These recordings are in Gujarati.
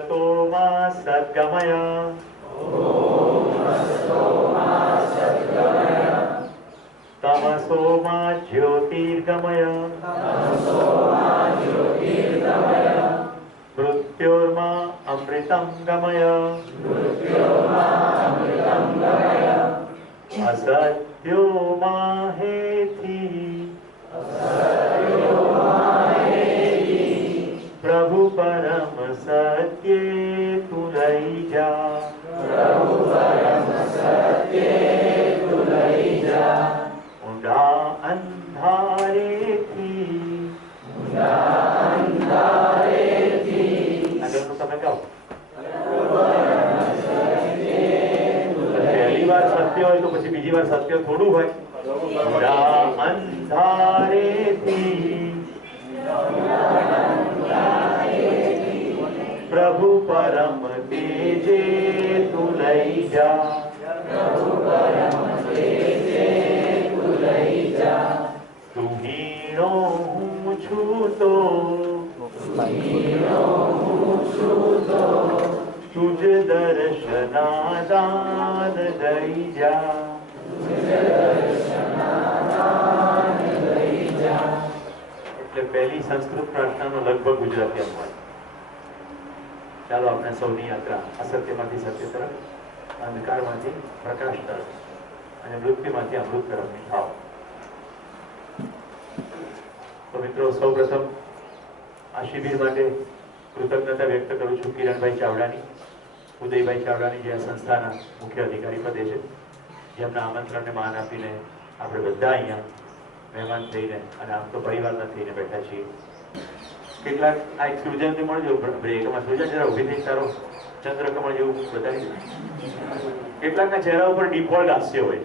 सद्गमय तमसो मा ज्योतिर्गमय मृत्योर्मा अमृतं गमय असत्यो मा हेति प्रभु परम सत्ये तू लई जा ऊंडा अंधारे थी આગળનું તમે કહો પહેલી વાર સત્ય હોય તો પછી બીજી વાર સત્ય થોડું હોય ऊंडा अंधारे थी प्रभु परम तेजे तू लई जा तू हीनो हूँ छू तो तुझ दर्शना दान दई जा એટલે પહેલી સંસ્કૃત પ્રાર્થનાનો લગભગ ગુજરાતી અનુવાદ. ચાલો આપણે સૌની યાત્રા અસત્યમાંથી સત્ય તરફ, અંધકારમાંથી પ્રકાશ તરફ અને મૃત્યુમાંથી અમૃત તરફની થાવ. તો મિત્રો, સૌપ્રથમ આ શિબિર માટે કૃતજ્ઞતા વ્યક્ત કરું છું કિરણભાઈ ચાવડાની, ઉદયભાઈ ચાવડાની, જે આ સંસ્થાના મુખ્ય અધિકારી પદે છે, જેમના આમંત્રણને માન આપીને આપણે બધા અહીંયા મહેમાન થઈને અને આમ તો પરિવારના થઈને બેઠા છીએ. કેટલાક આ એક સૃજનને મળજો બ્રેકમાં, સૃજન જરા ઉભી થઈ તારો ચંદ્રકમળ જેવું બતાવી. કેટલાકના ચહેરા ઉપર ડિફોલ્ટ હાસ્ય હોય,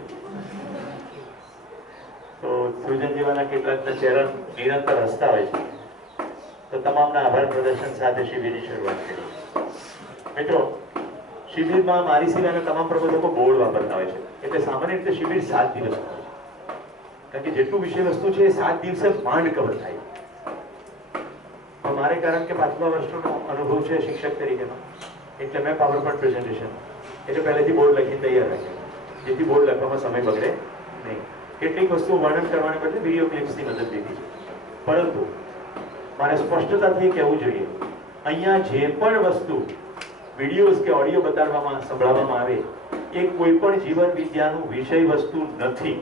તો સૃજન જેવાના કેટલાકના ચહેરા નિરંતર હસતા હોય છે. તો તમામના આભાર પ્રદર્શન સાથે શિબિરની શરૂઆત કરી. મિત્રો, શિબિરમાં મારી સિવાયના તમામ પ્રબોધકો બોર્ડ વાપરતા હોય છે, એટલે સામાન્ય રીતે શિબિર 7 દિવસ હોય, કારણ કે જેટલું વિષય વસ્તુ છે એ 7 દિવસે માંડ કવર થાય. પણ મારે, કારણ કે 5મા વર્ષનો અનુભવ છે શિક્ષક તરીકેનો, એટલે મેં પાવરપોઈન્ટ પ્રેઝન્ટેશન એટલે પહેલેથી બોર્ડ લખીને તૈયાર રાખ્યા, જેથી બોર્ડ લખવામાં સમય બગડે નહીં. કેટલીક વસ્તુઓ વર્ણન કરવાને બદલે વિડીયો ક્લિપ્સની મદદ લીધી છે. પરંતુ મારે સ્પષ્ટતાથી કહેવું જોઈએ, અહીંયા જે પણ વસ્તુ વિડીયોઝ કે ઓડિયો બતાડવામાં, સંભળાવવામાં આવે એ કોઈ પણ જીવન વિદ્યાનું વિષય વસ્તુ નથી,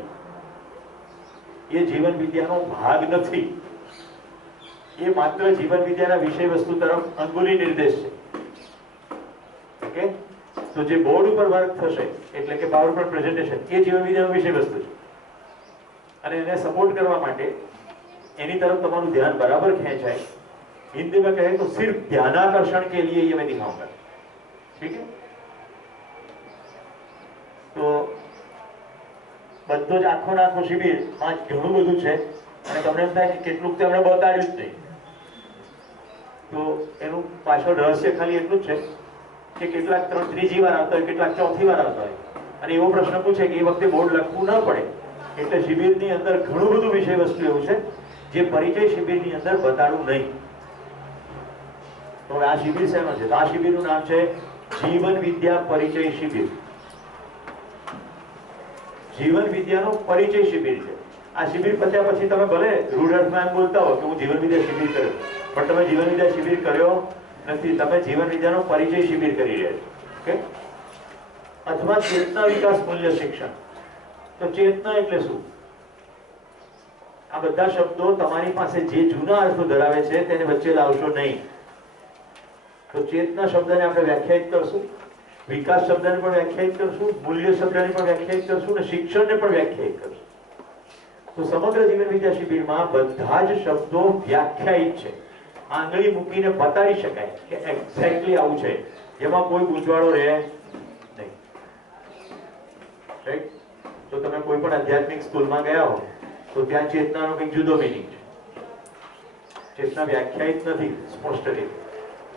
એ જીવન વિદ્યાનો ભાગ નથી, એ માત્ર જીવન વિદ્યાના વિષય વસ્તુ તરફ અંગુલી નિર્દેશ છે. ઓકે, તો જે બોર્ડ ઉપર વર્ક થશે એટલે કે પાવરપોઈન્ટ પ્રેઝન્ટેશન, એ જીવન વિદ્યાનો વિષય વસ્તુ છે, અને એને સપોર્ટ કરવા માટે એની તરફ તમારું ધ્યાન બરાબર ખેંચાય. हिंदी में कहे तो सिर्फ ध्यानाकर्षण के लिए ये मैं दिखाऊंगा. ठीक है? तो બધો જ આખો નાખો શિબિર માં ઘણું બધું છે, અને તમને એમ થાય કે કેટલુંક તેમણે બતાડ્યું જ નહીં. તો એનું પાછળ રહસ્ય ખાલી એટલું જ છે કે કેટલાક ત્રીજી વાર આવતા હોય, કેટલાક ચોથી વાર આવતા હોય, અને એવો પ્રશ્ન પૂછે કે એ વખતે બોર્ડ લખવું ન પડે. એટલે શિબિરની અંદર ઘણું બધું વિષય વસ્તુ એવું છે જે પરિચય શિબિરની અંદર બતાડવું નહીં. તો આ શિબિર શેનો છે? તો આ શિબિરનું નામ છે જીવન વિદ્યા પરિચય શિબિર. જીવન વિદ્યાનો પરિચય શિબિર છે. આ શિબિર પત્યા પછી તમે ભલે રૂઢ અર્થમાં એમ બોલતા હો કે હું જીવન વિદ્યા શિબિર કર્યો, પણ તમે જીવન વિદ્યા શિબિર કર્યો નથી, તમે જીવન વિદ્યાનો પરિચય શિબિર કરી રહ્યા છો. ઓકે? અથવા ચેતના વિકાસ મૂલ્ય શિક્ષણ. તો ચેતના એટલે શું? આ બધા શબ્દો તમારી પાસે જે જૂના અર્થો ધરાવે છે તેને વચ્ચે લાવશો નહીં. તો ચેતના શબ્દને આપણે વ્યાખ્યાયિત કરશું, વિકાસ શબ્દને પણ વ્યાખ્યાયિત કરશું, મૂલ્ય શબ્દને પણ વ્યાખ્યાયિત કરશું, અને શિક્ષણને પણ વ્યાખ્યાયિત કરશું. તો સમગ્ર જીવન વિદ્યા શિબિરમાં બધા જ શબ્દો વ્યાખ્યાયિત છે, આંગળી મૂકીને બતાવી શકાય કે એક્ઝેક્ટલી આવું છે, જેમાં કોઈ ગૂંચવાડો રહે નહીં. રાઈટ? તો તમે કોઈ પણ આધ્યાત્મિક સ્કૂલમાં ગયા હો તો ત્યાં ચેતનાનો કંઈક જુદો મિનિંગ છે. ચેતના વ્યાખ્યાયિત નથી સ્પષ્ટ રીતે.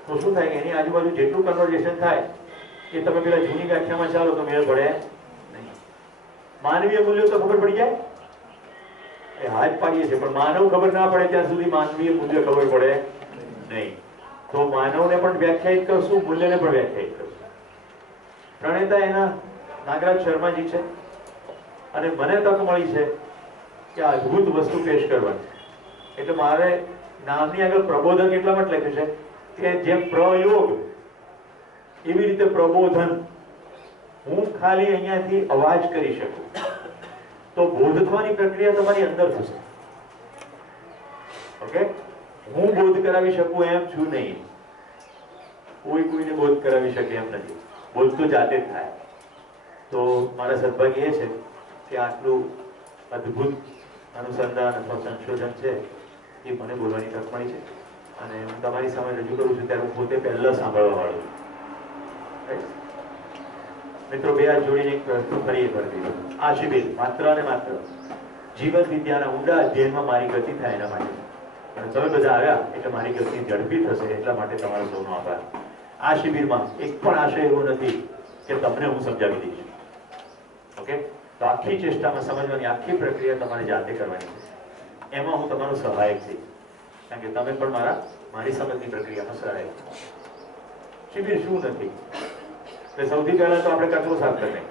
તો શું થાય કે એની આજુબાજુ જેટલું કન્વર્ઝેશન થાય એ તમે પેલા જૂની વ્યાખ્યામાં ચાલો તો મેળ પડે નહીં. માનવીય મૂલ્યો તો ખબર પડી જાય, એ હાથ પાડીએ છીએ, પણ માનવ ખબર ના પડે ત્યાં સુધી માનવીય મૂલ્ય ખબર પડે નહીં. તો માનવને પણ વ્યાખ્યાયિત કરશું, મૂલ્યને પણ વ્યાખ્યાયિત કરશું. પ્રણેતા એના નાગરાજ શર્માજી છે અને મને તક મળી છે કે આ અદ્ભુત વસ્તુ પેશ કરવાની. એટલે મારે નામની આગળ પ્રબોધન એટલા માટે લખ્યું છે કે જેમ પ્રયોગ એવી રીતે પ્રબોધન. હું ખાલી અહીંયાથી અવાજ કરી શકું તો બોધ થવાની પ્રક્રિયા તમારી અંદર થશે. ઓકે, હું બોધ કરાવી શકું એમ છું નહીં. કોઈ કોઈને બોધ કરાવી શકે એમ નથી. બોધ તો જાતે જ થાય. તો મારા સદભાગ્ય એ છે કે આટલું અદ્ભુત અનુસંધાન અથવા સંશોધન છે એ મને બોલવાની તક મળી છે અને હું તમારી સામે રજૂ કરું છું ત્યારે હું પોતે પહેલા સાંભળવા વાળું. મિત્રો, બે હાથ જોડીને એક પ્રશ્ન ફરી કરી દીધો. આ શિબિર માત્ર અને માત્ર જીવન વિદ્યાના ઊંડા અધ્યયનમાં મારી ગતિ થાય એના માટે. અને તમે બધા આવ્યા એટલે મારી ગતિ ઝડપી થશે. એટલા માટે તમારો સૌનો આભાર. આ શિબિરમાં એક પણ આશય એવો નથી કે તમને હું સમજાવી દઈશ. ઓકે, તો આખી ચેષ્ટામાં સમજવાની આખી પ્રક્રિયા તમારે જાતે કરવાની છે. એમાં હું તમારો સહાયક છું, કારણ કે તમે પણ મારી સમજની પ્રક્રિયામાં સહાયક છો. શિબિર શું નથી? સૌથી પહેલા તો આપણે કચરો સાફ કરી નાખીએ,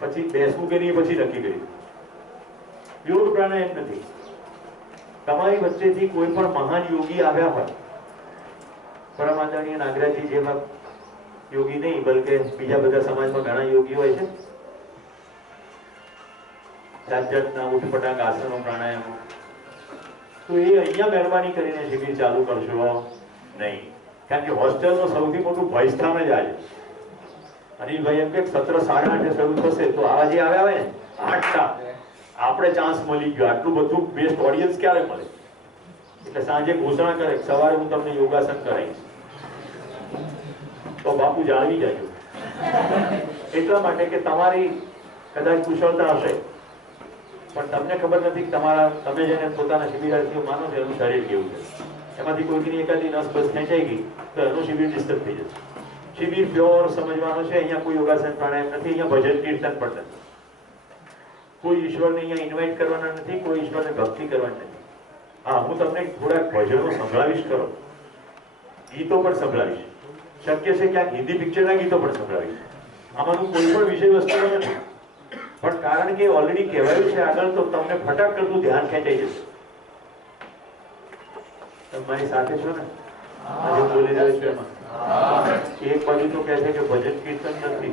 પછી બેસવું કે નહીં પછી નક્કી કર્યું. યોગ પ્રાણાયામ નથી. તમારી વચ્ચેથી કોઈ પણ મહાન યોગી આવ્યા હોય, પરમ આદરણીય નાગરાજજી જેવા યોગી નહીં, બલકે બીજા બધા સમાજમાં ઘણા યોગી હોય છે, જાત જાતના ઉઠપટાંગ આસનો પ્રાણાયામો, તો એ અહીંયા મહેરબાની કરીને શિબિર ચાલુ કરશો નહીં. કારણ કે હોસ્ટેલનું સૌથી મોટું ભયસ્થાન જ આજે. અનિલભાઈ એમ કે સત્ર 8:30 શરૂ થશે તો આવા જે આવ્યા હોય ને 8ટા આપણે ચાન્સ મળી ગયો. આટલું બધું બેસ્ટ ઓડિયન્સ ક્યારે મળે? એટલે સાંજે ઘોષણા કરે સવારે હું તમને યોગાસન કરાવીશ, તો બાપુ જાળવી જાજો. એટલા માટે કે તમારી કદાચ કુશળતા હશે પણ તમને ખબર નથી કે તમે જેને પોતાના શિબિરાર્થીઓ માનો છો એનું શરીર કેવું છે. એમાંથી કોઈની એકાદી નસ બસ ખેંચાઈ ગઈ તો એનું શિબિર ડિસ્ટર્બ થઈ જશે. શિબિર પ્યોર સમજવાનું છે. અહીંયા કોઈ યોગાસન પ્રાણાયામ નથી, અહીંયા ભજન કીર્તન પણ નથી. કોઈ ઈશ્વરને અહીંયા ઇન્વાઇટ કરવાના નથી, કોઈ ઈશ્વરને ભક્તિ કરવાની નથી. હા, હું તમને થોડાક ભજનો સંભળાવીશ, કરો ગીતો પણ સંભળાવીશ, શક્ય છે ક્યાંક હિન્દી પિક્ચરના ગીતો પણ સંભળાવીશ. આમાંનું કોઈ પણ વિષય વસ્તુ નથી, પણ કારણ કે ઓલરેડી કહેવાયું છે આગળ, તો તમને ફટાક કરતું ધ્યાન ખેંચાઈ જશે. તમારી સાથે છો ને આજે બોલી રહ્યો છું એમાં? એક બાજુ તો કહે છે કે ભજન કીર્તન નથી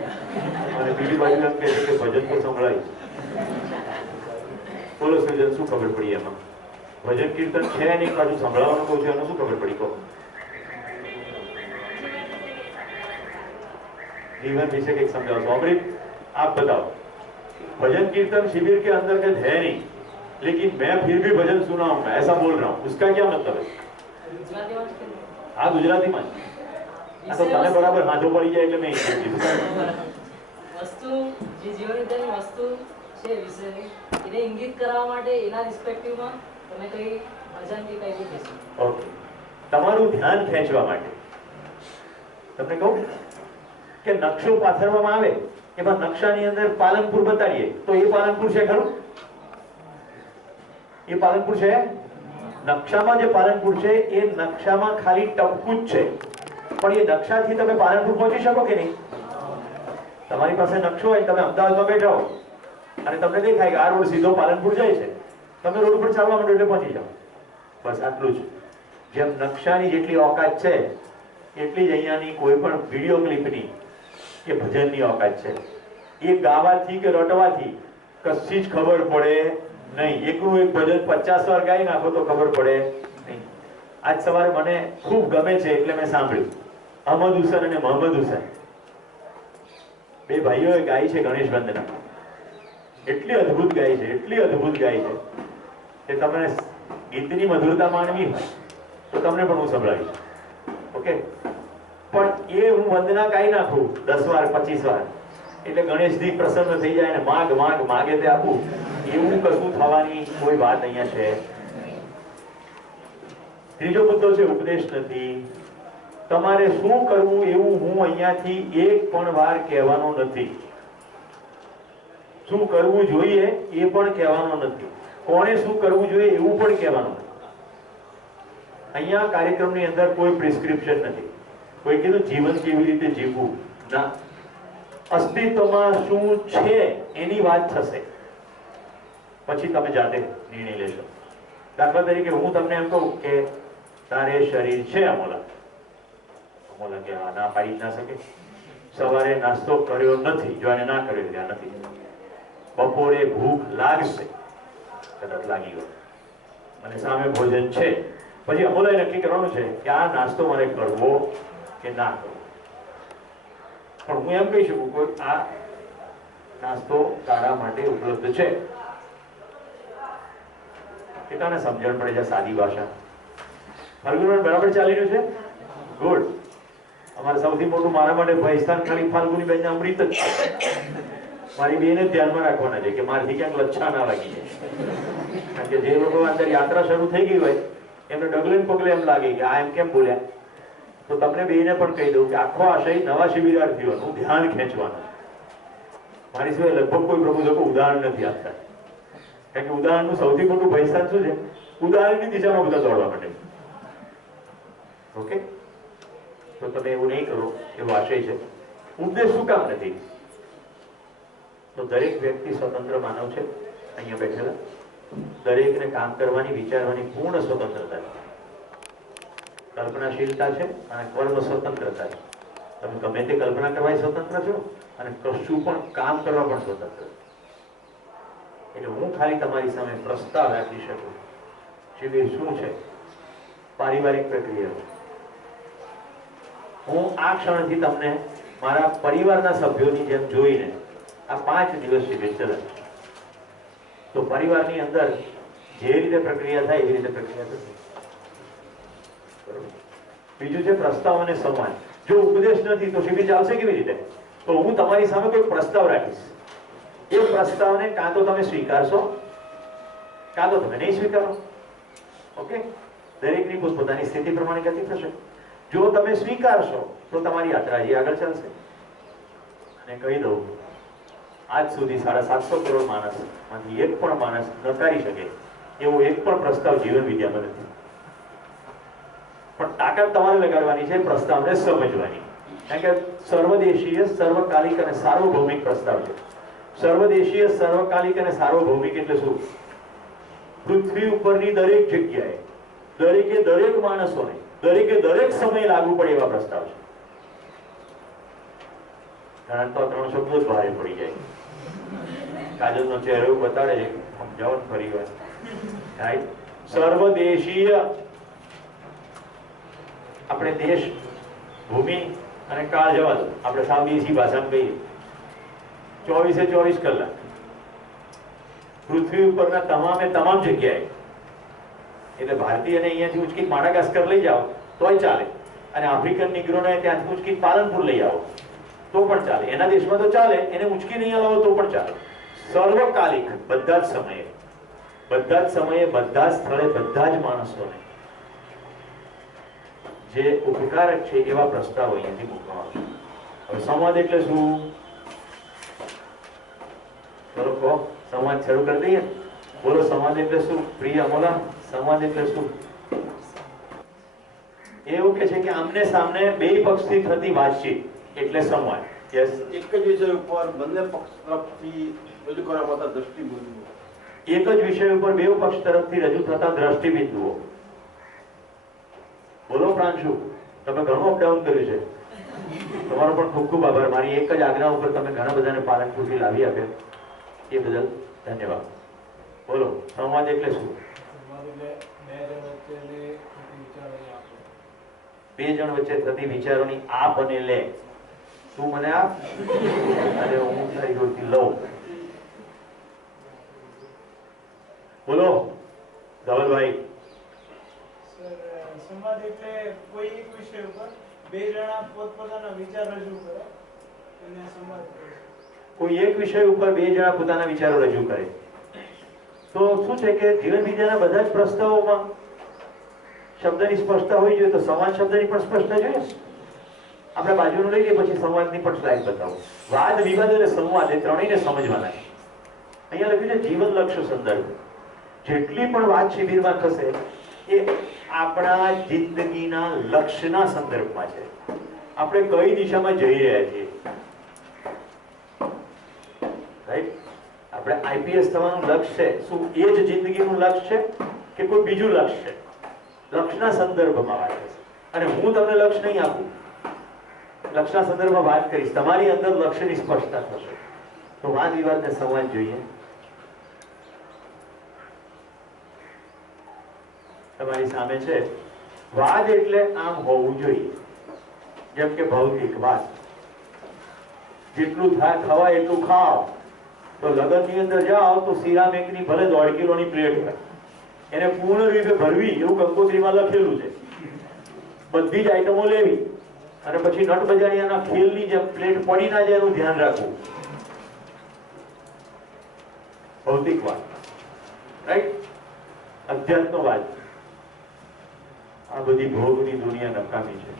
અને બીજી બાજુ એમ કહે છે કે ભજન તો સંભળાય. બોલો સર્જન, શું ખબર પડી એમાં? ભજન કીર્તન છે ને એક બાજુ સંભળાવવાનું કહું છું, એનું શું ખબર પડી? કહો. जीवन विषय एक समझाओ. अमृत आप बताओ. भजन कीर्तन शिविर के अंतर्गत है नहीं, लेकिन मैं फिर भी भजन सुनाऊंगा ऐसा बोल रहा हूँ. उसका क्या मतलब है? हाँ, गुजराती में. तो तने बराबर हाथों पड़ी जाए એટલે મેં વસ્તુ જે જીવન વિદ્યાની વસ્તુ છે વિષયની એને ઇંગિત કરવા માટે એના રિસ્પેક્ટિવમાં તમે કઈ ભજન કે કઈ બી કહેશો. ઓકે, તમારું ધ્યાન ખેંચવા માટે તમને કહું કે નકશો પાથરવામાં આવે, એમાં નકશાની અંદર પાલનપુર બતાડીએ તો એ પાલનપુર છે ખરું? એ પાલનપુર છે? નકશામાં જે પાલનપુર છે એ નકશામાં ખાલી ટપકું જ છે, પણ એ નકશાથી તમે પાલનપુર પહોંચી શકો કે નહીં? તમારી પાસે નકશો હોય, તમે અમદાવાદમાં બેઠા હો અને તમને દેખાય કે આ રોડ સીધો પાલનપુર જાય છે, તમે રોડ ઉપર ચાલવા માંડો એટલે પહોંચી જાઓ. બસ આટલું જ. જેમ નકશાની જેટલી ઓકાત છે એટલી જ અહીંયાની કોઈ પણ વિડીયો ક્લિપની કે ભજનની ઓકાત છે. એ ગાવાથી કે રટવાથી કશી જ ખબર પડે નહીં. એકનું એક ભજન 50 વાર ગાઈ નાખો તો ખબર પડે નહીં. આજ સવારે મને ખૂબ ગમે છે એટલે મેં સાંભળ્યું, અહમદ હુસૈન અને મોહમ્મદ હુસૈન બે ભાઈઓએ ગાઈ છે ગણેશ વંદના. એટલી અદ્ભુત ગાઈ છે, એટલી અદ્ભુત ગાઈ છે કે તમને ગીતની મધુરતા માણવી હોય તો તમને પણ હું સંભળાવીશ. ઓકે, પણ એ હું વંદના ગાઈ નાખું 10 વાર 25 વાર એટલે ગણેશજી પ્રસન્ન થઈ જાય ને માગ માગ માગે તે આપું, એવું કશું થવાની કોઈ વાત અહીંયા છે. ત્રીજો મુદ્દો છે ઉપદેશ નથી. તમારે શું કરવું એવું હું અહીંયાથી એક પણ વાર કહેવાનો નથી. શું કરવું જોઈએ એ પણ કહેવાનો નથી. કોણે શું કરવું જોઈએ એવું પણ કહેવાનું નથી. અહીંયા કાર્યક્રમની અંદર કોઈ પ્રિસ્ક્રિપ્શન નથી. કોઈ કીધું જીવન કેવી રીતે જીવવું, ના. અસ્તિત્વમાં શું છે એની વાત થશે, પછી તમે જાતે નિર્ણય લેશો. દાખલા તરીકે હું તમને એમ કહું કે તારે શરીર છે અમોલા, અમોલા કે ના પાડી જ ના શકે. સવારે નાસ્તો કર્યો નથી, જો એને ના કર્યો ત્યાં નથી. બપોરે ભૂખ લાગશે, કદાચ લાગી ગયો, અને સામે ભોજન છે, પછી અમોલાએ નક્કી કરવાનું છે કે આ નાસ્તો મારે કરવો કે ના કરવો. પણ હું એમ કહી શકું કે આ નાસ્તો તારા માટે ઉપલબ્ધ છે. કેટલાને સમજણ પડે છે સાદી ભાષા? ફાલ્ગુન બરાબર ચાલી રહ્યું છે? ગુડ. અમારે સૌથી મોટું મારા માટે ભયસ્થાન ખાલી ફાલ્ગુની બેન અમૃત જ છે. મારી બેને ધ્યાનમાં રાખવાના છે કે મારથી ક્યાંક લચ્છા ના લાગી જાય. કારણ કે જે લોકો અંદર યાત્રા શરૂ થઈ ગઈ હોય એમને ડગલે ને પગલે એમ લાગે કે આ એમ કેમ બોલ્યા. તો તમને બેને પણ કહી દઉં કે આખો આશય નવા શિબિરાર્થીઓનું ધ્યાન ખેંચવાનું. મારી સિવાય લગભગ કોઈ પ્રબોધકો ઉદાહરણ નથી આપતા. કારણ કે ઉદાહરણનું સૌથી મોટું ભયસ્થાન શું છે? ઉદાહરણની દિશામાં બધા દોડવા માટે. ઓકે, તો તમે એવું નહીં કરો, એવો આશય છે. ઉપદેશ શું કામ નથી? તો દરેક વ્યક્તિ સ્વતંત્ર માનવ છે. અહીંયા બેઠેલા દરેકને કામ કરવાની, વિચારવાની પૂર્ણ સ્વતંત્રતા છે. કલ્પનાશીલતા છે અને કર્મ સ્વતંત્રતા છે. તમે ગમે તે કલ્પના કરવા સ્વતંત્ર છો અને કશું પણ કામ કરવા પણ સ્વતંત્ર. એટલે હું ખાલી તમારી સામે પ્રસ્તાવ રાખી શકું. શિબિર શું છે? પારિવારિક પ્રક્રિયા. હું આ ક્ષણથી તમને મારા પરિવારના સભ્યોની જેમ જોઈને આ 5 દિવસ શિબિર ચલાવીશ. તો પરિવારની અંદર જે રીતે પ્રક્રિયા થાય એવી રીતે પ્રક્રિયા થશે. બીજું છે પ્રસ્તાવ અને સંવાદ. જો ઉપદેશ નથી તો શિબિર ચાલશે કેવી રીતે? તો હું તમારી સામે કોઈ પ્રસ્તાવ રાખીશ. એ પ્રસ્તાવને કાં તો તમે સ્વીકારશો, કાં તો તમે નહીં સ્વીકારો. ઓકે, દરેકની પોતપોતાની સ્થિતિ પ્રમાણે ગતિ થશે. જો તમે સ્વીકારશો તો તમારી યાત્રા હજી આગળ ચાલશે. અને કહી દઉં, આજ સુધી 750 કરોડ માણસમાંથી એક પણ માણસ નકારી શકે એવો એક પણ પ્રસ્તાવ જીવન વિદ્યામાં નથી. પણ તાકાત તમારે લગાડવાની છે પ્રસ્તાવને સમજવાની. કારણ કે સર્વદેશીય, સર્વકાલિક અને સાર્વભૌમિક પ્રસ્તાવ છે. સર્વદેશીય, સર્વકાલિક અને સાર્વભૌમિક એટલે શું? પૃથ્વી ઉપરની દરેક જગ્યાએ, દરેકે દરેક માણસોને, દરેકે દરેક સમયે લાગુ પડે એવા પ્રસ્તાવ છે. કારણ તો 3 શબ્દો જ ભારે પડી જાય. કાજલનો ચહેરો એવું બતાડે છે, સમજાવો ને ફરી વાર. રાઈટ? સર્વદેશીય, આપણે દેશ, ભૂમિ અને કાળ જવા દો, આપણે સાવ દેશી ભાષામાં કહીએ 24/24 કલાક પૃથ્વી ઉપરના તમામ જગ્યાએ. એટલે ભારતીયને અહીંયાથી ઉચકી માડાગાસ્કર લઈ જાઓ તોય ચાલે, અને આફ્રિકન નિગ્રોને ત્યાંથી ઉચકી પાલનપુર લઈ આવો તો પણ ચાલે. એના દેશમાં તો ચાલે, એને ઉચકી નહીં લાવો તો પણ ચાલે. સર્વકાલિક, બધા જ સમયે, બધા જ સમયે, બધા જ સ્થળે, બધા જ માણસોને જે ઉપકારક છે એવા પ્રસ્તાવો અહીંયાથી મૂકવામાં આવશે. હવે સંવાદ એટલે શું? ચલો કહો, સંવાદ શરૂ કરી દઈએ. બોલો, સંવાદ એટલે શું? પ્રિય અમોલા, સંવાદ એટલે શું? એવું કે છે કે આમને સામને બે પક્ષથી થતી વાતચીત એટલે સંવાદ. યસ, એક જ વિષય ઉપર બંને પક્ષ તરફથી રજૂ કરવામાં આવતા દ્રષ્ટિબિંદુઓ. એક જ વિષય ઉપર બે પક્ષ તરફથી રજૂ થતા દ્રષ્ટિબિંદુઓ. બોલો પ્રાંશુ, તમે ઘણું અપડાઉન કર્યું છે. તમારો પણ ખૂબ ખૂબ આભાર. મારી એક જ આજ્ઞા ઉપર તમે ઘણા બધાને પાલનપુરથી લાવી આપ્યા, એ બદલ ધન્યવાદ. બોલો, સંવાદ એટલે શું? બે જણ વચ્ચે થતી વિચારોની આપ અને લે. તું મને આપ અને હું તારી જોડથી લઉં. બોલો ધવલભાઈ. સંવાદ એટલે કોઈ એક વિષય ઉપર બે જણા પોતપોતાના વિચાર રજૂ કરે એને સંવાદ કહે છે. કોઈ એક વિષય ઉપર બે જણા પોતાના વિચારો રજૂ કરે. તો શું છે કે જીવન વિદ્યાના બધા જ પ્રસ્તાવોમાં શબ્દની સ્પષ્ટતા હોવી જોઈએ. તો સંવાદ શબ્દની પણ સ્પષ્ટતા જોઈએ. આપણે બાજુનું લઈ લઈએ, પછી સંવાદની પણ સ્લાઇડ બતાવો. વાદ, વિવાદ અને સંવાદ એ ત્રણેયને સમજવાના છે. અહીંયા લખ્યું છે જીવનલક્ષ સંદર્ભ. જેટલી પણ વાત શિબિરમાં થશે એ આપણા જિંદગીના લક્ષ્યના સંદર્ભમાં છે. આપણે કઈ દિશામાં જઈ રહ્યા છીએ, રાઈટ? આપણે આઈપીએસ થવાનું લક્ષ્ય છે, શું એ જ જિંદગીનું લક્ષ્ય છે કે કોઈ બીજું લક્ષ્ય છે? લક્ષ્યના સંદર્ભમાં વાત છે. અને હું તમને લક્ષ્ય નહીં આપું, લક્ષ્યના સંદર્ભમાં વાત કરીશ, તમારી અંદર લક્ષ્યની સ્પષ્ટતા થશે. તો વાદ વિવાદને સંવાદ જોઈએ. તમારી સામે છે વાદ એટલે આમ હોવું જોઈએ, જેમ કે ભૌતિક વાત, જેટલું ખવાય એટલું ખાઓ. તો લગ્નની અંદર જાઓ તો સિરામિકની ભલે 1.5 કિલોની પ્લેટ હોય, એને પૂર્ણ રીતે ભરવી એવું કંકોત્રીમાં લખેલું છે. બધી જ આઈટમો લેવી અને પછી નટ બજારિયાના ખેલની જેમ પ્લેટ પડી ના જાય એનું ધ્યાન રાખવું. ભૌતિક વાત, રાઈટ? અધ્યાત્મવાદ, આ બધી ભોગની દુનિયા નકામી છે,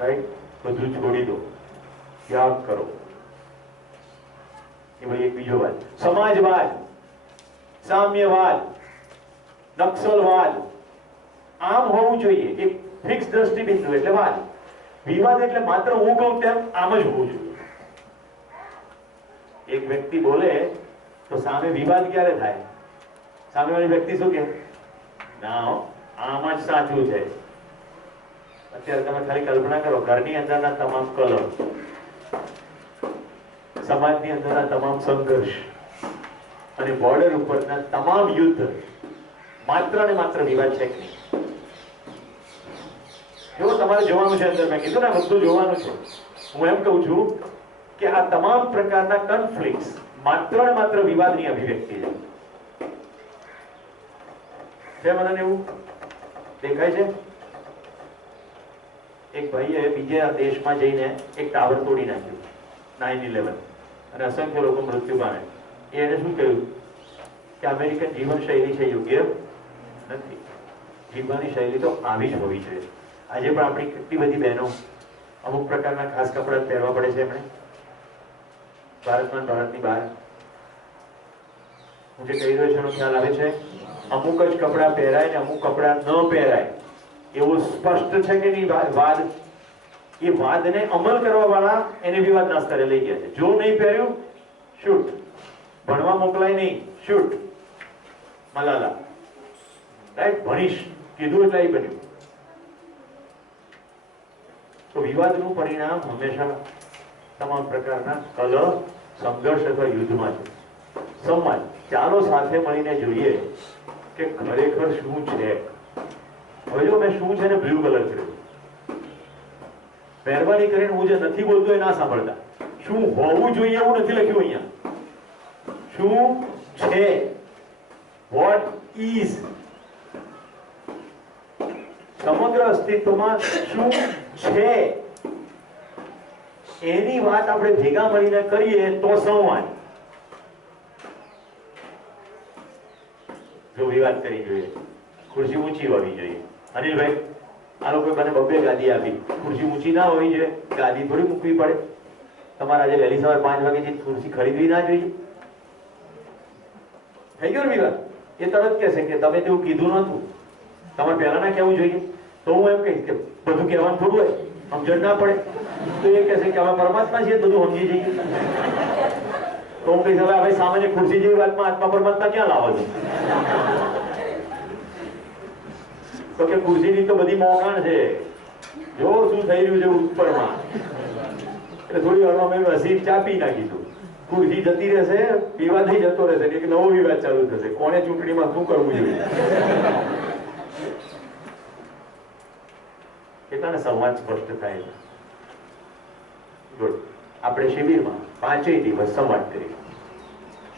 રાઈટ? બધું છોડી દો, ત્યાગ કરો. એ ભાઈ એક બીજો વાત. સમાજવાદ, સામ્યવાદ, નક્સલવાદ, આમ હોવું જોઈએ. એક ફિક્સ દ્રષ્ટિબિંદુ એટલે વાદ. વિવાદ એટલે માત્ર હું કહું તેમ આમ જ હોવું જોઈએ. એક વ્યક્તિ બોલે તો સામે વિવાદ ક્યારે થાય? સામેવાળી વ્યક્તિ શું કહે? ના, આમ જ સાચું છે. અત્યારે તમે ખાલી કલ્પના કરો, ઘરની અંદરના તમામ કલહ, સમાજની અંદરના તમામ સંઘર્ષ અને બોર્ડર ઉપરના તમામ યુદ્ધ માત્ર ને માત્ર વિવાદ છે. જો તમારે જોવાનું છે અંદર, મેં કીધું ને બધું જોવાનું છે. હું એમ કહું છું કે આ તમામ પ્રકારના કન્ફ્લિક્ટ્સ માત્ર ને માત્ર વિવાદની અભિવ્યક્તિ છે. મને એવું દેખાય છે. એક ભાઈએ બીજા દેશમાં જઈને એક ટાવર તોડી નાખ્યું, 9/11, અને અસંખ્ય લોકો મૃત્યુ પામે. એને શું કહ્યું કે અમેરિકન જીવનશૈલી છે યોગ્ય નથી. જીવવાની શૈલી તો આવી જ હોવી જોઈએ. આજે પણ આપણી કેટલી બધી બહેનો અમુક પ્રકારના ખાસ કપડા પહેરવા પડે છે. એમણે ભારતમાં, ભારતની બહાર, હું જે કહી રહ્યો છું એનો ખ્યાલ આવે છે? અમુક જ કપડા પહેરાય ને અમુક કપડા ન પહેરાય, એવું સ્પષ્ટ છે કે નહીં? વાદ, એ વાદને અમલ કરવા વાળા એને વિવાદના સ્તરે લઈ ગયા છે. જો નહીં પહેર્યું, શૂટ. ભણવા મોકલાય નહીં, શૂટ. મલાલા, રાઈટ? ભણીશ કીધું એટલે એ બન્યું. તો વિવાદનું પરિણામ હંમેશા તમામ પ્રકારના કલહ, સંઘર્ષ અથવા યુદ્ધમાં છે. સમાજ, ચાલો સાથે મળીને જોઈએ કે ખરેખર શું છે. હવે જો મેં શું છે ને બ્લુ કલર કર્યું, મહેરબાની કરીને હું જે નથી બોલતો એ ના સાંભળતા. શું હોવું જોઈએ એવું નથી લખ્યું અહીંયા. શું છે, વોટ ઇઝ. સમગ્ર અસ્તિત્વમાં શું છે એની વાત આપણે ભેગા મળીને કરીએ તો સંવાદ. જો વિવાદ કરી જોઈએ, ખુરશી ઊંચી હોવી જોઈએ. અનિલભાઈ, આ લોકો મને 2 ગાદી આપી, ખુરશી ઊંચી ના હોવી જોઈએ? ગાદી થોડી મૂકવી પડે? તમારે આજે વહેલી સવારે 5 વાગે ખુરશી ખરીદવી ના જોઈએ? થઈ ગયો ને વિવાદ? એ તરત કહેશે કે તમે તેવું કીધું નતું, તમારે પહેલા ના કહેવું જોઈએ. તો હું એમ કહીશ કે બધું કહેવાનું થોડું હોય, સમજણ ના પડે. તો એ કહેશે કે અમે પરમાત્મા છીએ, બધું સમજી જઈએ. તો હું કહીશ હવે ભાઈ સામાન્ય ખુરશી જેવી વાતમાં આત્મા પરમાત્મા ક્યાં લાવો છો? તો કે ખુરશીની તો બધી મોકાણ છે, જો શું થઈ રહ્યું છે ઉપરમાં. એટલે થોડી વારમાં મેં હસી ચાપી નાખીશું. ખુરશી જતી રહેશે, વિવાદ જતો રહેશે, એક નવો વિવાદ ચાલુ થશે. કોને ચૂંટણીમાં શું કરવું જોઈએ? કેટલાને સંવાદ સ્પષ્ટ થાય છે. ગુડ. આપણે શિબિરમાં 5 દિવસ સંવાદ કરીએ.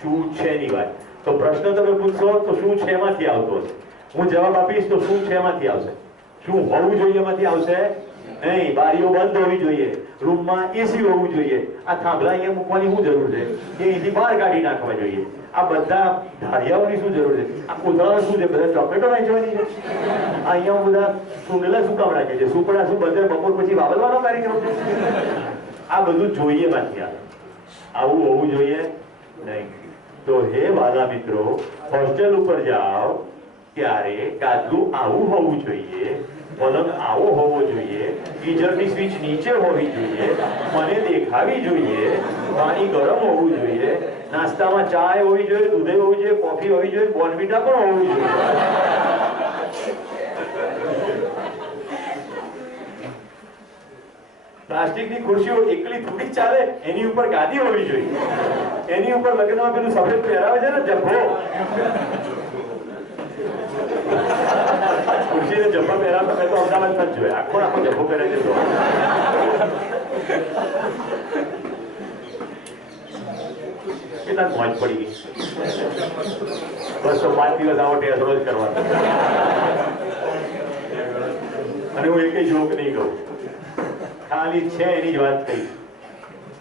શું છે ની વાત. તો પ્રશ્ન તમે પૂછશો તો શું છે એમાંથી આવતો હશે. હું જવાબ આપીશ તો શું છે એમાંથી આવશે. શું હોવું જોઈએ એમાંથી આવશે નહીં. બારીઓ બંધ હોવી જોઈએ, રૂમમાં એસી હોવું જોઈએ. આ થાંભલા અહીંયા મૂકવાની શું જરૂર છે? એ અહીંથી બહાર કાઢી નાખવા જોઈએ. આ બધા ધારિયાઓની શું જરૂર છે? આ કોથળાઓ શું છે? બધા ચોકલેટો નાખવાની છે? અહીંયા બધા સુંડલા શું કામ રાખે છે? સુપડા શું બધે બપોર પછી વાવલવાનો કાર્યક્રમ છે? આ બધું જોઈએ માંથી આવે. આવું હોવું જોઈએ નહીં. તો હે વાલા મિત્રો, હોસ્ટેલ ઉપર જાઓ, ત્યારે ગાદલું આવું હોવું જોઈએ, પલંગ આવો હોવો જોઈએ, ગીઝરની સ્વિચ નીચે હોવી જોઈએ, મને દેખાવી જોઈએ, પાણી ગરમ હોવું જોઈએ, નાસ્તામાં ચાય હોવી જોઈએ, દૂધ હોવી જોઈએ, કોફી હોવી જોઈએ, બોર્નવિટા પણ હોવું જોઈએ. પ્લાસ્ટિકની ખુરશીઓ એકલી થોડી ચાલે, એની ઉપર ગાદી હોવી જોઈએ. એની ઉપર લગ્નમાં પેલું સફેદ પહેરાવે છે ને જબ્બો, ખુરશીને જબ્બો પહેરાવતા મેં તો અમદાવાદમાં જ જોયા. આખો જબ્બો પહેરાવી દીધો. કેટલા મોજ પડી ગઈ. 205 દિવસ આવો ટેસ્ટ રોજ કરવાનો. અને હું એકેય જોક નહીં કહું, ખાલી છે એની જ વાત કહી.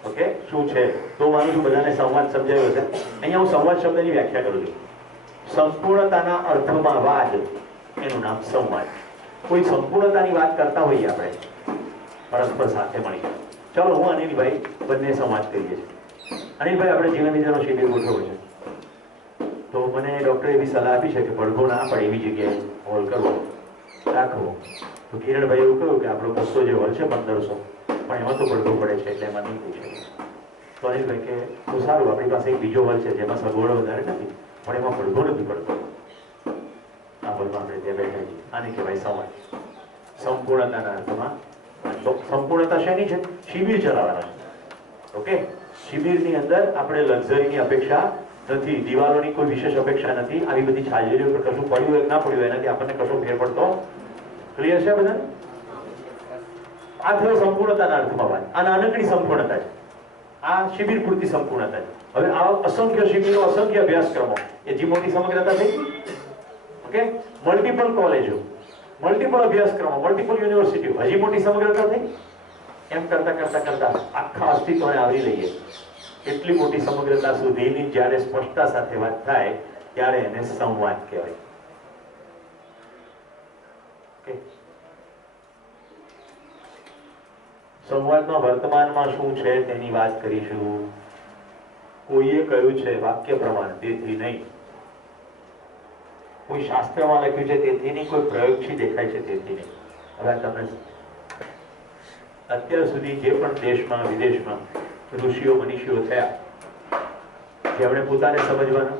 ઓકે, શું છે તો માનું છું બધાને સંવાદ સમજાયો છે. અહીંયા હું સંવાદ શબ્દની વ્યાખ્યા કરું છું. સંપૂર્ણતાના અર્થમાં વાદ, એનું નામ સંવાદ. કોઈ સંપૂર્ણતાની વાત કરતા હોઈએ આપણે પરસ્પર સાથે મળી. ચલો હું અનિલભાઈ બંને સંવાદ કરીએ છીએ. અનિલભાઈ, આપણે જીવન વિદ્યાનો શિબિર ગોઠવ્યો છે, તો મને ડોક્ટરે એવી સલાહ આપી છે કે પડઘો ના પડે એવી જગ્યાએ હોલ કરવો રાખવો. તો કિરણભાઈ એવું કહ્યું કે આપણો 200 જે હોલ છે 1500, પણ એમાં તો પડઘો પડે છે એટલે એમાં નહીં પૂછે. તો અનિલભાઈ કે તો સારું, આપણી પાસે એક બીજો હોલ છે જેમાં સગવડો વધારે નથી પણ એમાં પડઘો નથી પડતો. આ હોલમાં આપણે ત્યાં બેઠા છીએ. આને કહેવાય સંવાદ. સંપૂર્ણતાના અર્થમાં. તો સંપૂર્ણતા શેની છે? શિબિર ચલાવવાના છે. ઓકે, શિબિરની અંદર આપણે લક્ઝરીની અપેક્ષા નથી, દિવાલોની કોઈ વિશેષ અપેક્ષા નથી. આવી બધી છાજલીઓ પર કશું પડ્યું હોય ના પડ્યું એનાથી આપણને કશો ફેર પડતો. ક્લિયર છે બધા? આ થયો સંપૂર્ણતાના અર્થમાં વાત. આ નાનકડી સંપૂર્ણતા છે. આ શિબિર પૂરતી સંપૂર્ણતા છે. હવે આ અસંખ્ય શિબિરો, અસંખ્ય અભ્યાસક્રમો, એ જે મોટી સમગ્રતા થઈ. ઓકે, મલ્ટિપલ કોલેજો, મલ્ટિપલ અભ્યાસક્રમો, મલ્ટિપલ યુનિવર્સિટીઓ, હજી મોટી સમગ્રતા થઈ. એમ કરતા કરતા કરતા આખા અસ્તિત્વને આવરી લઈએ. એટલી મોટી સમગ્રતા સુધીની જ્યારે સ્પષ્ટતા સાથે વાત થાય ત્યારે એને સંવાદ કહેવાય. સંવાદમાં વર્તમાનમાં શું છે તેની વાત કરીશું. કોઈએ કહ્યું છે વાક્ય પ્રમાણ, તેથી નહીં. કોઈ શાસ્ત્રમાં લખ્યું છે તેથી નહીં, કોઈ પ્રયોગથી દેખાય છે તેથી નહીં. હવે તમને અત્યાર સુધી જે પણ દેશમાં વિદેશમાં ઋષિઓ મનીષીઓ થયા, જેમણે પોતાને સમજવાનો,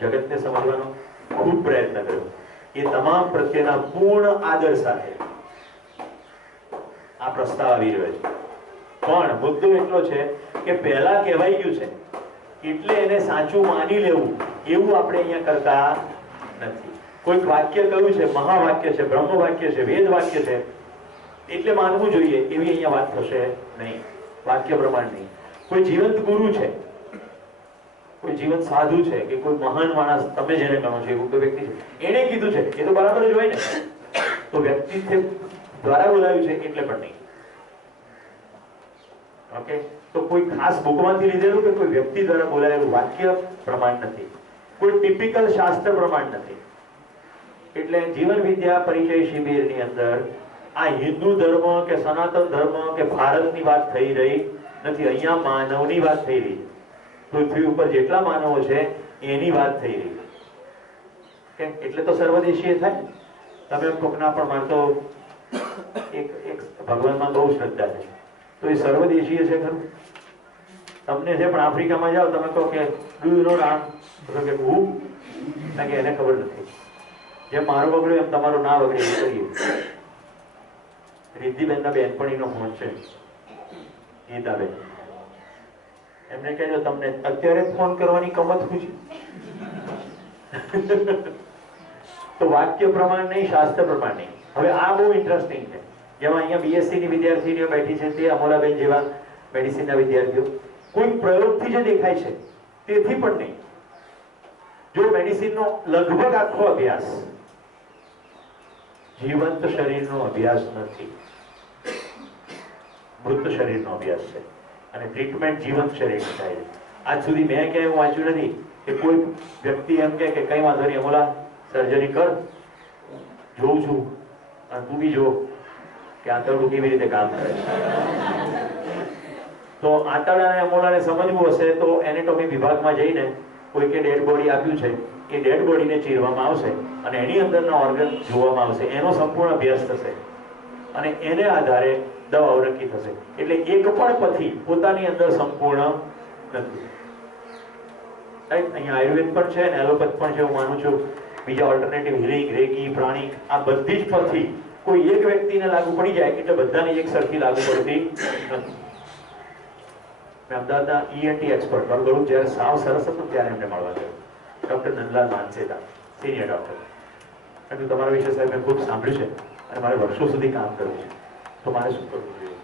જગતને સમજવાનો ખૂબ પ્રયત્ન કર્યો, એ તમામ પ્રત્યેના પૂર્ણ આદર સાથે આ પ્રસ્તાવ આવી રહ્યો છે. પણ મુદ્દો એટલો છે કે પહેલા કહેવાઈ ગયું છે એટલે એને સાચું માની લેવું, એવું આપણે અહીંયા કરતા નથી. કોઈક વાક્ય કહ્યું છે, મહાવાક્ય છે, બ્રહ્મ વાક્ય છે, વેદ વાક્ય છે એટલે માનવું જોઈએ એવી અહીંયા વાત થશે નહીં. વાક્ય પ્રમાણ નહીં. કોઈ જીવંત ગુરુ છે, કોઈ જીવંત સાધુ છે કે કોઈ મહાન માણસ, તમે જેને ગણો છો એવું કોઈ વ્યક્તિ છે, એને કીધું છે એ તો બરાબર જ હોય ને. તો વ્યક્તિ દ્વારા બોલાવ્યું છે એટલે પણ નહીં. ઓકે, તો કોઈ ખાસ બુકમાંથી લીધેલું કે કોઈ વ્યક્તિ દ્વારા બોલાયેલું વાક્ય પ્રમાણ નથી, કોઈ ટિપિકલ શાસ્ત્ર પ્રમાણ નથી. એટલે જીવન વિદ્યા પરિચય શિબિરની અંદર આ હિન્દુ ધર્મ કે સનાતન ધર્મ કે ભારતની વાત થઈ રહી નથી. અહીંયા માનવની વાત થઈ રહી છે. પૃથ્વી ઉપર જેટલા માનવો છે એની વાત થઈ રહી છે. એટલે તો સર્વદેશીય થાય. તમે કોકના પણ માનતો એક ભગવાનમાં બહુ શ્રદ્ધા છે તો એ સર્વદેશીય છે ખરું? તમને છે પણ આફ્રિકામાં જાઓ તમે કહો કે ડુ યુ નો નામ, કે હું કે એને ખબર નથી. જેમ મારું બગડ્યું એમ તમારું ના બગડે એવું કરીએ. રિદ્ધિબેનના બેનપણીનો ફોન છે, ગીતાબેન, એમને કહેજો તમને અત્યારે ફોન કરવાની કમત શું છે? તો વાક્ય પ્રમાણ નહીં, શાસ્ત્ર પ્રમાણ નહીં. હવે આ બહુ ઇન્ટરેસ્ટિંગ છે. જેમાં અહીંયા બીએસસી ની વિદ્યાર્થીનીઓ બેઠી છે, તે અમોલાબેન જેવા મેડિસિનના વિદ્યાર્થીઓ, કોઈ પ્રયોગથી જે દેખાય છે તેથી પણ નહીં. જો મેડિસિનનો લગભગ આખો અભ્યાસ જીવંત શરીરનો અભ્યાસ નથી, મૃત શરીરનો અભ્યાસ છે. અને ટ્રીટમેન્ટ જીવંત શરીરની થાય છે. આજ સુધી મેં ક્યાંય એવું વાંચ્યું નથી કે કોઈ વ્યક્તિ એમ કે કઈ વાંધો નહીં અમોલા સર્જરી કર, જોઉં છું અને તું બી જો કે આંતરડું કેવી રીતે કામ કરે છે. તો આંતરડા અને અમોલાને સમજવું હશે તો એનેટોમી વિભાગમાં જઈને કોઈ કે ડેડ બોડી આપ્યું છે એ ડેડ બોડીને ચીરવામાં આવશે અને એની અંદરના ઓર્ગન જોવામાં આવશે, એનો સંપૂર્ણ અભ્યાસ થશે અને એને આધારે દવાઓ નક્કી થશે. એટલે એક પણ પથી પોતાની અંદર સંપૂર્ણ નથી. અહીંયા આયુર્વેદ પણ છે અને એલોપેથ પણ છે, હું માનું છું. બીજા ઓલ્ટરનેટિવ હિલિંગ, રેકી, પ્રાણિક, આ બધી જ પથી કોઈ એક વ્યક્તિને લાગુ પડી જાય એટલે બધાને એક સરખી લાગુ પડતી નથી. મેં અમદાવાદના ENT એક્સપર્ટ, મારું ગળું જ્યારે સાવ સરસ હતું ત્યારે એમને મળવા ગયો, doctor Nandlal Manseta, senior doctor. અને તમારા વિશે સાહેબ મેં ખૂબ સાંભળ્યું છે અને મારે વર્ષો સુધી કામ કરવું છે, તો મારે શું કરવું જોઈએ?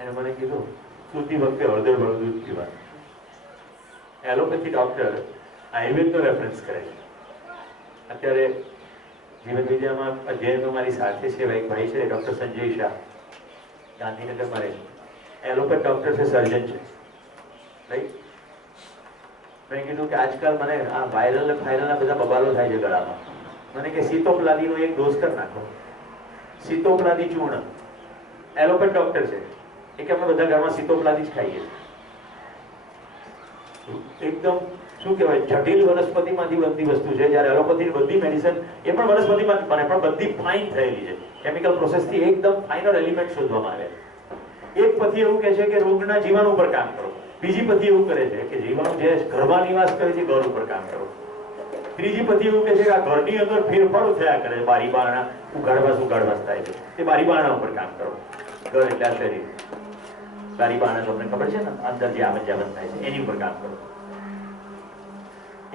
એને મને કીધું, સૂતી વખતે હળદર વાળું દૂધ પીવાનું. એલોપેથી ડૉક્ટર આયુર્વેદનો રેફરન્સ કરે છે. અત્યારે જીવન વિદ્યામાં અધ્યયનમાં મારી સાથે છે એક ભાઈ છે, ડૉક્ટર સંજય શાહ, ગાંધીનગરમાં રહે છે. એલોપેથ ડૉક્ટર છે, સર્જન છે, રાઈટ. મેં કીધું કે આજકાલ મને આ વાયરલ ફાયરલના બધા બબાલો થાય છે ગળામાં. મને કે સીતોપલાદીનો એક ડોઝ કરી નાખો, સીતોપલાદી ચૂર્ણ. એલોપેથ ડૉક્ટર છે એ કે અમે બધા ઘરમાં સીતોપલાદી જ ખાઈએ. એકદમ શું કહેવાય, જટિલ વનસ્પતિમાંથી બનતી વસ્તુ છે, જ્યારે એલોપેથીની બધી મેડિસિન એ પણ વનસ્પતિમાંથી બને પણ બધી ફાઇન થયેલી છે, કેમિકલ પ્રોસેસથી એકદમ ફાઇનર એલિમેન્ટ શોધવામાં આવે. એક પથી એવું કહે છે કે રોગના જીવાણુ ઉપર કામ કરો, બીજી પથી એવું કરે છે કે જીવાણુ જે ઘરમાં નિવાસ કરે છે ઘર ઉપર કામ કરો, ત્રીજી પથી એવું કહે છે કે આ ઘરની અંદર ફેરફારો થયા કરે છે, બારી બારણા ઉગાડવાસ થાય છે, તે બારી બારણા ઉપર કામ કરો. ઘર એટલે આ શરીર, બારી બારણા તમને ખબર છે ને, અંદર જે આવન જાવન થાય છે એની ઉપર કામ કરો.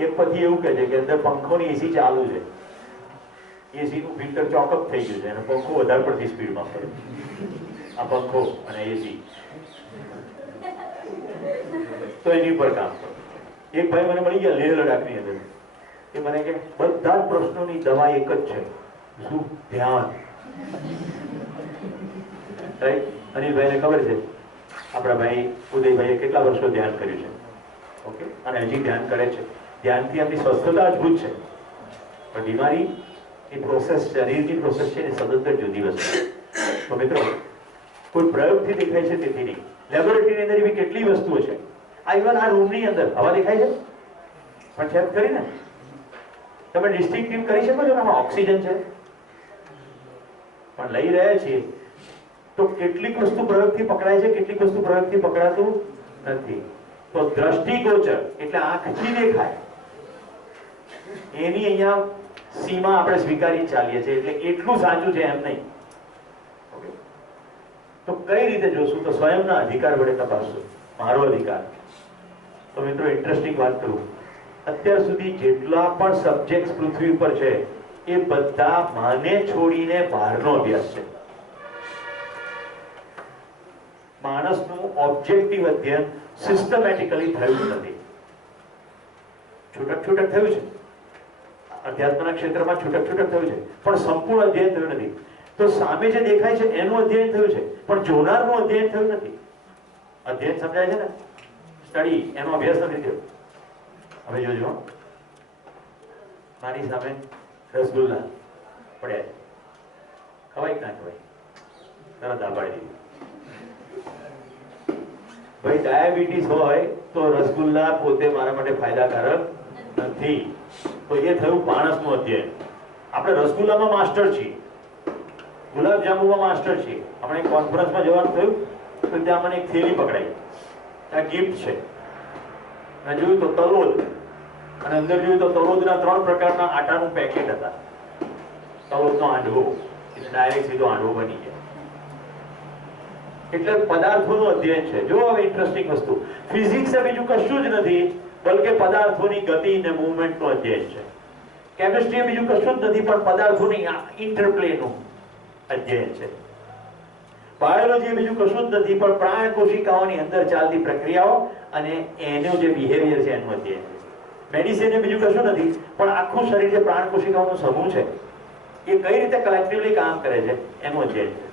એક પછી એવું કહે છે કે અંદર પંખોની એસી ચાલુ છે, એસી નું ફિલ્ટર ચોકઅપ થઈ ગયું છે અને પંખો વધારે પડતી સ્પીડમાં ફરે. આ પંખો અને એસી, તો એની ઉપર કામ કરો. એક ભાઈ મને મળી ગયા લેહ લડાખની અંદર, એ મને કે બધા જ પ્રશ્નોની દવા એક જ છે, શું? ધ્યાન. રાઈટ. અનિલભાઈને ખબર છે, આપણા ભાઈ ઉદયભાઈએ કેટલા વર્ષો ધ્યાન કર્યું છે, ઓકે, અને હજી ધ્યાન કરે છે. ધ્યાનથી આપણી સ્વસ્થતા અદભુત છે, પણ બીમારી એ પ્રોસેસ, શરીરની પ્રોસેસ છે એ સદંતર જુદી વસ્તુ. તો મિત્રો, કોઈ પ્રયોગથી દેખાય છે તેથી નહીં, લેબોરેટરીની અંદર એવી કેટલી વસ્તુઓ છે. આ ઇવન આ રૂમની અંદર હવા દેખાય છે પણ ચેક કરી ને તમે ડિસ્ટિંક્ટિવ કરી શકો છો કે આમાં ઓક્સિજન છે, પણ લઈ રહ્યા છીએ તો કેટલીક વસ્તુ પ્રયોગથી પકડાય છે, કેટલીક વસ્તુ પ્રયોગથી પકડાતું નથી. તો દ્રષ્ટિગોચર એટલે આંખથી દેખાય એની અહીંયા સીમા આપણે સ્વીકારી ચાલીએ છીએ, એટલે એટલું સાચું છે એમ નહીં. તો કઈ રીતે જોશું? તો સ્વયંના અધિકાર વડે તપાસશું. મારો અધિકાર. તો મિત્રો, ઇન્ટરેસ્ટિંગ વાત કરું, અત્યાર સુધી જેટલા પણ સબ્જેક્ટ પૃથ્વી ઉપર છે એ બધા માને છોડીને બહારનો અભ્યાસ છે. માણસનું ઓબ્જેક્ટિવ અધ્યયન સિસ્ટમેટિકલી થયું નથી. છૂટક છૂટક થયું છે, અધ્યાત્મના ક્ષેત્રમાં છૂટક છૂટક થયું છે, પણ સંપૂર્ણ અધ્યયન થયું નથી. તો સામે જે દેખાય છે એનું અધ્યયન થયું છે, પણ જોનારનું અધ્યયન થયું નથી. અધ્યયન સમજાય છે ને, સ્ટડી, એનો અભ્યાસ નથી થયો. હવે જોજો, મારી સામે રસગુલ્લા પડ્યા છે, ખવાય કે ના ખવાય? તરત દાબાડી દીધી. ભાઈ, ડાયાબિટીસ હોય તો રસગુલ્લા પોતે મારા માટે ફાયદાકારક નથી. તો એ થયું માણસનું અધ્યયન. આપણે રસગુલ્લામાં માસ્ટર છીએ, ગુલાબ જાંબુમાં માસ્ટર છીએ. આપણે એક કોન્ફરન્સમાં જવાનું થયું તો ત્યાં મને એક થેલી પકડાઈ, ત્યાં ગિફ્ટ છે. મેં જોયું તો તલોદ, અને અંદર જોયું તો તલોદના 3 પ્રકારના આટાનું પેકેટ હતા. તલોદનો હાંડવો, એટલે ડાયરેક્ટ સીધો હાંડવો બની ગયા. એટલે પદાર્થોનું અધ્યયન છે. જો હવે ઇન્ટરેસ્ટિંગ વસ્તુ, ફિઝિક્સ એ બીજું કશું જ નથી, બલકે પદાર્થોની ગતિ અને મૂવમેન્ટનું અધ્યયન છે. કેમિસ્ટ્રી એ બીજું કશું જ નથી, પણ પદાર્થોની ઇન્ટરપ્લેનું અધ્યયન છે. બાયોલોજી બીજું કશું જ નથી, પણ પ્રાણ કોશિકાઓની અંદર ચાલતી પ્રક્રિયાઓ અને એનું જે બિહેવિયર છે એનું અધ્યયન છે. મેડિસિન એ બીજું કશું નથી, પણ આખું શરીર જે પ્રાણ કોશિકાઓનો સમૂહ છે એ કઈ રીતે કલેક્ટિવલી કામ કરે છે એનું અધ્યયન છે.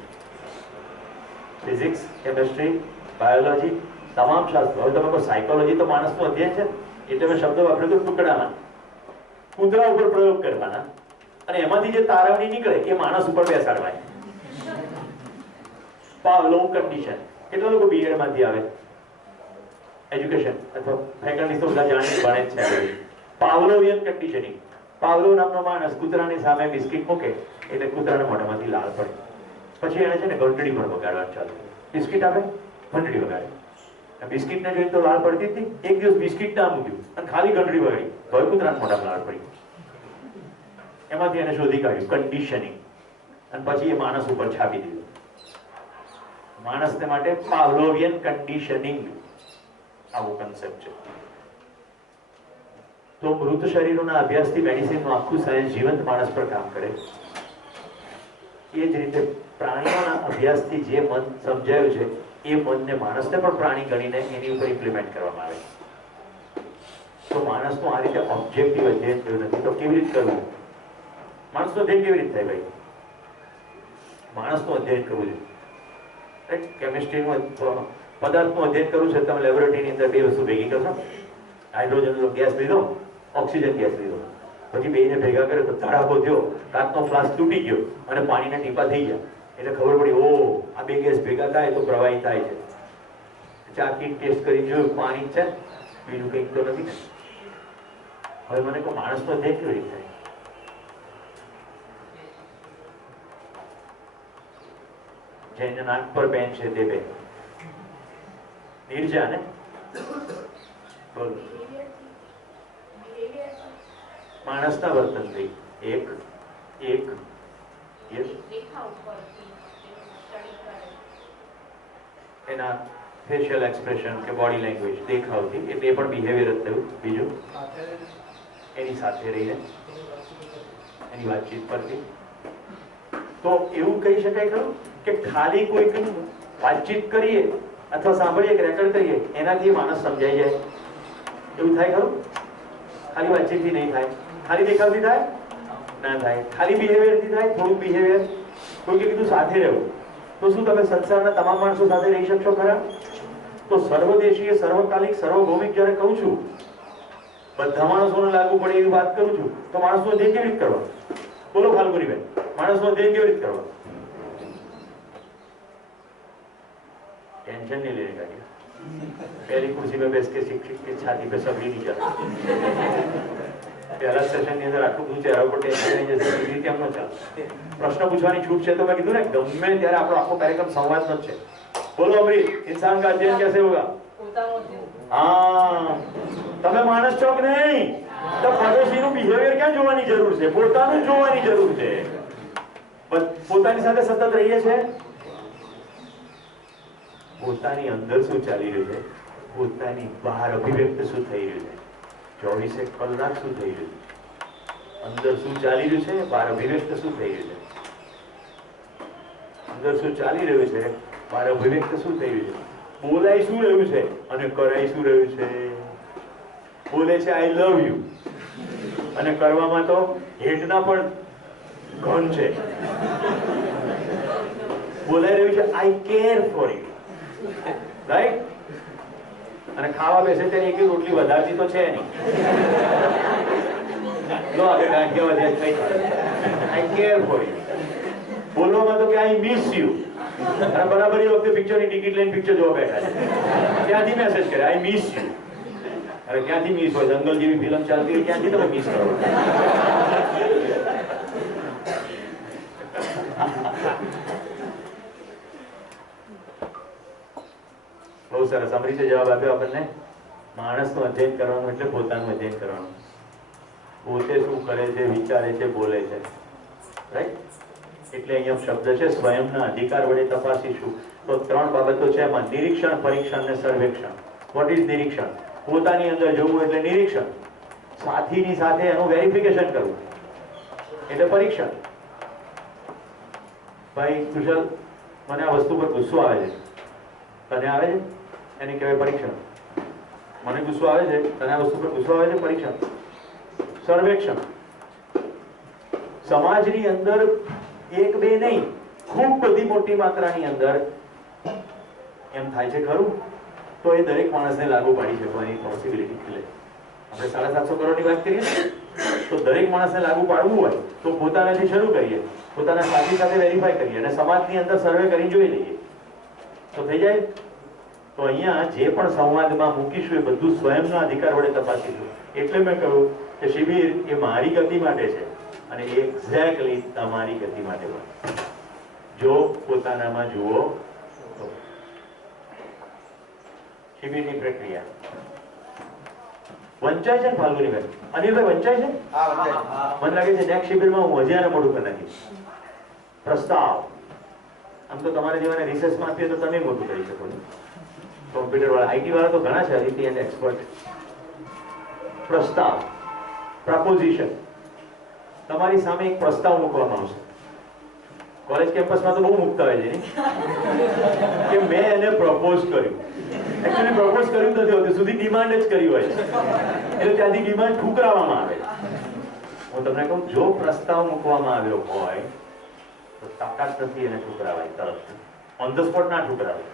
ફિઝિક્સ, કેમિસ્ટ્રી, બાયોલોજી, તમામ શાસ્ત્રો. હવે તમે કહો સાયકોલોજી તો માણસનું અધ્યયન છે, એટલે મેં શબ્દ વાપર્યો તો ટુકડામાં. કૂતરા ઉપર પ્રયોગ કરવાના અને એમાંથી જે તારવણી નીકળે એ માણસ ઉપર બેસાડવાય. Pavlov condition. કેટલા લોકો બીએડ માંથી આવે, એજ્યુકેશન અથવા ફેકલ્ટી તો બધા જાણીને ભણે જ છે. પાવલોવિયન કન્ડિશનિંગ. પાવલો નામનો માણસ કૂતરાની સામે બિસ્કિટ મૂકે એટલે કૂતરાના મોઢામાંથી લાળ પડે. પછી એને છે ને ઘંટડી પર વગાડવાનું ચાલુ. બિસ્કિટ આપે, ઘંટડી વગાડે. બિસ્કિટને જોઈને તો લાળ પડતી હતી. એક દિવસ બિસ્કિટ ના મૂક્યું અને ખાલી ઘંટડી વગાડી, હવે કૂતરાના મોઢામાં લાળ પડી. એમાંથી એને શોધી કાઢ્યું કન્ડિશનિંગ, અને પછી એ માણસ ઉપર છાપી દીધું. માણસને માટે પાવલોવિયન કન્ડિશનિંગ આવો કન્સેપ્ટ છે. તો મૃત શરીરોના અભ્યાસથી મેડિસિનનું આખું સાયન્સ જીવંત માણસ પર કામ કરે. એ જ રીતે પ્રાણીઓના અભ્યાસથી જે મન સમજાયું છે એ મનને માણસને પણ પ્રાણી ગણીને એની ઉપર ઇમ્પ્લિમેન્ટ કરવામાં આવે. તો માણસનું આ રીતે ઓબ્જેક્ટિવ અધ્યયન થયું નથી તો કેવી રીતે કરવું? માણસનું અધ્યયન કેવી રીતે થાય ભાઈ? માણસનું અધ્યયન કરવું છે. કેમિસ્ટ્રીનું પદાર્થનું અધ્યયન કરવું છે. તમે લેબોરેટરીની અંદર બે વસ્તુ ભેગી કરશો, હાઇડ્રોજનનો ગેસ લીધો, ઓક્સિજન ગેસ લીધો, પછી બેને ભેગા કરે તો ધડાકો થયો, કાચનો ફ્લાસ્ક તૂટી ગયો અને પાણીના ટીપા થઈ ગયા એટલે ખબર પડી ઓ આ બે ગેસ ભેગા થાય તો પ્રવાહી થાય છે. ચાકી ટેસ્ટ કરી જોયું પાણી છે, બીજું કંઈક તો નથી. હવે મને કોઈ માણસનો અધ્યયન કેવી રીતે થાય? જેને નાક પર બેન છે તે બેન નિર્જા ને બોલો. માણસના વર્તનથી એક એના ફેશિયલ એક્સપ્રેશન કે બોડી લેંગ્વેજ દેખાવથી એટલે એ પણ બિહેવિયર જ થયું. બીજું એની સાથે રહીને એની વાતચીત પરથી. તો એવું કહી શકાય ખરું કે ખાલી કોઈક વાતચીત કરીએ અથવા સાંભળીએ કે રેકોર્ડ કરીએ એનાથી માણસ સમજાઈ જાય એવું થાય ખરું? ખાલી વાતચીતથી નહીં થાય. ખાલી દેખાવથી થાય ના થાય. ખાલી બિહેવિયરથી થાય, થોડું બિહેવિયર. કોઈકે કીધું સાથે રહેવું, તો શું તમે સંસારના તમામ માણસો સાથે રહી શકશો ખરા? તો સર્વદેશીય, સર્વકાલિક, સર્વભૌમિક જ્યારે કહું છું, બધા માણસોને લાગુ પડે એવી વાત કરું છું, તો માણસનો અધ્યયન કેવી રીતે કરવા? બોલો ફાલ્ગુનીબેન, માણસનો અધ્યયન કેવી રીતે કરવા? टेंशन नहीं लेने का क्या? पहली कुर्सी पे बैठ के शिक्षक की छाती पे सब नहीं जाता. पहला सेशन ની અંદર આટલું બધું ચહેરા પર ટેન્શન નહીં જશે એ રીતે એમ ન ચાલે. પ્રશ્ન પૂછવાની છૂટ છે તો મેં કીધું ને ગમે ત્યારે આપણો આખો કાર્યક્રમ સંવાદનો જ છે. બોલો અમરીત, इंसान का अध्ययन कैसे होगा? હા, તમે માણસ છો કે નહીં? તો પડોશીનું બિહેવિયર ક્યાં જોવાની જરૂર છે? પોતાનું જોવાની જરૂર છે. પોતાની સાથે સતત રહીએ છે. પોતાની અંદર શું ચાલી રહ્યું છે, પોતાની બહાર અભિવ્યક્ત શું થઈ રહ્યું છે, 24 કલાક શું થઈ રહ્યું છે, અંદર શું ચાલી રહ્યું છે, બહાર અભિવ્યક્ત શું થઈ રહ્યું છે, અંદર શું ચાલી રહ્યું છે, બહાર અભિવ્યક્ત શું થઈ રહ્યું છે, બોલાય શું રહ્યું છે અને કરાય શું રહ્યું છે. બોલે છે આઈ લવ યુ અને કરવામાં તો હેઠના પણ ઘન છે. બોલાઈ રહ્યું છે આઈ કેર ફોર યુ, રાઈટ? અને ખાવા બેસે ત્યારે એક રોટલી વધારતી તો છે નહીં. લો આપણે ગાંઠિયા વધ્યા કઈ આઈ કેર ફોર યુ. બોલવામાં તો કે આઈ મિસ યુ, અને બરાબર એ વખતે પિક્ચરની ટિકિટ લઈને પિક્ચર જોવા બેઠા છે, ત્યાંથી મેસેજ કરે આઈ મિસ યુ. અરે ક્યાંથી મિસ હોય? જંગલ જેવી ફિલ્મ ચાલતી હોય ક્યાંથી તમે મિસ કરો? બહુ સરસ અમરીતે જવાબ આપ્યો આપણને. માણસનું અધ્યયન કરવાનું એટલે પોતાનું અધ્યયન કરવાનું. પોતે શું કરે છે, વિચારે છે, બોલે છે, રાઈટ? એટલે અહીંયા શબ્દ છે સ્વયંના અધિકાર વડે તપાસીશું. તો ત્રણ બાબતો છે એમાં: નિરીક્ષણ, પરીક્ષણ અને સર્વેક્ષણ. વોટ ઇઝ નિરીક્ષણ? પોતાની અંદર જોવું એટલે નિરીક્ષણ. સાથીની સાથે એનું વેરિફિકેશન કરવું એટલે પરીક્ષણ. ભાઈ કુશલ, મને આ વસ્તુ પર ગુસ્સો આવે છે, તને આવે છે? એને કહેવાય પરીક્ષણ. મને ગુસ્સો આવે છે, તને આ વસ્તુ પર ગુસ્સો આવે છે, પરીક્ષણ. સર્વેક્ષણ. સમાજની અંદર એક બે નહીં, ખૂબ બધી મોટી માત્રાની અંદર એમ થાય છે ખરું, તો એ દરેક માણસને લાગુ પાડી શકવાની પોસિબિલિટી ખીલે. આપણે 750 કરોડની વાત કરીએ તો દરેક માણસને લાગુ પાડવું હોય તો પોતાનાથી શરૂ કરીએ, પોતાના સાથી સાથે વેરીફાઈ કરીએ અને સમાજની અંદર સર્વે કરી જોઈ લઈએ તો થઈ જાય. તો અહીંયા જે પણ સંવાદમાં મૂકીશું એ બધું સ્વયંના અધિકાર વડે તપાસીશું. એટલે મેં કહ્યું કે શિબિર એ મારી ગતિ માટે છે અને એક્ઝેક્ટલી તમારી ગતિ માટે પણ. જો પોતાનામાં જુઓ તો શિબિરની પ્રક્રિયા વંચાય છે ને ફાલ્ગુનીબેન? અનિલભાઈ વંચાય છે? મને લાગે છે નેક્સ્ટ શિબિરમાં હું હજાર મોડું કરી નાખીશ. પ્રસ્તાવ આમ તો તમારે જેવાને રિસર્ચમાં આપીએ તો તમે મોટું કરી શકો છો. કોમ્પ્યુટર વાળા, આઈટી વાળા તો ઘણા છે, આઈટી એન્ડ એક્સપર્ટ. પ્રસ્તાવ, પ્રપોઝિશન. તમારી સામે એક પ્રસ્તાવ મૂકવામાં આવશે. કોલેજ કેમ્પસમાં તો બહુ મૂકતા હોય છે કે મેં એને પ્રપોઝ કર્યું. એકચ્યુઅલી પ્રપોઝ કર્યું નથી હોતું, સુધી ડિમાન્ડ જ કરી હોય છે. એટલે ત્યાંથી ડિમાન્ડ ઠુકરાવવામાં આવે. હું તમને કહું, જો પ્રસ્તાવ મૂકવામાં આવ્યો હોય તો તાકાત નથી એને ઠુકરાવાય તરત. ઓન ધ સ્પોટ ના ઠુકરાવાય.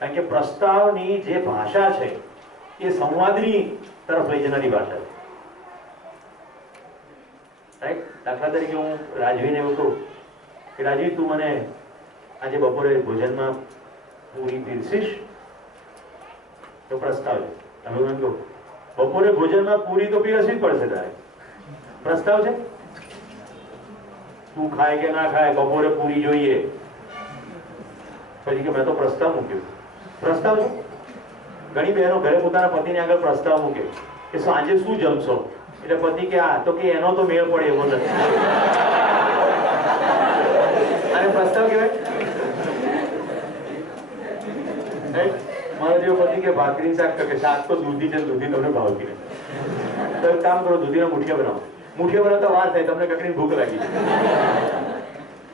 કારણ કે પ્રસ્તાવની જે ભાષા છે એ સંવાદની તરફ લઈ જનારી ભાષા છે. રાઈટ? દાખલા તરીકે હું રાજવીને એવું કહું કે રાજવી, તું મને આજે બપોરે ભોજનમાં પૂરી પીરસીશ? તો પ્રસ્તાવ છે. તમે મને કહો બપોરે ભોજનમાં પૂરી તો પીરસવી જ પડશે તારે. પ્રસ્તાવ છે. તું ખાય કે ના ખાય, બપોરે પૂરી જોઈએ. પછી કે મેં તો પ્રસ્તાવ મૂક્યો. પ્રસ્તાવ છે. ઘણી બહેનો ઘરે પોતાના પતિને આગળ પ્રસ્તાવ મૂકે કે સાંજે શું જમશો? એટલે પતિ કે આ તો કે એનો તો મેળ પડે એવો નથી. આને પ્રસ્તાવ કહેવાય? મારો જેવો પતિ કે ભાખરી શાક, કે શાક તો દૂધી છે, દૂધી તમને ભાવતી નથી. તો એક કામ કરો, દૂધીના મુઠિયા બનાવો. મુઠિયા બનાવતા વાર થાય, તમને કકડી ભૂખ લાગી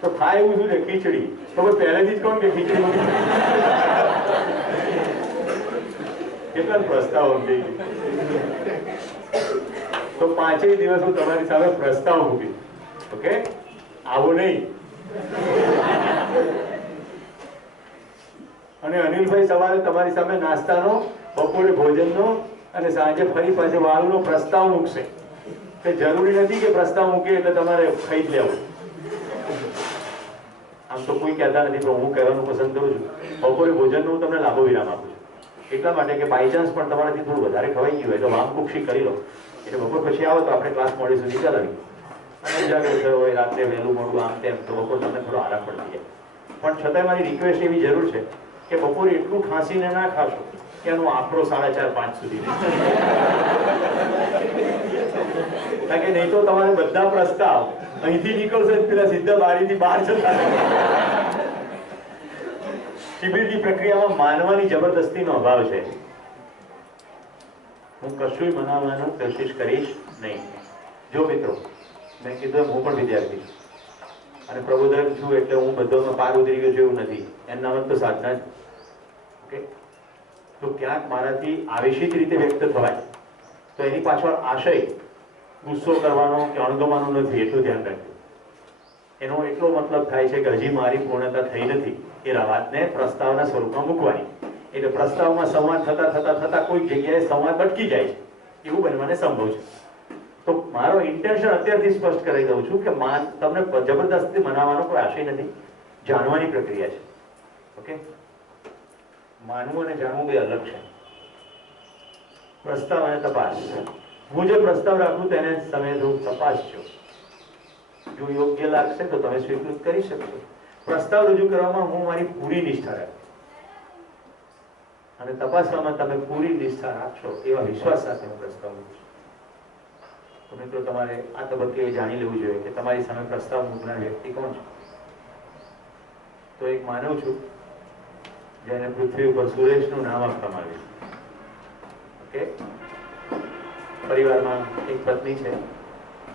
તો થાય એવું શું છે? ખીચડી. તો પહેલેથી જ કહું કે ખીચડી કેટલા પ્રસ્તાવ થઈ ગઈ. તો 5 દિવસ હું તમારી સામે પ્રસ્તાવ મૂકી. ઓકે, આવો નહીં. અને અનિલભાઈ સવારે તમારી સામે નાસ્તાનો, બપોરે ભોજનનો અને સાંજે ફરી પાછો વાળનો પ્રસ્તાવ મૂકશે. તે જરૂરી નથી કે પ્રસ્તાવ મૂકે એટલે તમારે ખાઈ જ લેવું. આમ તો કોઈ કહેતા નથી, પણ હું કહેવાનું પસંદ કરું છું. બપોરે ભોજનનું હું તમને લાંબો વિરામ આપું છું. એટલા માટે કે બાય ચાન્સ પણ તમારાથી થોડું વધારે ખવાઈ ગયું હોય તો વામકુક્ષી કરી લો. એટલે બપોર પછી આવો તો આપણે ક્લાસ મોડે સુધી ચલાવી. અને ઉજાગર થયો હોય, રાત્રે વહેલું મોડું આમ તેમ, તો બપોર તમને થોડો આરામ પડી જાય. પણ છતાંય મારી રિક્વેસ્ટ એવી જરૂર છે કે બપોરે એટલું ખાંસીને ના ખાશો કે એનો આંકડો 4:30-5 સુધી. કારણ કે નહીં તો તમારે બધા પ્રસ્તાવ અહીંથી નીકળશે, પેલા સીધા બારીથી બહાર જતા. શિબિરની પ્રક્રિયામાં માનવાની જબરદસ્તીનો અભાવ છે. હું કશું મનાવવાનું કોશિશ કરીશ નહીં. જો મિત્રો, મેં કીધું હું પણ વિદ્યાર્થી છું અને પ્રબોધન છું, એટલે હું બધામાં પાર ઉતરી ગયો છું એવું નથી. એનું નામ તો સાધના જ. ઓકે, તો ક્યાંક મારાથી આવેશિત રીતે વ્યક્ત થવાય તો એની પાછળ આશય ગુસ્સો કરવાનો કે અણગમવાનો નથી, એટલું ધ્યાન રાખજો. એનો એટલો મતલબ થાય છે કે હજી મારી પૂર્ણતા થઈ નથી એ વાતને પ્રસ્તાવના સ્વરૂપમાં મૂકવાની. એટલે પ્રસ્તાવમાં સંવાદ થતા કોઈ જગ્યાએ સંવાદ અટકી જાય છે એવું બનવાને સંભવ છે. તો મારો ઇન્ટેન્શન અત્યારથી સ્પષ્ટ કરી દઉં છું કે તમને જબરદસ્તી મનાવવાનો કોઈ આશય નથી. જાણવાની પ્રક્રિયા છે. ઓકે, માનવું અને જાણવું બે અલગ છે. પ્રસ્તાવ અને તપાસ. હું જે પ્રસ્તાવ રાખું તેને તમે જો તપાસજો, જો યોગ્ય લાગશે તો તમે સ્વીકૃત કરી શકશો. પ્રસ્તાવ રજૂ કરવામાં હું મારી પૂરી નિષ્ઠા રાખું અને તપાસવામાં તમે પૂરી નિષ્ઠા રાખશો એવા વિશ્વાસ સાથે હું પ્રસ્તાવ મૂકું છું. તો મિત્રો, તમારે આ તબક્કે જાણી લેવું જોઈએ કે તમારી સામે પ્રસ્તાવ મૂકનાર વ્યક્તિ કોણ છે. તો એક માનવ છું જેને પૃથ્વી ઉપર સુરેશનું નામ આપવામાં આવ્યું. ઓકે, પરિવારમાં એક પત્ની છે,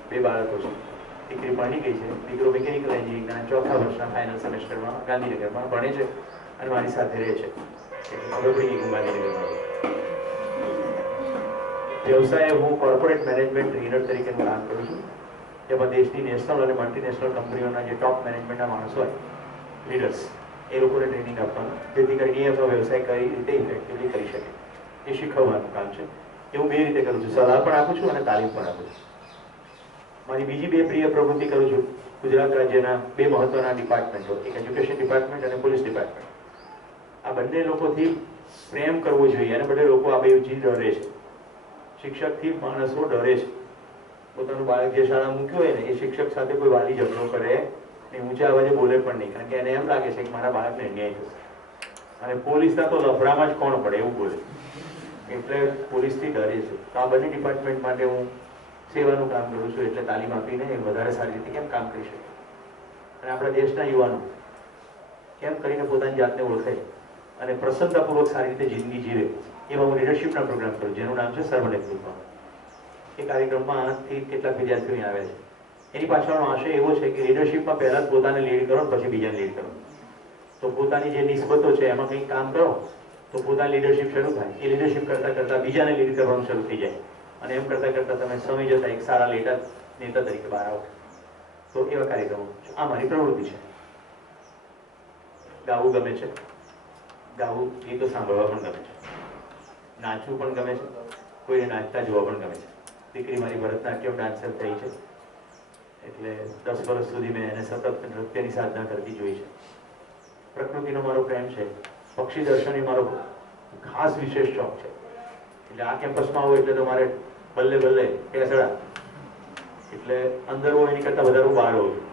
2 બાળકો છે. દીકરી ભણી ગઈ છે, દીકરો મિકેનિકલ એન્જિનિયરિંગના 4થા વર્ષના ફાઇનલ સેમેસ્ટરમાં ગાંધીનગરમાં ભણે છે અને મારી સાથે રહે છે. વ્યવસાય હું કોર્પોરેટ મેનેજમેન્ટ ટ્રેનર તરીકે કામ કરું છું, જેમાં દેશની નેશનલ અને મલ્ટીનેશનલ કંપનીઓના જે ટોપ મેનેજમેન્ટના માણસો હોય, લીડર્સ, એ લોકોને ટ્રેનિંગ આપવાનું, જેથી કરીને એમનો વ્યવસાય કઈ રીતે ઇફેક્ટિવલી કરી શકે એ શીખવવાનું કામ છે. એવું 2 રીતે કરું છું, સલાહ પણ આપું છું અને તાલીમ પણ આપું છું. મારી બીજી 2 પ્રિય પ્રવૃત્તિ કરું છું ગુજરાત રાજ્યના 2 મહત્વના ડિપાર્ટમેન્ટો, એક એજ્યુકેશન ડિપાર્ટમેન્ટ અને પોલીસ ડિપાર્ટમેન્ટ. આ બંને લોકોથી પ્રેમ કરવો જોઈએ અને બધા લોકો આ બે ચીજ ડરે છે. શિક્ષકથી માણસો ડરે છે પોતાનું બાળક જે શાળા મૂક્યું હોય ને એ શિક્ષક સાથે કોઈ વાલી ઝઘડો કરે ને ઊંચા અવાજે બોલે પણ નહીં, કારણ કે એને એમ લાગે છે કે મારા બાળકને અન્યાય થશે અને પોલીસના તો લફડામાં જ કોણ પડે એવું બોલે, એટલે પોલીસથી ડરે છે. તો આ બંને ડિપાર્ટમેન્ટ માટે હું સેવાનું કામ કરું છું, એટલે તાલીમ આપીને એ વધારે સારી રીતે કેમ કામ કરી શકે અને આપણા દેશના યુવાનો કેમ કરીને પોતાની જાતને ઓળખે અને પ્રસન્નતાપૂર્વક સારી રીતે જિંદગી જીવે એવા હું લીડરશિપના પ્રોગ્રામ કરું, જેનું નામ છે સર્વનેતૃત્વ. એ કાર્યક્રમમાં 8થી કેટલાક વિદ્યાર્થીઓ આવ્યા છે. એની પાછળનો આશય એવો છે કે લીડરશિપમાં પહેલા જ પોતાને લીડ કરો, પછી બીજાને લીડ કરો. તો પોતાની જે નિસ્બતો છે એમાં કંઈક કામ કરો તો પોતાની લીડરશિપ શરૂ થાય. એ લીડરશિપ કરતા કરતા બીજાને લીડ કરવાનું શરૂ થઈ જાય અને એમ કરતા કરતા તમે સમય જતા એક સારા નેતા તરીકે બહાર આવો. તો એવા કાર્યક્રમો આ મારી પ્રવૃત્તિ છે. ગાવું ગમે છે, ગાવું ગીતો સાંભળવા પણ ગમે છે, નાચવું પણ ગમે છે, કોઈને નાચતા જોવા પણ ગમે છે. દીકરી મારી ભરતનાટ્યમ ડાન્સર થઈ છે, એટલે 10 વર્ષ સુધી મેં એને સતત નૃત્યની સાધના કરતી જોઈ છે. પ્રકૃતિનો મારો પ્રેમ છે, પક્ષી દર્શનની મારો ખાસ વિશેષ શોખ છે. એટલે આ કેમ્પસમાં આવું એટલે તો મારે બલ્લે બલ્લે પેસડા, એટલે અંદર હોય એની કરતાં વધારે બહાર હોઉં છું.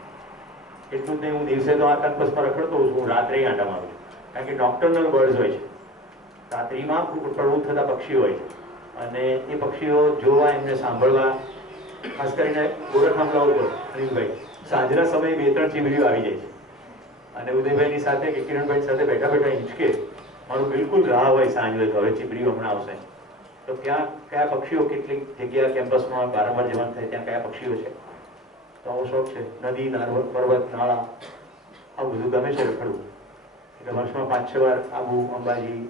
એટલું જ નહીં, હું દિવસે તો આ કેમ્પસમાં રખડતો હોઉં છું, હું રાત્રે આંટા મારું છું, કારણ કે નોક્ટર્નલ બર્ડ્સ હોય છે, રાત્રિમાં પ્રવૃત્ત થતા પક્ષીઓ હોય છે અને એ પક્ષીઓ જોવા, એમને સાંભળવા, ખાસ કરીને ગોરખામલાઓ પર અનિલભાઈ સાંજના સમયે 2-3 ચીમરીઓ આવી જાય છે અને ઉદયભાઈની સાથે કે કિરણભાઈ સાથે બેઠા બેઠા હિંચકે મારું બિલકુલ રાહ હોય સાંજ હોય તો હવે ચીમરીઓ હમણાં આવશે. તો ત્યાં કયા પક્ષીઓ, કેટલીક જગ્યા કેમ્પસમાં વારંવાર જવાનું થાય ત્યાં કયા પક્ષીઓ છે, તો આવો શોખ છે. નદી, પર્વત, નાળા આ બધું ગમે છે રખડવું. એટલે વર્ષમાં 5-6 વાર આબુ, અંબાજી,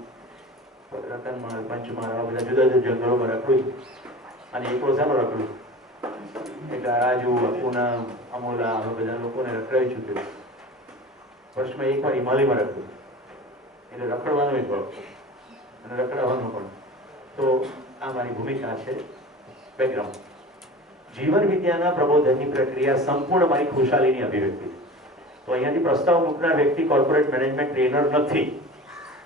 રતનમાળ, પંચમહાલ આવા બધા જુદા જુદા જંગલોમાં રખડું અને એક વર્ષમાં રખડું. એટલે રાજુ, પૂનમ, અમોલા આવા બધા લોકોને રખડાવી ચૂક્યું. વર્ષમાં એકવાર હિમાલયમાં રખડું. એટલે રખડવાનો એક ભાગ અને રખડાવવાનો પણ. તો આ મારી ભૂમિકા છે. બેકગ્રાઉન્ડ જીવન વિદ્યાના પ્રબોધનની પ્રક્રિયા સંપૂર્ણ મારી ખુશાલીની અભિવ્યક્તિ છે. તો અહીંયાથી પ્રસ્તાવ મૂકનાર વ્યક્તિ કોર્પોરેટ મેનેજમેન્ટ ટ્રેનર નથી,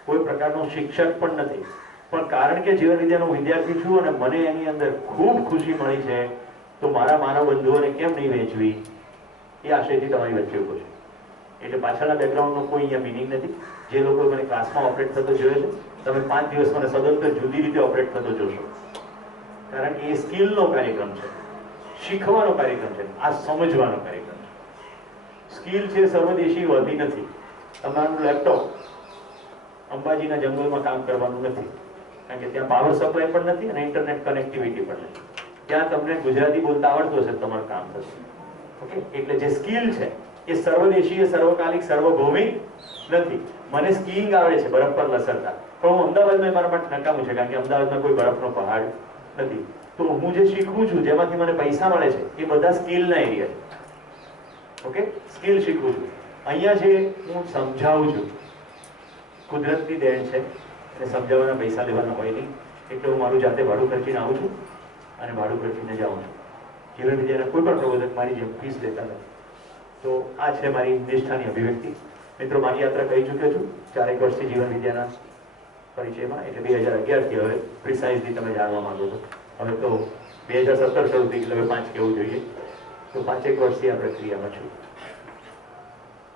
કોઈ પ્રકારનો શિક્ષક પણ નથી, પણ કારણ કે જીવન વિદ્યાનો વિદ્યાર્થી છું અને મને એની અંદર ખૂબ ખુશી મળી છે, તો મારા માનવ બંધુઓને કેમ નહીં વહેંચવી એ આશયથી તમારી વચ્ચે ઉભો છે. એટલે પાછળના બેકગ્રાઉન્ડનો કોઈ અહીંયા મિનિંગ નથી. જે લોકો મને ક્લાસમાં ઓપરેટ થતો જોયો છે, તમે 5 દિવસ મને સદંતર જુદી રીતે ઓપરેટ થતો જોશો, કારણ કે એ સ્કિલનો કાર્યક્રમ છે, શીખવાનો કાર્યક્રમ છે, આ સમજવાનો કાર્યક્રમ છે. સ્કિલ છે સર્વદેશી હોતી નથી. તમારું લેપટોપ અંબાજીના જંગલમાં કામ કરવાનું નથી, કારણ કે ત્યાં પાવર સપ્લાય પણ નથી અને ઇન્ટરનેટ કનેક્ટિવિટી પણ નથી. ત્યાં તમને ગુજરાતી બોલતા આવડતું હશે, તમારું કામ થશે. ઓકે, એટલે જે સ્કિલ છે એ સર્વદેશીય, સર્વકાલિક, સર્વભૌમિક નથી. મને સ્કીઇંગ આવડે છે બરફ પર લસરતા, પણ હું અમદાવાદમાં મારા માટે નકામું છે, કારણ કે અમદાવાદમાં કોઈ બરફનો પહાડ નથી. તો હું જે શીખું છું, જેમાંથી મને પૈસા મળે છે, એ બધા સ્કિલના એરિયા છે. ઓકે, સ્કિલ શીખું છું. અહીંયા જે હું સમજાવું છું કુદરતની દેણ છે, અને સમજાવવાના પૈસા લેવાના હોય નહીં, એટલે હું મારું જાતે ભાડું ખર્ચીને આવું છું અને ભાડું ખર્ચીને જાઉં છું. જીવન વિદ્યાના કોઈ પણ પ્રબોધક મારી જેમ ફીસ લેતા નથી. તો આ છે મારી નિષ્ઠાની અભિવ્યક્તિ. મિત્રો, મારી યાત્રા કરી ચૂક્યો છું 4 વર્ષથી જીવન વિદ્યાના પરિચયમાં, એટલે 2011થી હવે પ્રિસાઇઝલી તમે જાણવા માંગો છો. હવે તો 2017 શરૂ થઈ, એટલે હવે 5 કહેવું જોઈએ. તો 5 વર્ષથી આ પ્રક્રિયામાં છું.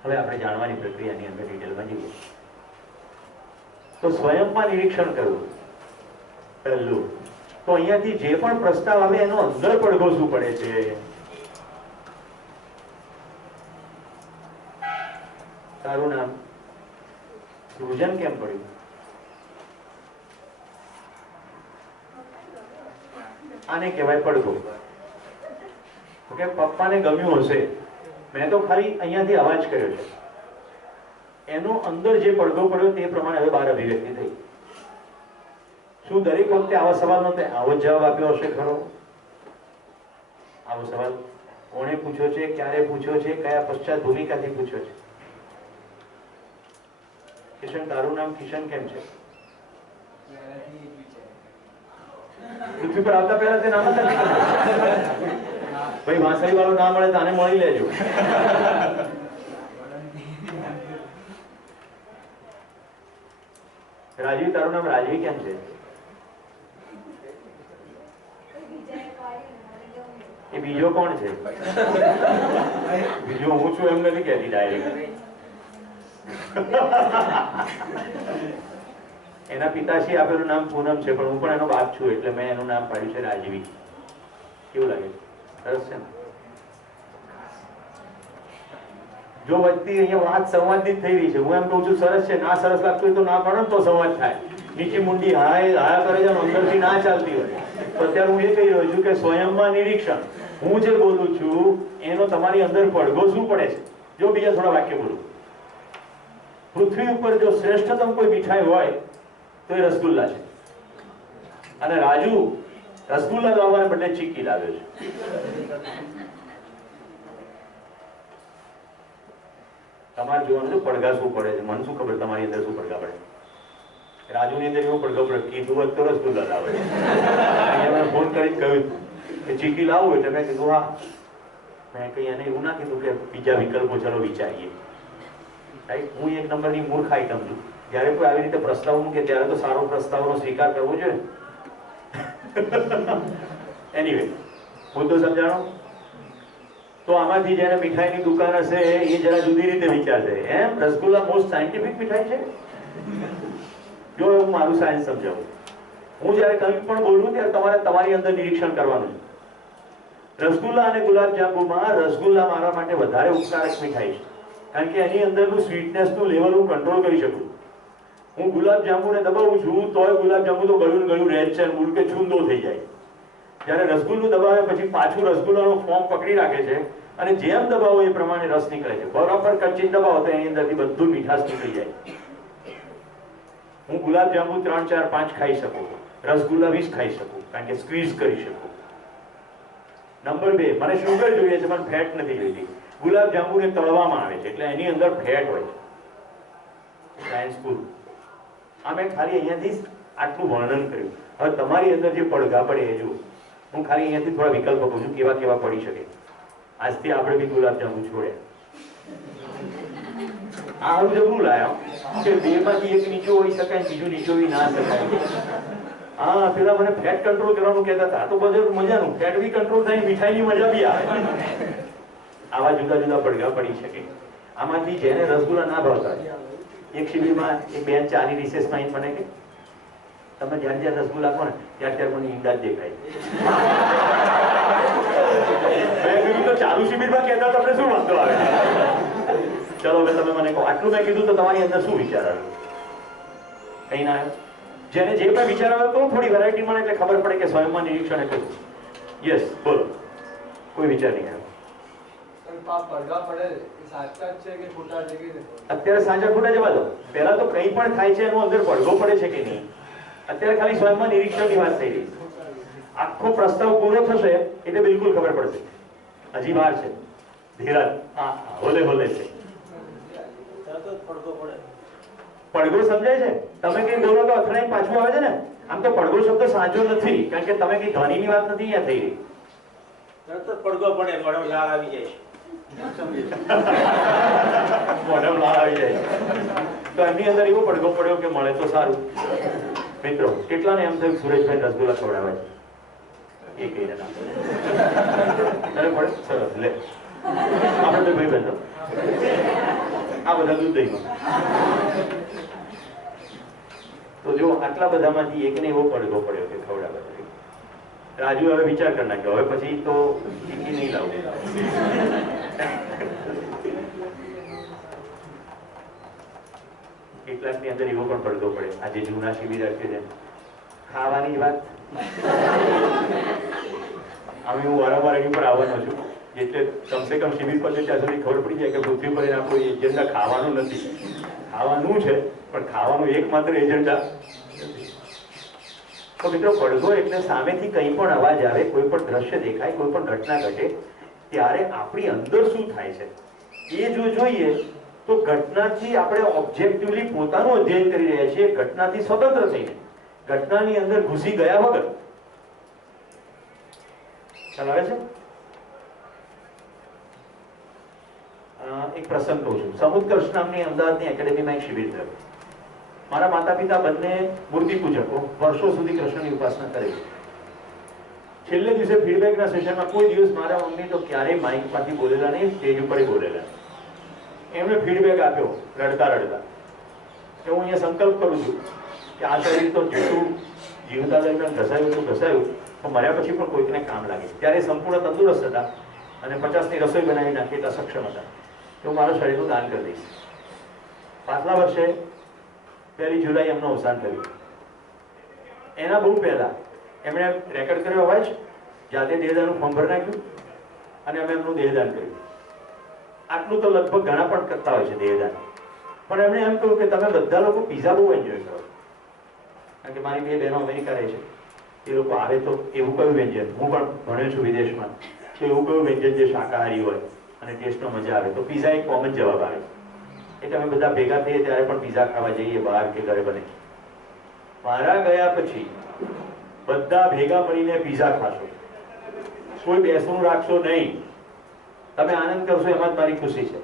હવે આપણે જાણવાની પ્રક્રિયાની અંદર ડિટેલમાં જઈએ. તો સ્વયંમાં નિરીક્ષણ કરવું પહેલું. તો અહીંયાથી જે પણ પ્રસ્તાવ આવે એનો અંદર પડઘો શું પડે છે. તારું નામ સૃજન કેમ પડ્યું? આને કહેવાય પડઘો. ઓકે, પપ્પાને ગમ્યું હશે, મેં તો ખાલી અહીંયાથી અવાજ કર્યો છે, એનો અંદર જે પડઘો પડ્યો તે પ્રમાણે હવે બહાર અભિવ્યક્તિ થઈ. શું દરેક વખતે આવા સવાલનો તે આવો જ જવાબ આપ્યો હશે ખરો? આવો સવાલ કોણે પૂછ્યો છે, ક્યારે પૂછ્યો છે, કયા પશ્ચાત ભૂમિકાથી પૂછ્યો છે? કિશન, તારું નામ કિશન કેમ છે? પૃથ્વી પર આવતા પહેલા તે નામ હતા ભાઈ. વાંસળી વાળો ના મળે તો આને મળી લેજો. રાજવી, તારું નામ રાજવી કેમ છે? એ બીજો કોણ છે? બીજો હું છું એમ નથી કહેતી ડાયરેક્ટ. એના પિતાશ્રી આપેલું નામ પૂનમ છે, પણ હું પણ એનો બાપ છું એટલે મેં એનું નામ પાડ્યું છે રાજવી. કેવું લાગે? સરસ છે ને? જો વચ્ચે અહીંયા વાત સંવાદની જ થઈ રહી છે, હું એમ કહું છું સરસ છે, ના સરસ લાગતું હોય તો ના પડે ને તો સંવાદ થાય. નીચે મુંડી હાયા કરે છે અંદરથી ના ચાલતી હોય તો અત્યારે હું એ કહી રહ્યો છું કે સ્વયંમાં નિરીક્ષણ. હું જે બોલું છું એનો તમારી અંદર પડઘો શું પડે છે? જો બીજા થોડા વાક્ય બોલું. પૃથ્વી ઉપર જો શ્રેષ્ઠતમ કોઈ મીઠાઈ હોય તો એ રસગુલ્લા છે. અને રાજુ રસગુલ્લા લાવવાને બદલે ચીક્કી લાવ્યો છે. તમારે જોવાનું છે પડઘા શું પડે છે. મને શું ખબર તમારી અંદર શું પડઘા પડે? રાજુની અંદર એવો પડઘો પડે, કીધું હોત તો રસગુલ્લા લાવે. અહીંયા મેં ફોન કરીને કહ્યું કે ચીકી લાવવું એટલે મેં કીધું હા. મેં કઈ એને એવું ના કીધું કે બીજા વિકલ્પો ચલો વિચારીએ. રાઈટ? હું એક નંબરની મૂર્ખ આઈટમ છું. જ્યારે કોઈ આવી રીતે પ્રસ્તાવ મૂકે ત્યારે તો સારો પ્રસ્તાવનો સ્વીકાર કરવો જોઈએ. એનીવે, મુદ્દો સમજાણો? તો આમાંથી જેને મીઠાઈની દુકાન હશે એ જરા જુદી રીતે વિચારશે. એમ રસગુલ્લા મોસ્ટ સાયન્ટિફિક મીઠાઈ છે? જો હું મારું સાયન્સ સમજાવું. હું જ્યારે કંઈ પણ બોલું ત્યારે તમારે તમારી અંદર નિરીક્ષણ કરવાનું છે. રસગુલ્લા અને ગુલાબજાંબુમાં રસગુલ્લા મારા માટે વધારે ઉપકારક મીઠાઈ છે, કારણ કે એની અંદરનું સ્વીટનેસનું લેવલ હું કંટ્રોલ કરી શકું. હું ગુલાબજાંબુને દબાવું છું તોય ગુલાબજાંબુ તો ગળ્યું ગળ્યું રહે છે, મૂળ કે ચૂંદો થઈ જાય. જ્યારે રસગુલ્લું દબાવે પછી પાછું રસગુલ્લાનું ફોર્મ પકડી રાખે છે અને જેમ દબાવો એ પ્રમાણે રસ નીકળે છે. બરાબર કચી દબાવો તો એની અંદરથી બધું મીઠાશ નીકળી જાય. હું ગુલાબજાંબુ 3, 4, 5 ખાઈ શકું, રસગુલ્લા 20 ખાઈ શકું, કારણ કે સ્ક્વીઝ કરી શકું. નંબર 2, મને શુગર જોઈએ છે, મને ફેટ નથી જોઈતી. ગુલાબજાંબુને તળવામાં આવે છે એટલે એની અંદર ફેટ હોય છે. સાયન્સ પૂરું. આ મેં ખાલી અહીંયાથી આટલું વર્ણન કર્યું. હવે તમારી અંદર જે પડઘા પડે એ જુઓ. હું ખાલી અહીંયાથી થોડા વિકલ્પ કહું છું કેવા કેવા પડી શકે. આજથી આપણે બી ગુલાબજાંબુ છોડ્યા. આ હું જબરું લાયા કે બેમાંથી એક નીચું હોઈ શકાય, બીજું નીચું હોઈ ના શકાય. હા, પેલા મને ફેટ કંટ્રોલ કરવાનું કહેતા હતા. આ તો બધું મજાનું, ફેટ બી કંટ્રોલ થાય, મીઠાઈની મજા બી આવે. આવા જુદા જુદા પડઘા પડી શકે. આમાંથી જેને રસગુલ્લા ના ભાવતા, એક શિબિરમાં એક બેન ચાની રિસેસમાં અહીં મને કે તમે જ્યારે જ્યારે રસગુલ્લા આપો ને ત્યારે મને ઈંડા જ દેખાય. મેં કીધું તો ચાલુ શિબિરમાં કહેતા તમને શું વાંધો આવે? ચલો હવે તમે મને કહો, આટલું મેં કીધું તો તમારી અંદર શું વિચાર આવ્યો? કઈ ના આવ્યો? જેને જે પણ વિચાર આવ્યો તો થોડી વેરાયટી મળે એટલે ખબર પડે કે સ્વયંમાં નિરીક્ષણ એટલે શું. યસ, બોલો. કોઈ વિચાર નહીં આવ્યો? અત્યારે સાચા ખોટા જવા દો. પહેલા તો કંઈ પણ થાય છે એનો અંદર પડઘો પડે છે કે નહીં. અત્યારે ખાલી સ્વયંમાં નિરીક્ષણની વાત થઈ રહી. આખો પ્રસ્તાવ પૂરો થશે એટલે બિલકુલ ખબર પડશે. હજી વાર છે. ધીરજ. હા, હોલે હોલે છે. પડઘો સમજાય છે? તમે કઈ બોલો તો અથડાઈ પાછું આવે છે ને. આમ તો પડઘો શબ્દ સાચો નથી, કારણ કે તમે કઈ ધ્વનિની વાત નથી અહીંયા થઈ રહી. પડઘો પડે, મોઢામાં લાળ આવી જાય છે. મોઢામાં લાળ આવી જાય તો એમની અંદર એવો પડઘો પડ્યો કે મળે તો સારું. મિત્રો, કેટલાને એમ થયું સુરેશભાઈ રસગુલ્લા ખવડાવે છે? એ કહીને ના પડે. સરસ, લે આપણે તો ભાઈ બંધો આ બધા દૂધ દહીંમાં. તો જો આટલા બધામાંથી એકને એવો પડઘો પડ્યો કે ખવડાવે. રાજુ હવે વિચાર કરી નાખ્યો, હવે પછી તો ચીકી નહીં લાવું. કેટલાકની અંદર એવો પણ પડઘો પડે. આજે જૂના શિબિર રાખ્યો છે, ખાવાની જ વાત. હવે હું વારંવાર એની પર આવવાનો છું, એટલે કમસે કમ શિબિર પર ત્યાં સુધી ખબર પડી જાય કે પૃથ્વી પર આપણું એજન્ડા ખાવાનું નથી. ખાવાનું છે પણ ખાવાનું એકમાત્ર એજન્ડા. તો મિત્રો, પડઘો એટલે સામેથી કંઈ પણ અવાજ આવે, કોઈ પણ દ્રશ્ય દેખાય, કોઈ પણ ઘટના ઘટે ત્યારે આપણી અંદર શું થાય છે એ જો જોઈએ તો ઘટનાથી આપણે ઓબ્જેક્ટિવલી પોતાનું અધ્યયન કરી રહ્યા છીએ, ઘટનાથી સ્વતંત્ર થઈને, ઘટનાની અંદર ઘૂસી ગયા વગર. ખ્યાલ આવે છે? એક પ્રસંગ કહું છું. સમુદ્રકૃષ્ણ નામની અમદાવાદની એકેડેમીમાં એક શિબિર થયો. મારા માતા પિતા બંને મૂર્તિ પૂજકો, વર્ષો સુધી કૃષ્ણની ઉપાસના કરે છે. છેલ્લે દિવસે ફીડબેકના સેશનમાં કોઈ દિવસ મારા મમ્મી તો ક્યારેય માઇકમાંથી બોલેલા નહીં, સ્ટેજ ઉપર બોલેલા. એમણે ફીડબેક આપ્યો રડતા રડતા કે હું અહીંયા સંકલ્પ કરું છું કે આ શરીર તો જેટલું જીવતા દરમિયાન ઘસાયું તો ઘસાયું, તો મર્યા પછી પણ કોઈકને કામ લાગે. ત્યારે સંપૂર્ણ તંદુરસ્ત હતા અને 50ની રસોઈ બનાવી નાખી એટલા સક્ષમ હતા કે હું મારા શરીરનું દાન કરી દઈશ. પાછલા વર્ષે 1 જુલાઈ એમનું અવસાન થયું. એના બહુ પહેલા એમણે રેકોર્ડ કર્યો અવાજ, જાતે દેહદાનનું ફોર્મ ભરી નાખ્યું અને અમે એમનું દેહદાન કર્યું. આટલું તો લગભગ ઘણા પણ કરતા હોય છે દેહદાન. પણ એમણે એમ કહ્યું કે તમે બધા લોકો પીઝા બહુ એન્જોય કરો, કારણ કે મારી 2 બહેનો અમેરિકા રહે છે. એ લોકો આવે તો એવું કયું વ્યંજન, હું પણ ભણ્યો છું વિદેશમાં, કે એવું કયું વ્યંજન જે શાકાહારી હોય અને ટેસ્ટનો મજા આવે, તો પીઝા એક કોમન જવાબ આવે. એટલે અમે બધા ભેગા થઈએ ત્યારે પણ પીઝા ખાવા જઈએ બહાર કે ઘરે બને. મારા ગયા પછી બધા ભેગા મળીને પીઝા ખાશો, કોઈ બેસવું રાખશો નહીં, તમે આનંદ કરશો, એમાં જ મારી ખુશી છે.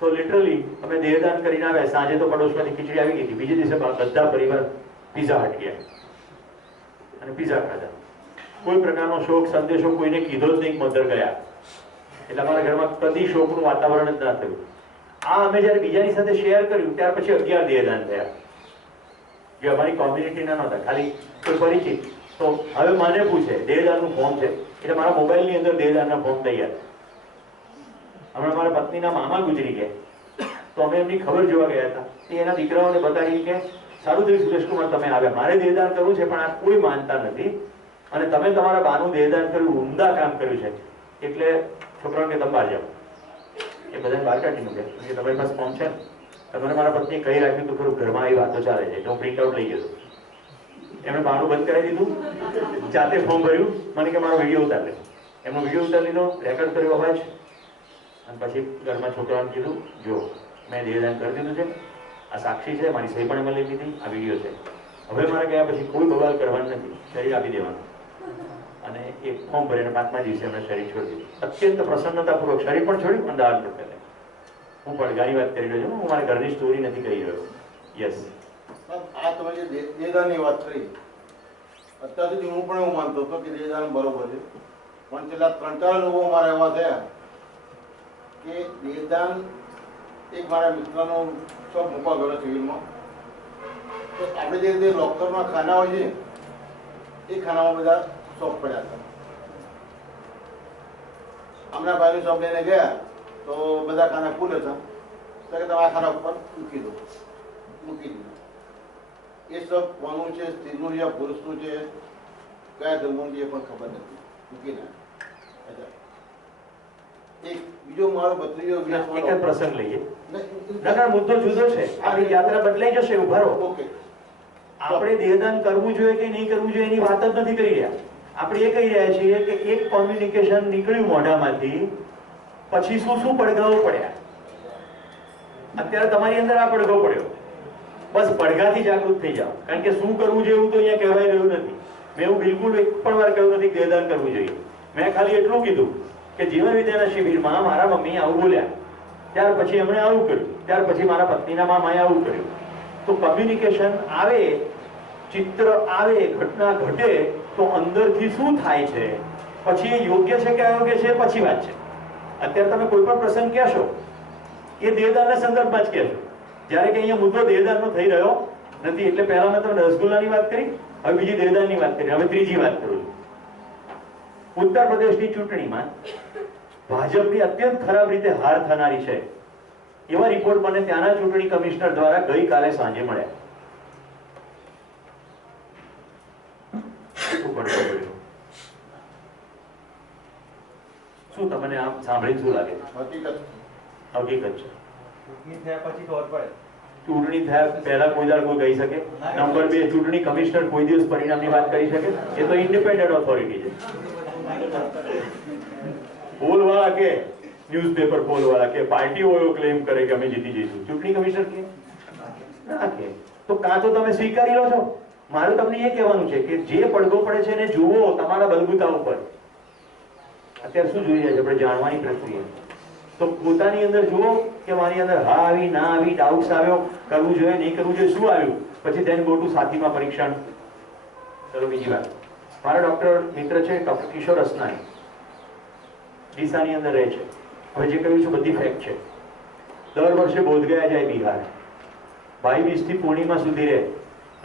તો લિટરલી અમે દેહદાન કરીને આવ્યા, સાંજે તો પડોશમાંથી ખીચડી આવી ગઈ હતી, બીજે દિવસે બધા પરિવાર પીઝા હટ ગયા અને પીઝા ખાધા. કોઈ પ્રકારનો શોક સંદેશો કોઈને કીધો જ નહીં, મધર ગયા. એટલે અમારા ઘરમાં કદી શોકનું વાતાવરણ જ ના થયું. આ અમે જયારે બીજાની સાથે શેર કર્યું ત્યાર પછી 11 દેહદાન થયા, જે અમારી કોમ્યુનિટીના નહોતા, ખાલી કોઈ પરિચિત. તો હવે મને પૂછે દેહદાનનું ફોર્મ છે, એટલે મારા મોબાઈલની અંદર દેહદાનના ફોર્મ તૈયાર. હમણાં મારા પત્નીના મામા ગુજરી ગયા, તો અમે એમની ખબર જોવા ગયા હતા. એના દીકરાઓને બતાવી કે સારું થયું સુરેશકુમાર તમે આવ્યા, મારે દેહદાન કરવું છે પણ આ કોઈ માનતા નથી અને તમે તમારા બાનું દેહદાન કર્યું, ઉમદા કામ કર્યું છે, એટલે છોકરાઓને કે તમે બહાર જાઓ. એ બધાને બહાર કાઢી મૂકે કે તમારી પાસે ફોર્મ છે. તમને મારા પત્ની કહી રાખ્યું તો ખરું, ઘરમાં આવી વાતો ચાલે છે. હું પ્રિન્ટ આઉટ લઈ ગયો. એમણે બાનું બંધ કરાવી દીધું, જાતે ફોર્મ ભર્યું, મને કે મારો વિડીયો ઉતાર લે. એમનો વિડીયો ઉતારી લીધો, રેકોર્ડ કર્યો અવાજ, અને પછી ઘરમાં છોકરાઓને કીધું જો મેં દેહદાન કરી દીધું છે, આ સાક્ષી છે, મારી સહી પણ એમાં લઈ લીધી, આ વિડીયો છે. હવે મારે ગયા પછી કોઈ બવાલ કરવાનું નથી, શરીર આપી દેવાનું. અને એ ફોર્મ ભરીને 5મા દિવસે એમણે શરીર છોડી દીધું. અત્યંત પ્રસન્નતાપૂર્વક શરીર પણ છોડ્યું અને દાન પણ કર્યું. હું પડઘાની વાત કરી રહ્યો છું, હું મારા ઘરની સ્ટોરી નથી કહી રહ્યો. યસ, આ તમે જે દેહદાનની વાત કરી, અત્યાર સુધી હું પણ એવું માનતો હતો કે દેહદાન બરોબર છે, પણ છેલ્લા 3-4 લોકો મારા એવા થયા કે દેહદાન, એક મારા મિત્રનો શોપ મૂકવા ગયો સિવિલમાં, તો આપણે જે રીતે લોકરમાં ખાના હોય છે એ ખાનામાં બધા શોપ પડ્યા હતા. હમણાં ભાઈની શોપ લઈને ગયા તો બધા ખાના ફૂલ હતા, તો કે તમે આ ખાના ઉપર મૂકી દો. મૂકી દીધું. એ સબ કોનું છે, સ્ત્રીનું છે, પુરુષનું છે, કયા ધર્મનું છે એ પણ ખબર નથી, મૂકી નાખ્યું. એક બીજો મારો ભત્રીજો એક જ પ્રસંગ લઈએ. ના મુદ્દો જુદો છે, આપણી યાત્રા બદલાઈ જશે. ઉભા રહો. ઓકે, આપણે દેહદાન કરવું જોઈએ કે નહીં કરવું જોઈએ એની વાત જ નથી કરી રહ્યા. આપણે એ કહી રહ્યા છીએ કે એક કોમ્યુનિકેશન નીકળ્યું મોઢામાંથી, પછી શું શું પડઘાઓ પડ્યા. અત્યારે તમારી અંદર આ પડઘો પડ્યો, બસ પડઘાથી જાગૃત થઈ જાઓ. કારણ કે શું કરવું જોઈએ એવું તો અહીંયા કહેવાય રહ્યું નથી. મેં એવું બિલકુલ એક પણ વાર કહ્યું નથી કે દેહદાન કરવું જોઈએ. મેં ખાલી એટલું કીધું કે જીવન વિદ્યાના શિબિરમાં મારા મમ્મી આવું બોલ્યા, ત્યાર પછી એમણે આવું કર્યું, ત્યાર પછી મારા પત્નીના મામાએ આવું કર્યું. તો કમ્યુનિકેશન આવે, ચિત્ર આવે, ઘટના ઘટે તો અંદરથી શું થાય છે, પછી એ યોગ્ય છે કે અયોગ્ય છે પછી વાત છે. અત્યારે તમે કોઈ પણ પ્રસંગ કહેશો એ દેહદાનના સંદર્ભમાં જ કહેશો, જ્યારે કે અહીંયા મુદ્દો દેહદાનનો થઈ રહ્યો નથી. એટલે પહેલા મેં તમને રસગુલ્લાની વાત કરી, હવે બીજી દેહદાનની વાત કરી, હવે ત્રીજી વાત કરું છું. ઉત્તર પ્રદેશની ચૂંટણીમાં ભાજપની અત્યંત ખરાબ રીતે હાર થનારી છે એવા રિપોર્ટ મને ત્યાંના ચૂંટણી કમિશનર દ્વારા ગઈકાલે સાંજે મળ્યા. શું તમને આમ સાંભળી શું લાગે? હકીકત છે. ચૂંટણી થયા પછી ખબર પડે. ચૂંટણી થયા પહેલા કોઈ દાડ કોઈ કહી શકે? નંબર 2, ચૂંટણી કમિશનર કોઈ દિવસ પરિણામની વાત કરી શકે? એ તો ઇન્ડિપેન્ડન્ટ ઓથોરિટી છે. પોલ વાળા કે ન્યૂઝપેપર પોલ વાળા કે પાર્ટીઓ એવો ક્લેમ કરે કે અમે જીતી જઈશું, ચૂંટણી કમિશનર કે ના કે? તો કાં તો તમે સ્વીકારી લો છો. મારું તમને એ કહેવાનું છે કે જે પડઘો પડે છે એને જુઓ તમારા બલબૂતા ઉપર. અત્યારે શું જોઈ રહ્યા છે આપણે જાણવાની પ્રક્રિયા. તો પોતાની અંદર જુઓ કે મારી અંદર હા આવી, ના આવી, ડાઉટ્સ આવ્યો, કરવું જોઈએ નહીં કરવું જોઈએ, શું આવ્યું, પછી then go to સાથીમાં પરીક્ષણ. ચલો બીજી વાત. મારા ડોક્ટર મિત્ર છે ડોક્ટર કિશોર અસનાની, ડીસાની અંદર રહે છે. હવે જે કહ્યું છે બધી ફેક્ટ છે. દર વર્ષે બોધગયા જાય બિહાર, 22 થી પૂર્ણિમા સુધી રહે.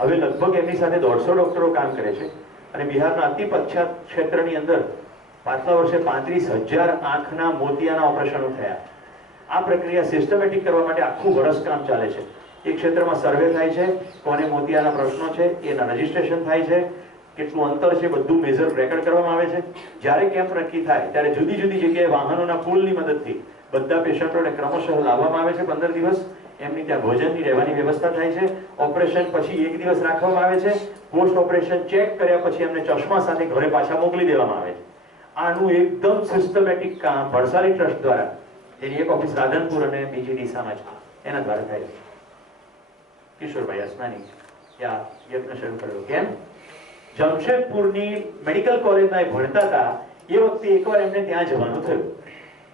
હવે લગભગ એમની સાથે 150 ડોક્ટરો કામ કરે છે અને બિહારના અતિ પછાત ક્ષેત્રની અંદર પાછલા વર્ષે 35,000 આંખના મોતિયાના ઓપરેશનો થયા. આ પ્રક્રિયા સિસ્ટમેટિક કરવા માટે આખું વર્ષ કામ ચાલે છે. એક ક્ષેત્રમાં સર્વે થાય છે, કોને મોતિયાના પ્રશ્નો છે એના રજીસ્ટ્રેશન થાય છે, કેટલું અંતર છે બધું મેજર રેકોર્ડ કરવામાં આવે છે. જ્યારે કેમ્પ નક્કી થાય ત્યારે જુદી જુદી જગ્યાએ વાહનોના પુલની મદદથી બધા પેશન્ટોને ક્રમશઃ લાવવામાં આવે છે. 15 દિવસ એમની ત્યાં ભોજનની રહેવાની વ્યવસ્થા થાય છે. ઓપરેશન પછી 1 દિવસ રાખવામાં આવે છે. પોસ્ટ ઓપરેશન ચેક કર્યા પછી એમને ચશ્મા સાથે ઘરે પાછા મોકલી દેવામાં આવે છે. આનું એકદમ સિસ્ટમેટિક કામ ભરસાલી ટ્રસ્ટ દ્વારા, એની એક ઓફિસ રાધનપુર અને બીજી ડીસામાં છે, એના દ્વારા થાય છે. કિશોરભાઈ અસનાની ત્યાં યજ્ઞ શરૂ કર્યો. કેમ? જમશેદપુરની મેડિકલ કોલેજમાં એ ભણતા હતા એ વખતે એકવાર એમને ત્યાં જવાનું થયું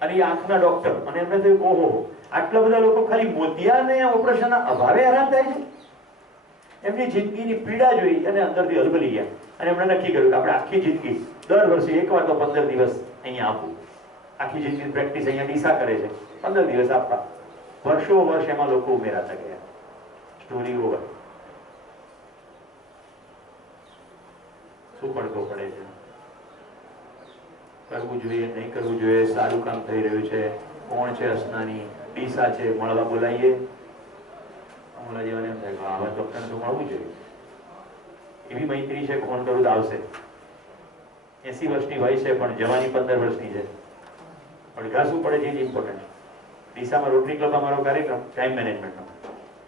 અને એ આંખના ડોક્ટર, અને એમને થયું ઓહો આટલા બધા લોકો ખાલી મોતિયાને ઓપરેશનના અભાવે હેરાન થાય છે. એમની જિંદગીની પીડા જોઈ અને અંદરથી હલબલી ગયા અને એમણે નક્કી કર્યું કે આપણે આખી જિંદગી દર વર્ષે એકવાર તો 15 દિવસ અહીંયા આપવું. આખી જિંદગી પ્રેક્ટિસ અહીંયા ડીસા કરે છે, 15 દિવસ આપવા. વર્ષો વર્ષ એમાં લોકો ઉમેરાતા ગયા. Story over. શું પડતો પડે છે, કરવું જોઈએ નહીં કરવું જોઈએ, સારું કામ થઈ રહ્યું છે, કોણ છે અસનાની, ડીસા છે, મળવા બોલાવીએ. મળવા જેવાને એમ થાય આવા ડોક્ટરને તો મળવું જોઈએ. એવી મૈત્રી છે ફોન કરું તો આવશે. 80 વર્ષની વય છે પણ જવાની 15 વર્ષની છે. પડઘા શું પડે છે એ ઇમ્પોર્ટન્ટ. ડીસામાં રોટરી ક્લબ અમારો કાર્યક્રમ ટાઈમ મેનેજમેન્ટનો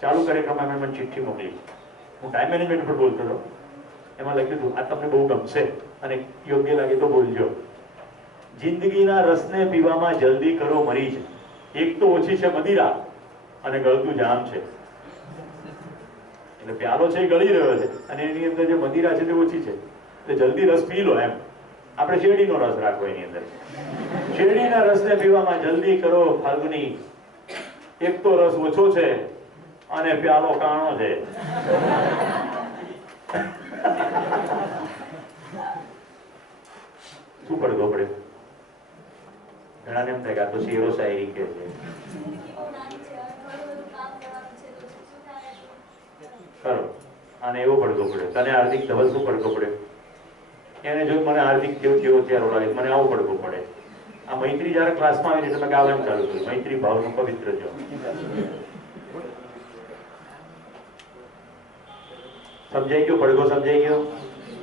ચાલુ કાર્યક્રમમાં એમણે મને ચિઠ્ઠી મોકલી. હું ટાઈમ મેનેજમેન્ટ પર બોલતો હતો. એમાં લખ્યું હતું આ તમને બહુ ગમશે અને યોગ્ય લાગે તો બોલજો. જિંદગીના રસને પીવામાં જલ્દી કરો મરી છે. એક તો ઓછી છે મદિરા અને ગળતું જામ છે. એટલે પ્યાલો છે એ ગળી રહ્યો છે અને એની અંદર જે મદિરા છે તે ઓછી છે. એટલે જલ્દી રસ પી લો એમ. આપણે શેરડીનો રસ રાખવો એની અંદર. શેરડીના રસને પીવામાં જલ્દી કરો ફાલ્ગુની. એક તો રસ ઓછો છે અને પ્યાલો કાણો છે. શું પડતો પડે? ઘણાને એમ થાય કે આ તો શેરો શાયરી કે છે. ખરો આને એવો પડતો પડે. તને હાર્દિક ધવલ શું પડતો પડે? એને જો મને હાર્દિક કેવો ત્યારે લાગે મને આવો પડતો પડે. આ મૈત્રી જયારે ક્લાસમાં આવી તમે ગાવાનું ચાલુ કર્યું. મૈત્રી ભાવનું પવિત્ર જો સમજાઈ ગયો? પડઘો સમજાઈ ગયો?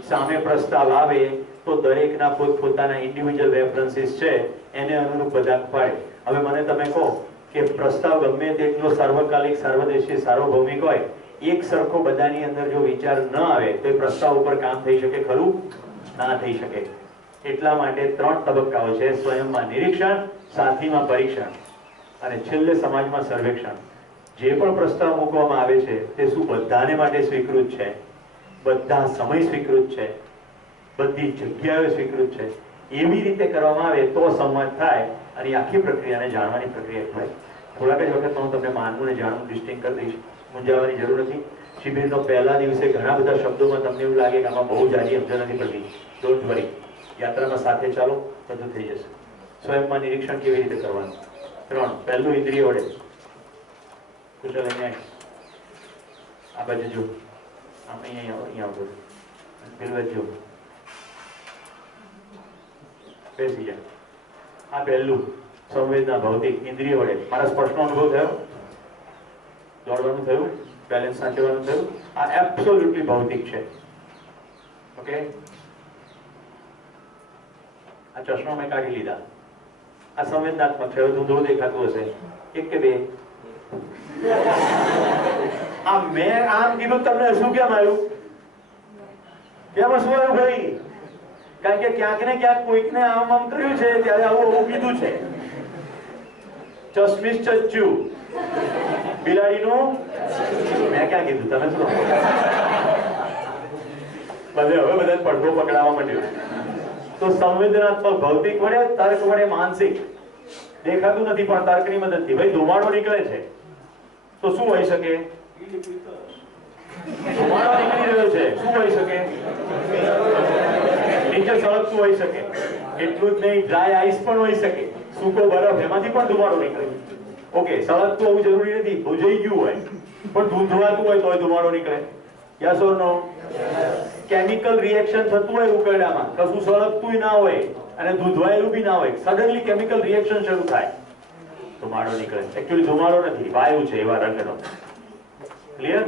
સામે પ્રસ્તાવ આવે તો દરેકના પોતપોતાના ઇન્ડિવિડ્યુઅલ રેફરન્સીસ છે એને અનુરૂપ બધા પાડે. હવે મને તમે કહો કે પ્રસ્તાવ ગમે તેટલો સાર્વકાલિક સાર્વદેશીય સાર્વભૌમિક હોય, એક સરખો બધાની અંદર જો વિચાર ન આવે તો એ પ્રસ્તાવ ઉપર કામ થઈ શકે ખરું? ના થઈ શકે. એટલા માટે 3 તબક્કાઓ છે: સ્વયંમાં નિરીક્ષણ, સાથીમાં પરીક્ષણ અને છેલ્લે સમાજમાં સર્વેક્ષણ. જે પણ પ્રસ્તાવ મૂકવામાં આવે છે તે શું બધાને માટે સ્વીકૃત છે? બધા સમય સ્વીકૃત છે? બધી જગ્યાએ સ્વીકૃત છે? એવી રીતે કરવામાં આવે તો સંવાદ થાય અને આખી પ્રક્રિયાને જાણવાની પ્રક્રિયા થાય. થોડાક જ વખતમાં હું તમને માનવું ને જાણવું ડિસ્ટિંગ કરી દઈશ. મૂંઝાવાની જરૂર નથી. શિબિરનો પહેલા દિવસે ઘણા બધા શબ્દોમાં તમને એવું લાગે કે આમાં બહુ જાજી સમજ નથી પડતી. ડોન્ટ વરી, યાત્રામાં સાથે ચાલો, બધું થઈ જશે. સ્વયંમાં નિરીક્ષણ કેવી રીતે કરવાનું? 3. પહેલું ઇન્દ્રિય વડે. કુશલ અહીંયા આ બાજુ જો, આમ અહીંયા આવતો પેલું જો બેસી જાય. આ પહેલું સંવેદના ભૌતિક ઇન્દ્રિય વડે. મારા સ્પર્શનો અનુભવ થયો? દોડવાનું થયું? બેલેન્સ સાચવવાનું થયું? આ એબ્સોલ્યુટલી ભૌતિક છે. ઓકે, આ ચશ્મા મેં કાઢી લીધા. આ સંવેદનાત્મક છે. ધૂંધળું દેખાતું હશે. 1 કે 2? આ મેં આમ કીધું તમને શું કેમ આવ્યું? કેમ શું આવ્યું ભાઈ? કારણ કે ક્યાંક ને ક્યાંક કોઈકને આમ આમ કર્યું છે ત્યારે આવું કીધું છે. ચશ્મીશ ચચ્ચુ બિલાડીનું મેં ક્યાં કીધું? તમે શું બધે હવે બધા પડઘો પકડાવા માંડ્યો. તો સંવેદનાત્મક ભૌતિક વડે, તર્ક વડે માનસિક. દેખાતું નથી પણ તર્કની મદદથી. ભાઈ ધુમાડો નીકળે છે તો શું હોઈ શકે? ધુમાડો નીકળી રહ્યો છે, શું હોઈ શકે? અંદર સળગતું હોઈ શકે. એટલું જ નહીં, ડ્રાય આઈસ પણ હોઈ શકે, સૂકો બરફ, એમાંથી પણ ધુમાડો નીકળે. ઓકે, સળગતું હોવું જરૂરી નથી, ભૂજાઈ ગયું હોય પણ ધૂંધવાતું હોય તોય ધુમાડો નીકળે. Yes or no? Chemical reaction થતું હોય ઉકરડામાં, કશું સળગતું ના હોય અને ધૂંધવાયેલું બી ના હોય, સડનલી કેમિકલ રિએક્શન શરૂ થાય, ધુમાડો નીકળે. એકચ્યુઅલી ધુમાડો નથી, વાયુ છે એવા રંગનો. ક્લિયર?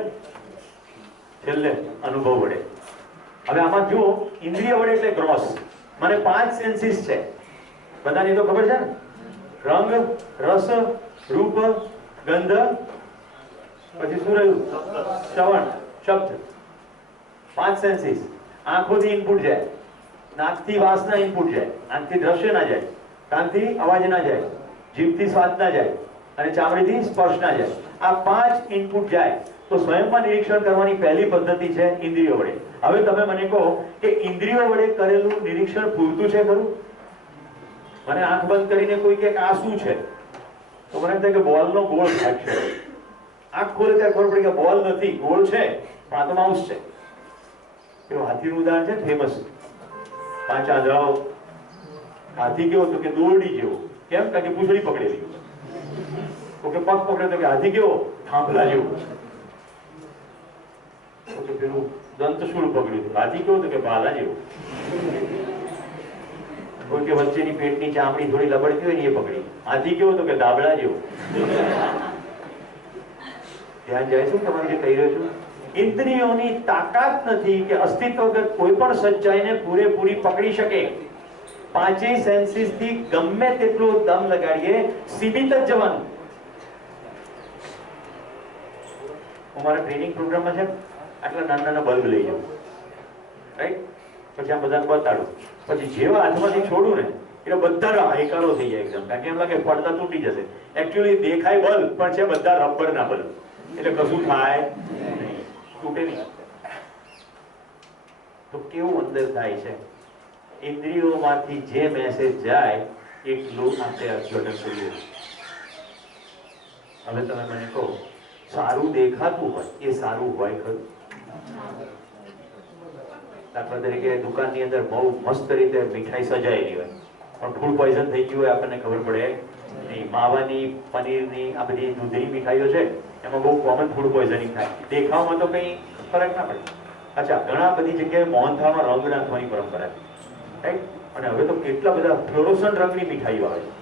છેલ્લે અનુભવ વડે. હવે આમાં જુઓ, ઇન્દ્રિય વડે એટલે ગ્રોસ. મને 5 સેન્સીસ છે, બધાની તો ખબર છે ને? રંગ, રસ, રૂપ, ગંધ, પછી શું રહ્યું? શ્રવણ, શબ્દ. 5 સેન્સીસ. આંખોથી ઇનપુટ જાય, નાકથી વાસના ઇનપુટ જાય, આંખથી દ્રશ્ય ના જાય, કાનથી અવાજ ના જાય, જીભથી સ્વાદ ના જાય અને ચામડીથી સ્પર્શ ના જાય. આ 5 ઇનપુટ જાય તો સ્વયંમાં નિરીક્ષણ કરવાની પહેલી પદ્ધતિ છે ઇન્દ્રિયો વડે. હવે તમે મને કહો કે ઇન્દ્રિયો વડે કરેલું નિરીક્ષણ પૂરતું છે ખરું? મને આંખ બંધ કરીને કોઈ કે આ શું છે તો મને એમ થાય કે બોલનો ગોળ ભાગ છે. આંખ ખોલે ત્યારે ખબર પડી કે બોલ નથી, ગોળ છે, પણ આ તો માઉસ છે. એવું હાથીનું ઉદાહરણ છે ફેમસ. 5 આંધળાઓ. હાથી કેવો તો કે દોરડી જેવો. કેમ? કારણ કે પૂંછડી પકડેલી. તો કે પગ પકડે તો કે હાથી કેવો? થાંભલા જેવો. તો કે પેલું દંતશૂળ પકડ્યું, હાથી કેવો તો કે ભાલા જેવો. કોઈ કે વચ્ચેની પેટની ચામડી થોડી લબડતી હોય ને એ પકડી. હાથી કેવો તો કે દાબડા જેવો. ધ્યાન જાય છે તમારી જે કહી રહ્યો છું? ઇન્દ્રિયોની તાકાત નથી કે અસ્તિત્વગત કોઈ પણ સચ્ચાઈને પૂરેપૂરી પકડી શકે. 5 સેન્સીસ થી ગમે તેટલો દમ લગાડીએ, સીમિત જ જવાનું. હું મારા ટ્રેનિંગ પ્રોગ્રામમાં છે આટલા નાના નાના બલ્બ લઈ જાઉં, રાઈટ? પછી આ બધાને બતાડું, પછી જેવા હાથમાંથી છોડું ને એટલે બધા હાઈકારો થઈ જાય એકદમ. કારણ કે એમ લાગે પડદા તૂટી જશે. એકચ્યુઅલી દેખાય બલ્બ પણ છે બધા રબરના બલ્બ, એટલે કશું થાય નહીં, તૂટે નહીં. તો કેવું અંદર થાય છે? ઇન્દ્રિયોમાંથી જે મેસેજ જાય એટલું આપણે અર્થઘટન કરીએ. હવે તમે મને કહો, સારું દેખાતું હોય એ સારું હોય ખરું? દાખલા તરીકે દુકાનની અંદર બહુ મસ્ત રીતે મીઠાઈ સજાયેલી હોય પણ ફૂડ પોઈઝન થઈ ગયું હોય આપણને ખબર પડે નહીં. માવાની, પનીરની, આ બધી દૂધની મીઠાઈઓ છે એમાં બહુ કોમન ફૂડ પોઈઝનિંગ થાય. દેખાવમાં તો કંઈ ફરક ના પડે. અચ્છા, ઘણા બધી જગ્યાએ મોહનથાળમાં રંગ નાખવાની પરંપરા છે, રાઈટ? અને હવે તો કેટલા બધા ફ્લોરોસન્ટ રંગની મીઠાઈઓ આવે છે.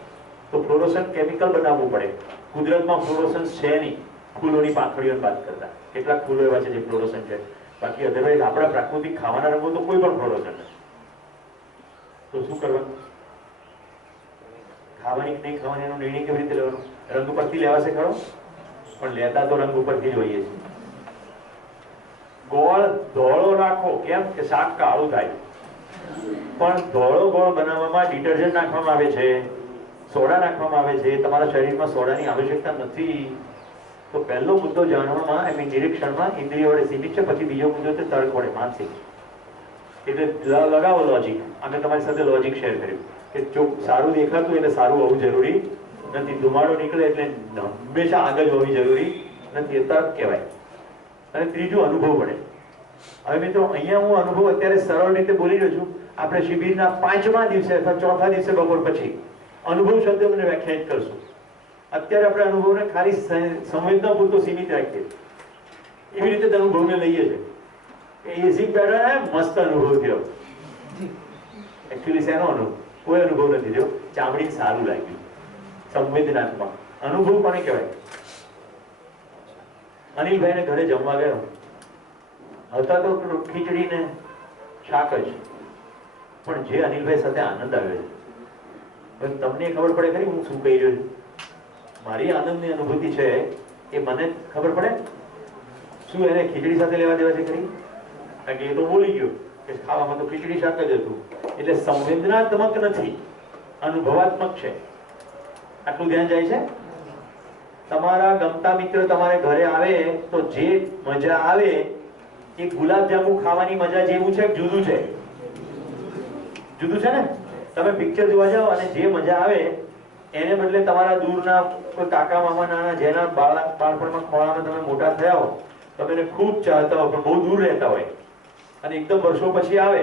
તો ફ્લોરોસન્ટ કેમિકલ બનાવવું પડે. કુદરતમાં ફ્લોરોસન્ટ છે નહીં, ફૂલોની પાંખડીઓની વાત કરતા. કેટલાક ફૂલો એવા છે જે ફ્લોરોસન્ટ છે, બાકી અધરવાઇઝ આપણા પ્રાકૃતિક ખાવાના રંગો તો કોઈ પણ ફ્લોરોસન્ટ નથી. તો શું કરવાનું? ખાવાની કે નહીં ખાવાની એનો નિર્ણય કેવી રીતે લેવાનો? રંગ ઉપરથી લેવાશે ખરો? પણ લેતા તો રંગ ઉપરથી જ હોઈએ છીએ. ગોળ ધોળો રાખો, કેમ કે શાક કાળું થાય. પણ ધોળો ગોળ બનાવવામાં ડિટર્જન્ટ નાખવામાં આવે છે, સોડા નાખવામાં આવે છે. તમારા શરીરમાં સોડાની આવશ્યકતા નથી. તો પહેલો મુદ્દો જાણવામાં, આઈ મીન નિરીક્ષણમાં ઇન્દ્રિયો વડે સીમિત છે. પછી બીજો મુદ્દો છે તર્ક વડે, માનસિક. એટલે લગાવો લોજિક. અમે તમારી સાથે લોજિક શેર કર્યું કે જો સારું દેખાતું એટલે સારું હોવું જરૂરી નથી. ધુમાડો નીકળે એટલે હંમેશા આગળ હોવી જરૂરી નથી. એ તર્ક કહેવાય. અને ત્રીજું અનુભવ વડે. હવે મિત્રો, અહીંયા હું અનુભવ અત્યારે સરળ રીતે બોલી રહ્યો છું. આપણે શિબિરના 5મા દિવસે અથવા 4થા દિવસે બપોર પછી અનુભવ શબ્દ મને વ્યાખ્યાયિત કરશું. અત્યારે આપણે અનુભવને ખાલી સંવેદના પૂરતો સીમિત રાખીએ. એવી રીતે અનુભવને લઈએ છીએ. એસી બેઠા મસ્ત અનુભવ થયો. એકચ્યુઅલી શેનો અનુભવ? કોઈ અનુભવ નથી થયો. ચામડી સારું લાગ્યું. સંવેદનાત્મક અનુભવ કોને કહેવાય? અનિલભાઈને ઘરે જમવા ગયો હતા તો ખીચડી ને શાક જ, પણ જે અનિલભાઈ સાથે આનંદ આવ્યો છે, તમને ખબર પડે ખરી હું શું કહી રહ્યો છું? મારી આનંદની અનુભૂતિ છે એ મને ખબર પડે. શું એને ખીચડી સાથે લેવા દેવા છે ખરી? કારણ કે એ તો બોલી ગયો કે ખાવામાં તો ખીચડી શાક જ હતું. એટલે સંવેદનાત્મક નથી, અનુભવાત્મક છે. આટલું ધ્યાન જાય છે? તમારા ગમતા મિત્ર તમારે ઘરે આવે તો જે મજા આવે એ ગુલાબજાંબુ ખાવાની મજા જેવું છે, જુદું છે. જુદું છે ને? તમે પિક્ચર જોવા જાઓ અને જે મજા આવે એને બદલે તમારા દૂરના કોઈ કાકા મામા નાના જેના બાળપણમાં ખોળામાં તમે મોટા થયા હો, તમે એને ખૂબ ચાહતા હો પણ બહુ દૂર રહેતા હોય અને એકદમ વર્ષો પછી આવે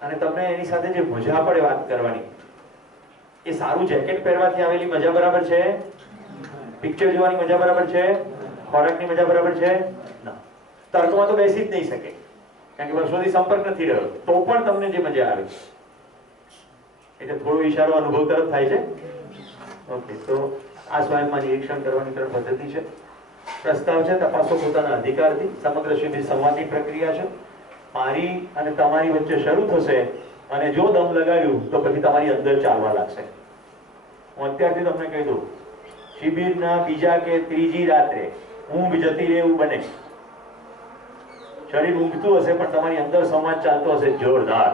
અને તમને એની સાથે જે મજા પડે વાત કરવાની, એ સારું જેકેટ પહેરવાથી આવેલી મજા બરાબર છે? પિક્ચર જોવાની મજા બરાબર છે? ખોરાકની મજા બરાબર છે? ના. તર્કમાં તો બેસી જ નહીં શકે, કારણ કે વર્ષોથી સંપર્ક નથી રહ્યો, તો પણ તમને જે મજા આવે એટલે થોડો ઈશારો અનુભવ તરફ થાય છે. ઓકે, તો આ સ્વયંમાં નિરીક્ષણ કરવાની તરફ પદ્ધતિ છે. પ્રસ્તાવ છે તપાસો પોતાના અધિકારથી. સમગ્ર શિબિર સંવાદની પ્રક્રિયા છે. મારી અને તમારી વચ્ચે શરૂ થશે અને જો દમ લગાડ્યું તો પછી તમારી અંદર ચાલવા લાગશે. હું અત્યારથી તમને કહી દઉં, શિબિરના બીજા કે ત્રીજી રાત્રે ઊંઘ જતી રહે એવું બને. શરીર ઊંઘતું હશે પણ તમારી અંદર સંવાદ ચાલતો હશે જોરદાર.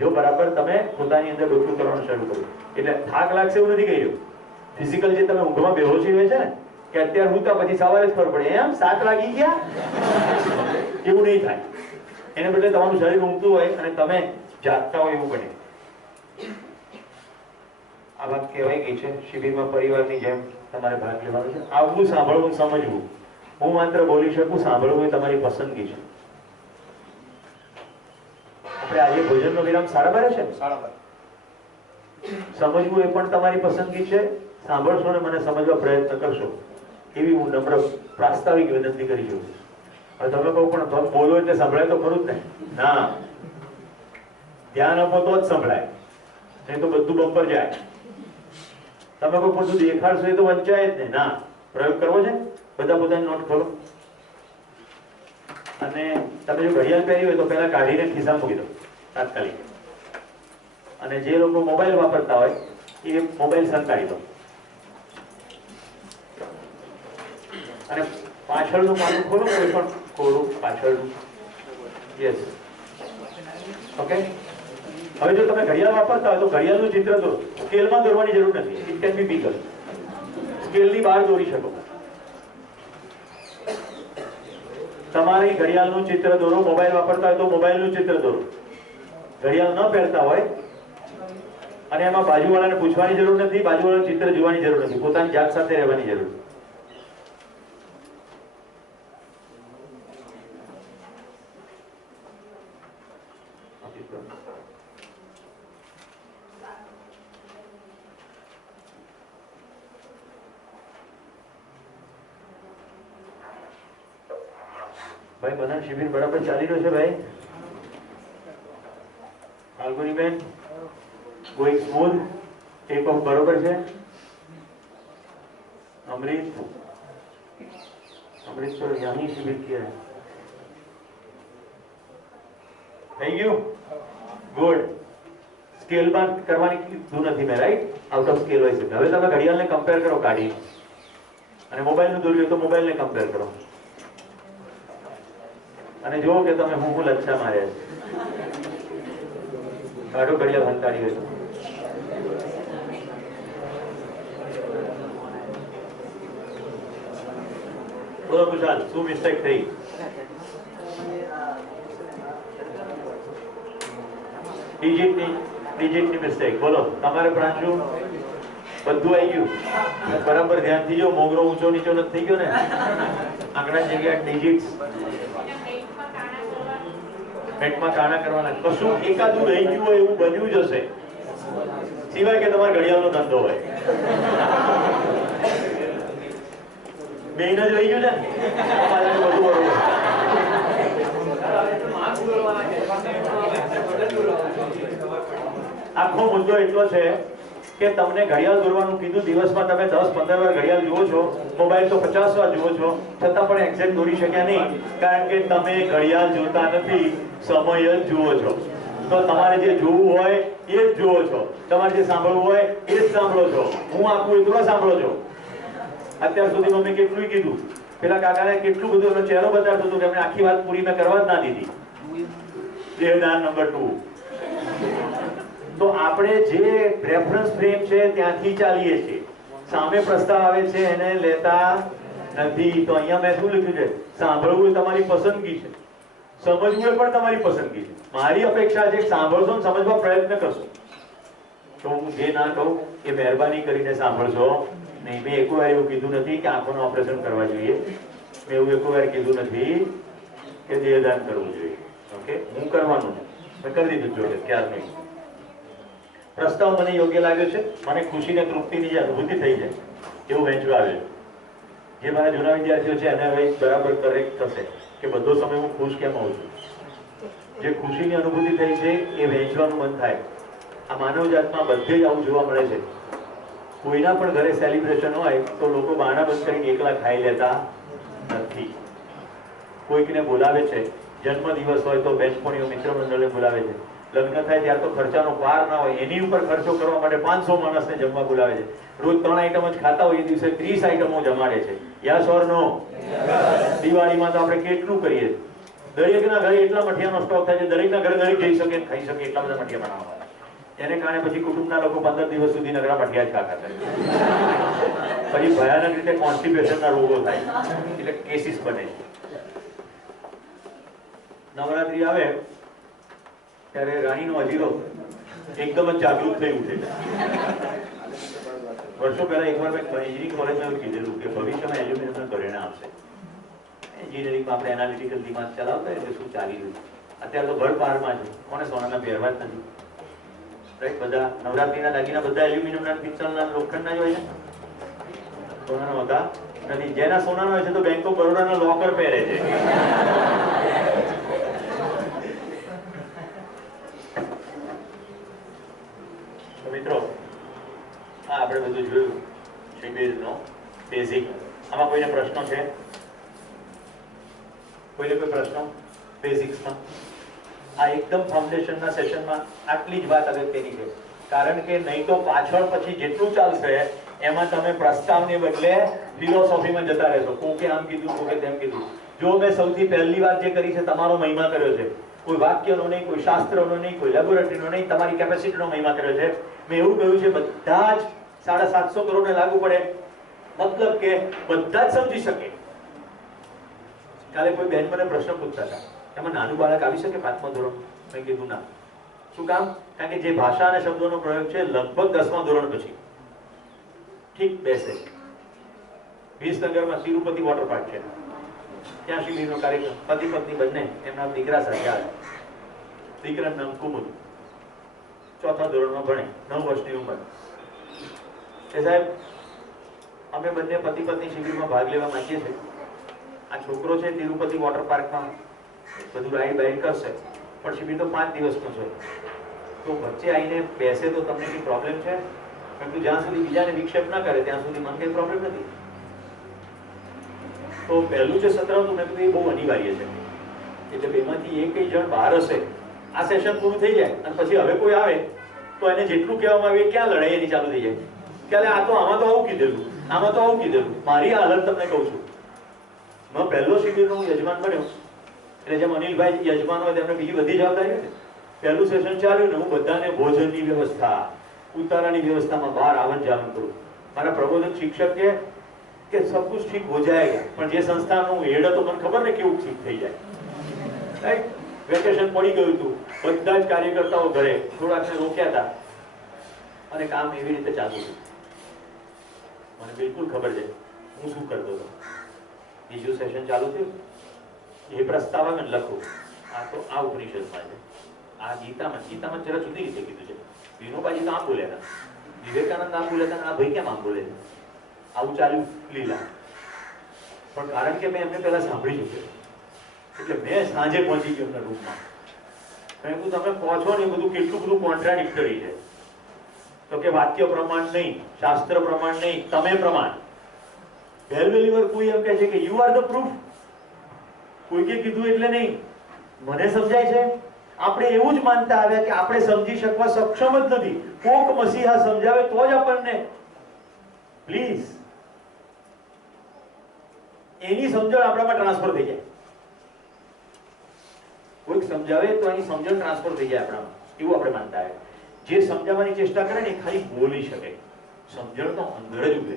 જો બરાબર તમે પોતાની અંદર ડોકું કરવાનું શરૂ કર્યું એટલે થાક લાગશે એવું નથી કહી રહ્યું. ફિઝિકલ જે તમે ઊંઘમાં બેહોશી હોય છે ને, કે અત્યારે ઊંઘતા પછી સવારે જ ખબર પડે એમ 7 વાગી ગયા, એવું નહીં થાય. એને બદલે તમારું શરીર ઊંઘતું હોય અને તમે જાગતા હોય એવું બને. આ વાત કહેવાય ગઈ છે શિબિરમાં પરિવારની જેમ તમારે ભાગ લેવાનો છે. આવવું, સાંભળવું, સમજવું. હું માત્ર બોલી શકું, સાંભળવું એ તમારી પસંદગી છે. આપણે આજે ભોજનનો વિરામ 12:30 છે. 12:30. સમજવું એ પણ તમારી પસંદગી છે. સાંભળશો ને મને સમજવા પ્રયત્ન કરશો એવી હું નમ્ર પ્રાસ્તાવિક વિનંતી કરી છું. હવે તમે કહો પણ બોલો એટલે સંભળાય તો ખરું જ ને? ના, ધ્યાન આપો તો જ સંભળાય, નહીં તો બધું બમ્પર જાય. તમે કોઈ બધું દેખાડશો એ તો વંચાય જ ને. ના, પ્રયોગ કરવો છે. બધા પોતાની નોટ ખોલો અને તમે જો ઘડિયાળ પહેરી હોય તો પહેલા કાઢીને ખિસ્સામાં મૂકી દો તાત્કાલિક. અને જે લોકો મોબાઈલ વાપરતા હોય એ મોબાઈલ સંતાડી દો અને પાછળનું પાનું ખોલો, કોઈ પણ ખોલું પાછળનું. Yes, okay. હવે જો તમે ઘડિયાળ વાપરતા હોય તો ઘડિયાળનું ચિત્ર દોરો. સ્કેલમાં દોરવાની જરૂર નથી. It can be bigger. સ્કેલની બહાર દોરી શકો. તમારી ઘડિયાળનું ચિત્ર દોરો. મોબાઈલ વાપરતા હોય તો મોબાઈલનું ચિત્ર દોરો. ઘડિયાળ ન પહેરતા હોય અને એમાં બાજુવાળાને પૂછવાની જરૂર નથી, બાજુવાળાનું ચિત્ર જોવાની જરૂર નથી, પોતાની જાત સાથે રહેવાની જરૂર. ભાઈ બધા શિબિર બરાબર ચાલી રહ્યો છે ભાઈ? ફાલ્ગુની બેન, ગોઈંગ સ્મૂથ, ટેક ઓફ બરોબર છે? અમૃત તો યहीं શિબિર किया है. થઈ ગયું? ગુડ. સ્કેલમાં કરવાની કીધું નથી મેં, રાઈટ? આઉટ ઓફ સ્કેલ હોય છે. હવે તમે ઘડિયાળને કમ્પેર કરો કાઢી અને મોબાઈલનું દોર્યું તો મોબાઈલને કમ્પેર કરો અને જુઓ કે તમે હું લચ્છા માર્યા છે. કાઢો ઘડિયાળ હંતાડી હોય તો. બોલો કુશાલ, શું મિસ્ટેક થઈ? ડિજિટની મિસ્ટેક. બોલો તમારે પ્રાંશુ બધું આવી ગયું? બરાબર ધ્યાનથી જો, મોગરો ઊંચો નીચો નથી થઈ ગયો ને? આંકડા જગ્યા ડિજિટ્સ. પેટમાં કાણા કરવાના. કશું એકાદું રહી ગયું હોય એવું બન્યું જ હશે, સિવાય કે તમારા ઘડિયાળનો ધંધો હોય. બેન જ રહી ગયું ને બધું બરોબર. આખો મુદ્દો એટલો છે કે તમને ઘડિયાળ દોરવાનું કીધું, દિવસમાં તમે 10-15 વાર ઘડિયાળ જુઓ છો, મોબાઈલ તો 50 વાર જુઓ છો, છતાં પણ એક્ઝેક્ટ દોરી શક્યા નહીં, કારણ કે તમે ઘડિયાળ જોતા નથી, સમય જ જુઓ છો. તો તમારે જે જોવું હોય એ જ જુઓ છો, તમારે જે સાંભળવું હોય એ જ સાંભળો છો. હું આપું એટલું સાંભળો છો. અત્યાર સુધી મેં કેટલું કીધું, પેલા કાકાને કેટલું બધું એનો ચહેરો બતાડતો હતો કે એમને આખી વાત પૂરી મેં કરવા જ ના દીધી. દેહદાન નંબર 2. તો આપણે જે રેફરન્સ ફ્રેમ છે ત્યાંથી ચાલીએ છીએ. સામે પ્રસ્તાવ આવે છે એને લેતા નથી. તો અહીંયા મેં શું લખ્યું છે? સાંભળવું એ તમારી પસંદગી છે, સમજવું એ પણ તમારી પસંદગી છે. મારી અપેક્ષા છે કે સાંભળશો ને સમજવા પ્રયત્ન કરશો. તો હું જે ના કહું એ મહેરબાની કરીને સાંભળશો નહીં. મેં એક વાર એવું કીધું નથી કે આંખોનું ઓપરેશન કરવા જોઈએ. મેં એવું એક વાર કીધું નથી કે દેહદાન કરવું જોઈએ. ઓકે, હું કરવાનું મેં કરી દીધું જોડે ક્યારનું. પ્રસ્તાવ મને યોગ્ય લાગ્યો છે. મને ખુશી ને તૃપ્તિની જે અનુભૂતિ થઈ છે એવું વહેંચવા આવ્યું. જે મારા જૂના વિદ્યાર્થીઓ છે એને હવે બરાબર કરેક્ટ થશે કે બધો સમય હું ખુશ કેમ હોઉં છું. જે ખુશીની અનુભૂતિ થઈ છે એ વહેંચવાનું મન થાય. આ માનવ જાતમાં બધે જ આવું જોવા મળે છે. કોઈના પણ ઘરે સેલિબ્રેશન હોય તો લોકો બહાના બંધ કરીને એકલા ખાઈ લેતા નથી. કોઈકને બોલાવે છે, જન્મદિવસ હોય તો બેનપણીઓ મિત્ર મંડળને બોલાવે છે, લગ્ન થાય ત્યારે તો ખર્ચાનો પાર ના હોય એની ઉપર ખર્ચો કરવા માટે 500 માણસને જમવા બોલાવે છે. રોજ 3 આઈટમ જ ખાતા હોય એ દિવસે 30 આઈટમો જમાડે છે. યસ ઓર નો? દિવાળીમાં તો આપણે કેટલું કરીએ. દરેકના ઘરે એટલા મઠિયાનો સ્ટોક થાય છે, દરેકના ઘરે દરેક જઈ શકે ખાઈ શકે એટલા બધા મઠિયા બનાવવા. એને કારણે પછી કુટુંબના લોકો 15 દિવસ સુધી નગરા મઠિયા જ ખાતા થાય. પછી ભયાનક રીતે કોન્સ્ટિપેશનના રોગો થાય એટલે કેસીસ બને છે. નવરાત્રી આવે ત્યારે રાણીનો અજીરો એકદમ જ જાગૃત થઈ ઉઠે. વર્ષો પહેલા એકવાર મેં એન્જિનિયરિંગ કોલેજમાં એવું કીધેલું કે ભવિષ્યમાં એલ્યુમિનિયમના પરિણામ આવશે. એન્જિનિયરિંગમાં આપણે એનાલિટિકલ દિમાગ ચલાવતા એટલે શું ચાલી રહ્યું. અત્યારે તો ભર પારમાં છે, કોને સોનાના પહેરવા જ નથી. રાઈટ? બધા નવરાત્રીના દાગીના બધા એલ્યુમિનિયમના, પિત્તળના, લોખંડના જ હોય છે. સોનાના હોતા નથી. જેના સોનાના હોય છે તો બેંક ઓફ બરોડાના લોકર પહેરે છે. મિત્રો, આ આપણે બધું જોયું શિબિરનો બેઝિક. આમાં કોઈને પ્રશ્નો છે? કોઈને કોઈ પ્રશ્નો બેઝિક્સમાં? આ એકદમ ફાઉન્ડેશનના સેશનમાં આટલી જ વાત અગત્યની છે. કારણ કે નહીં તો પાછળ પછી જેટલું ચાલશે એમાં તમે પ્રસ્તાવને બદલે ફિલોસોફીમાં જતા રહેશો. કોકે આમ કીધું, કોકે તેમ કીધું. જો મેં સૌથી પહેલી વાત જે કરી છે તમારો મહિમા કર્યો છે. કોઈ વાક્યનો નહીં, કોઈ શાસ્ત્રનો નહીં, કોઈ લેબોરેટરીનો નહીં, તમારી કેપેસિટીનો મહિમા કર્યો છે. મેં એવું કહ્યું છે બધા જ 750 કરોડને લાગુ પડે, મતલબ કે બધા જ સમજી શકે. કાલે કોઈ બેન મને પ્રશ્ન પૂછતા હતા, એમાં નાનું બાળક આવી શકે 5મા ધોરણ? મેં કીધું ના. શું કામ? કારણ કે જે ભાષા અને શબ્દોનો પ્રયોગ છે લગભગ 10મા ધોરણ પછી ઠીક બેસે. વિસનગરમાં તિરુપતિ વોટર પાર્ક છે, ત્યાં શિબિરનો કાર્યક્રમ. પતિ પત્ની બંને એમના દીકરા સાથે આવે. દીકરાનું નામ કુમુદ, 4થા ધોરણમાં ભણે, 9 વર્ષની ઉંમર. એ સાહેબ, અમે બંને પતિ પત્ની શિબિરમાં ભાગ લેવા માંગીએ છીએ. આ છોકરો છે તિરુપતિ વોટર પાર્કમાં બધું રાઈડ બાઈડ કરશે, પણ શિબિર તો 5 દિવસનો છે. તો વચ્ચે આવીને બેસે તો તમને કઈ પ્રોબ્લેમ છે? પરંતુ જ્યાં સુધી બીજાને વિક્ષેપ ના કરે ત્યાં સુધી મને કઈ પ્રોબ્લેમ નથી. તો પહેલું જે સત્ર હતું મેં કીધું એ બહુ અનિવાર્ય છે. એટલે બેમાંથી એક જણ બહાર હશે, આ સેશન પૂરું થઈ જાય અને પછી હવે કોઈ આવે તો એને જેટલું કહેવામાં આવે ક્યાં લડાઈ એની ચાલુ થઈ જાય કે આ તો આમાં તો આવું કીધેલું, આમાં તો આવું કીધેલું. મારી હાલત તમને કહું છું. મેં પહેલો શિબિરનો હું યજમાન બન્યો એટલે જેમ અનિલભાઈ યજમાન હોય તેમને બીજી બધી જવાબદારી હોય ને. પહેલું સેશન ચાલ્યું ને હું બધાને ભોજનની વ્યવસ્થા, ઉતારાની વ્યવસ્થામાં બહાર આવન જાવન કરું. મારા પ્રબોધક શિક્ષક કે સબ કુછ ઠીક હો જાયેગા, પણ જે સંસ્થાનું હેડ હતો મને ખબર ને કેવું ઠીક થઈ જાય. રાઈટ? વેકેશન પડી ગયું હતું, બધા જ કાર્યકર્તાઓ ઘરે, થોડાકને રોક્યા હતા અને કામ એવી રીતે ચાલતું હતું. મને બિલકુલ ખબર છે હું શું કરતો હતો. બીજું સેશન ચાલુ થયું, એ પ્રસ્તાવક લખું, આ તો આ ઉપનિષદમાં છે, આ ગીતામાં જરા જુદી રીતે કીધું છે. વિનોબાજી તો આમ બોલ્યા હતા, વિવેકાનંદ આમ બોલ્યા હતા, આ ભાઈ કેમ આમ બોલે છે? આવું ચાલ્યું લીલા. પણ કારણ કે મેં એમને પહેલા સાંભળી ચૂક્યો એટલે મેં સાંજે પહોંચી ગયો એમના રૂમમાં. મેં કીધું તમે પહોંચો ને એ બધું કેટલું બધું કોન્ટ્રાડિક્ટરી છે. તો કે વાક્ય પ્રમાણ નહીં, શાસ્ત્ર પ્રમાણ નહીં, તમે પ્રમાણ. પહેલી વાર કોઈ એમ કહે છે કે યુ આર ધ પ્રૂફ. કોઈએ કીધું એટલે નહીં, મને સમજાય છે. આપણે એવું જ માનતા આવ્યા કે આપણે સમજી શકવા સક્ષમ જ નથી. કોક મસીહા સમજાવે તો જ આપણને, પ્લીઝ, એની સમજણ આપણામાં ટ્રાન્સફર થઈ જાય. કોઈક સમજાવે તો એની સમજણ ટ્રાન્સફર થઈ જાય આપણામાં, એવું આપણે માનતા આવ્યા. જે સમજાવવાની ચેષ્ટા કરે ને એ ખાલી બોલી શકે, સમજણ તો અંદર જ ઉભે.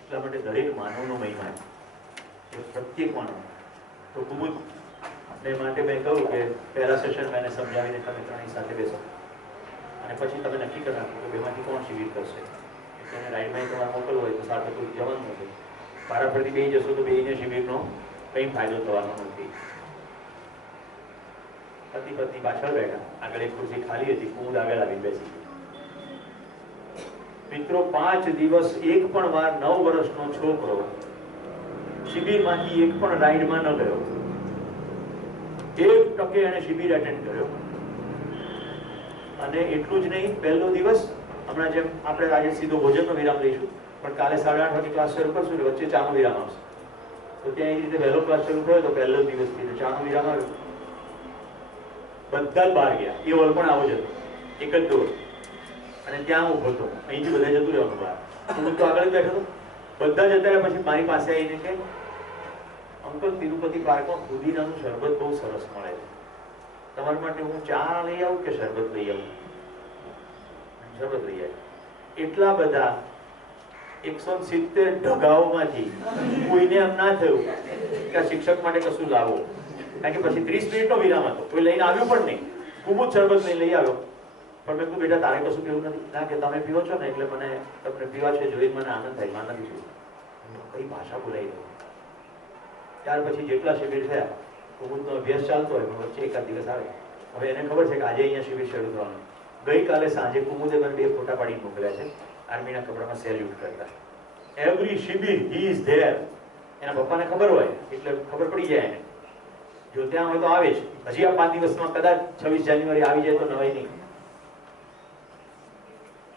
એટલા માટે દરેક માનવનો મહિમા છે, પ્રત્યેક માનવ. તો કુમુદ ને માટે મેં કહ્યું કે પહેલા સેશનમાં એને સમજાવીને તમે ત્રણેય સાથે બેસો અને પછી તમે નક્કી કરી નાખો કે બેમાંથી કોણ શિબિર કરશે. એને રાઈડમાં તમારે મોકલવું હોય તો સાથે કોઈ જવાનું નથી. વારાફરતી બે જશો તો બેને શિબિરનો કંઈ ફાયદો થવાનો નથી. પતિ પત્ની પાછળ બેઠા, આગળ એક ખુરશી ખાલી હતી, કુમુદ આગળ આવી બેસી ગઈ. મિત્રો 5 દિવસ એક પણ વાર 9 વર્ષનો છોકરો શિબિરમાંથી એક પણ રાઈડમાં ન ગયો. 1 ટકે એને શિબિર અટેન્ડ કર્યો. અને એટલું જ નહીં, પહેલો દિવસ હમણાં જેમ આપણે આજે સીધો ભોજનનો વિરામ લઈશું, પણ કાલે 8:30 વાગે ક્લાસ શરૂ કરશું ને વચ્ચે ચાનો વિરામ આવશે. તો ત્યાં એ રીતે વહેલો ક્લાસ શરૂ થયો તો પહેલો દિવસ ચાનો વિરામ આવ્યો. બધા જ બહાર ગયા. એ હોલ પણ આવો જ હતો, એક જ ડોર. અને ત્યાં ઉભો હતો, અહીંથી બધા જતું રહેવાનું બહાર. હું તો આગળ જ બેઠો હતો. બધા જતા રહ્યા પછી મારી પાસે આવીને કે અંકલ, તિરુપતિ પાર્કમાં પુદીનાનું શરબત બહુ સરસ મળે છે, તમારા માટે હું ચા લઈ આવું કે શરબત લઈ આવું? શરબત લઈ આવી. એટલા બધા 170 ઢગાઓમાંથી કોઈને એમ ના થયું કે આ શિક્ષક માટે કશું લાવો, કારણ કે પછી 30 મિનિટનો વિરામ હતો, કોઈ લઈને આવ્યું પણ નહીં. ખૂબ જ શરબત લઈ આવ્યો. પણ મેં કહ્યું, બેટા તારે કશું પીવું નથી? ના, કે તમે પીવો છો ને એટલે મને તમને પીવા છે જોઈને મને આનંદ થાય, માં નથી પીવું. કઈ ભાષા બોલાઈ ગઈ. ત્યાર પછી જેટલા શિબિર થયા, કુમુદનો અભ્યાસ ચાલતો હોય, પણ વચ્ચે એકાદ દિવસ આવે. હવે એને ખબર છે કે આજે અહીંયા શિબિર શરૂ થવાનું. ગઈકાલે સાંજે કુમુદે મને 2 ફોટા પાડીને મોકલ્યા છે, આર્મીના કપડામાં સેલ્યુટ કરતા. એવરી શિબિર હી ઇઝ ધેર. એના પપ્પાને ખબર હોય એટલે ખબર પડી જાય એને. જો ત્યાં હોય તો આવે જ. હજી આ 5 દિવસમાં કદાચ 26 જાન્યુઆરી આવી જાય તો નવાઈ નહીં.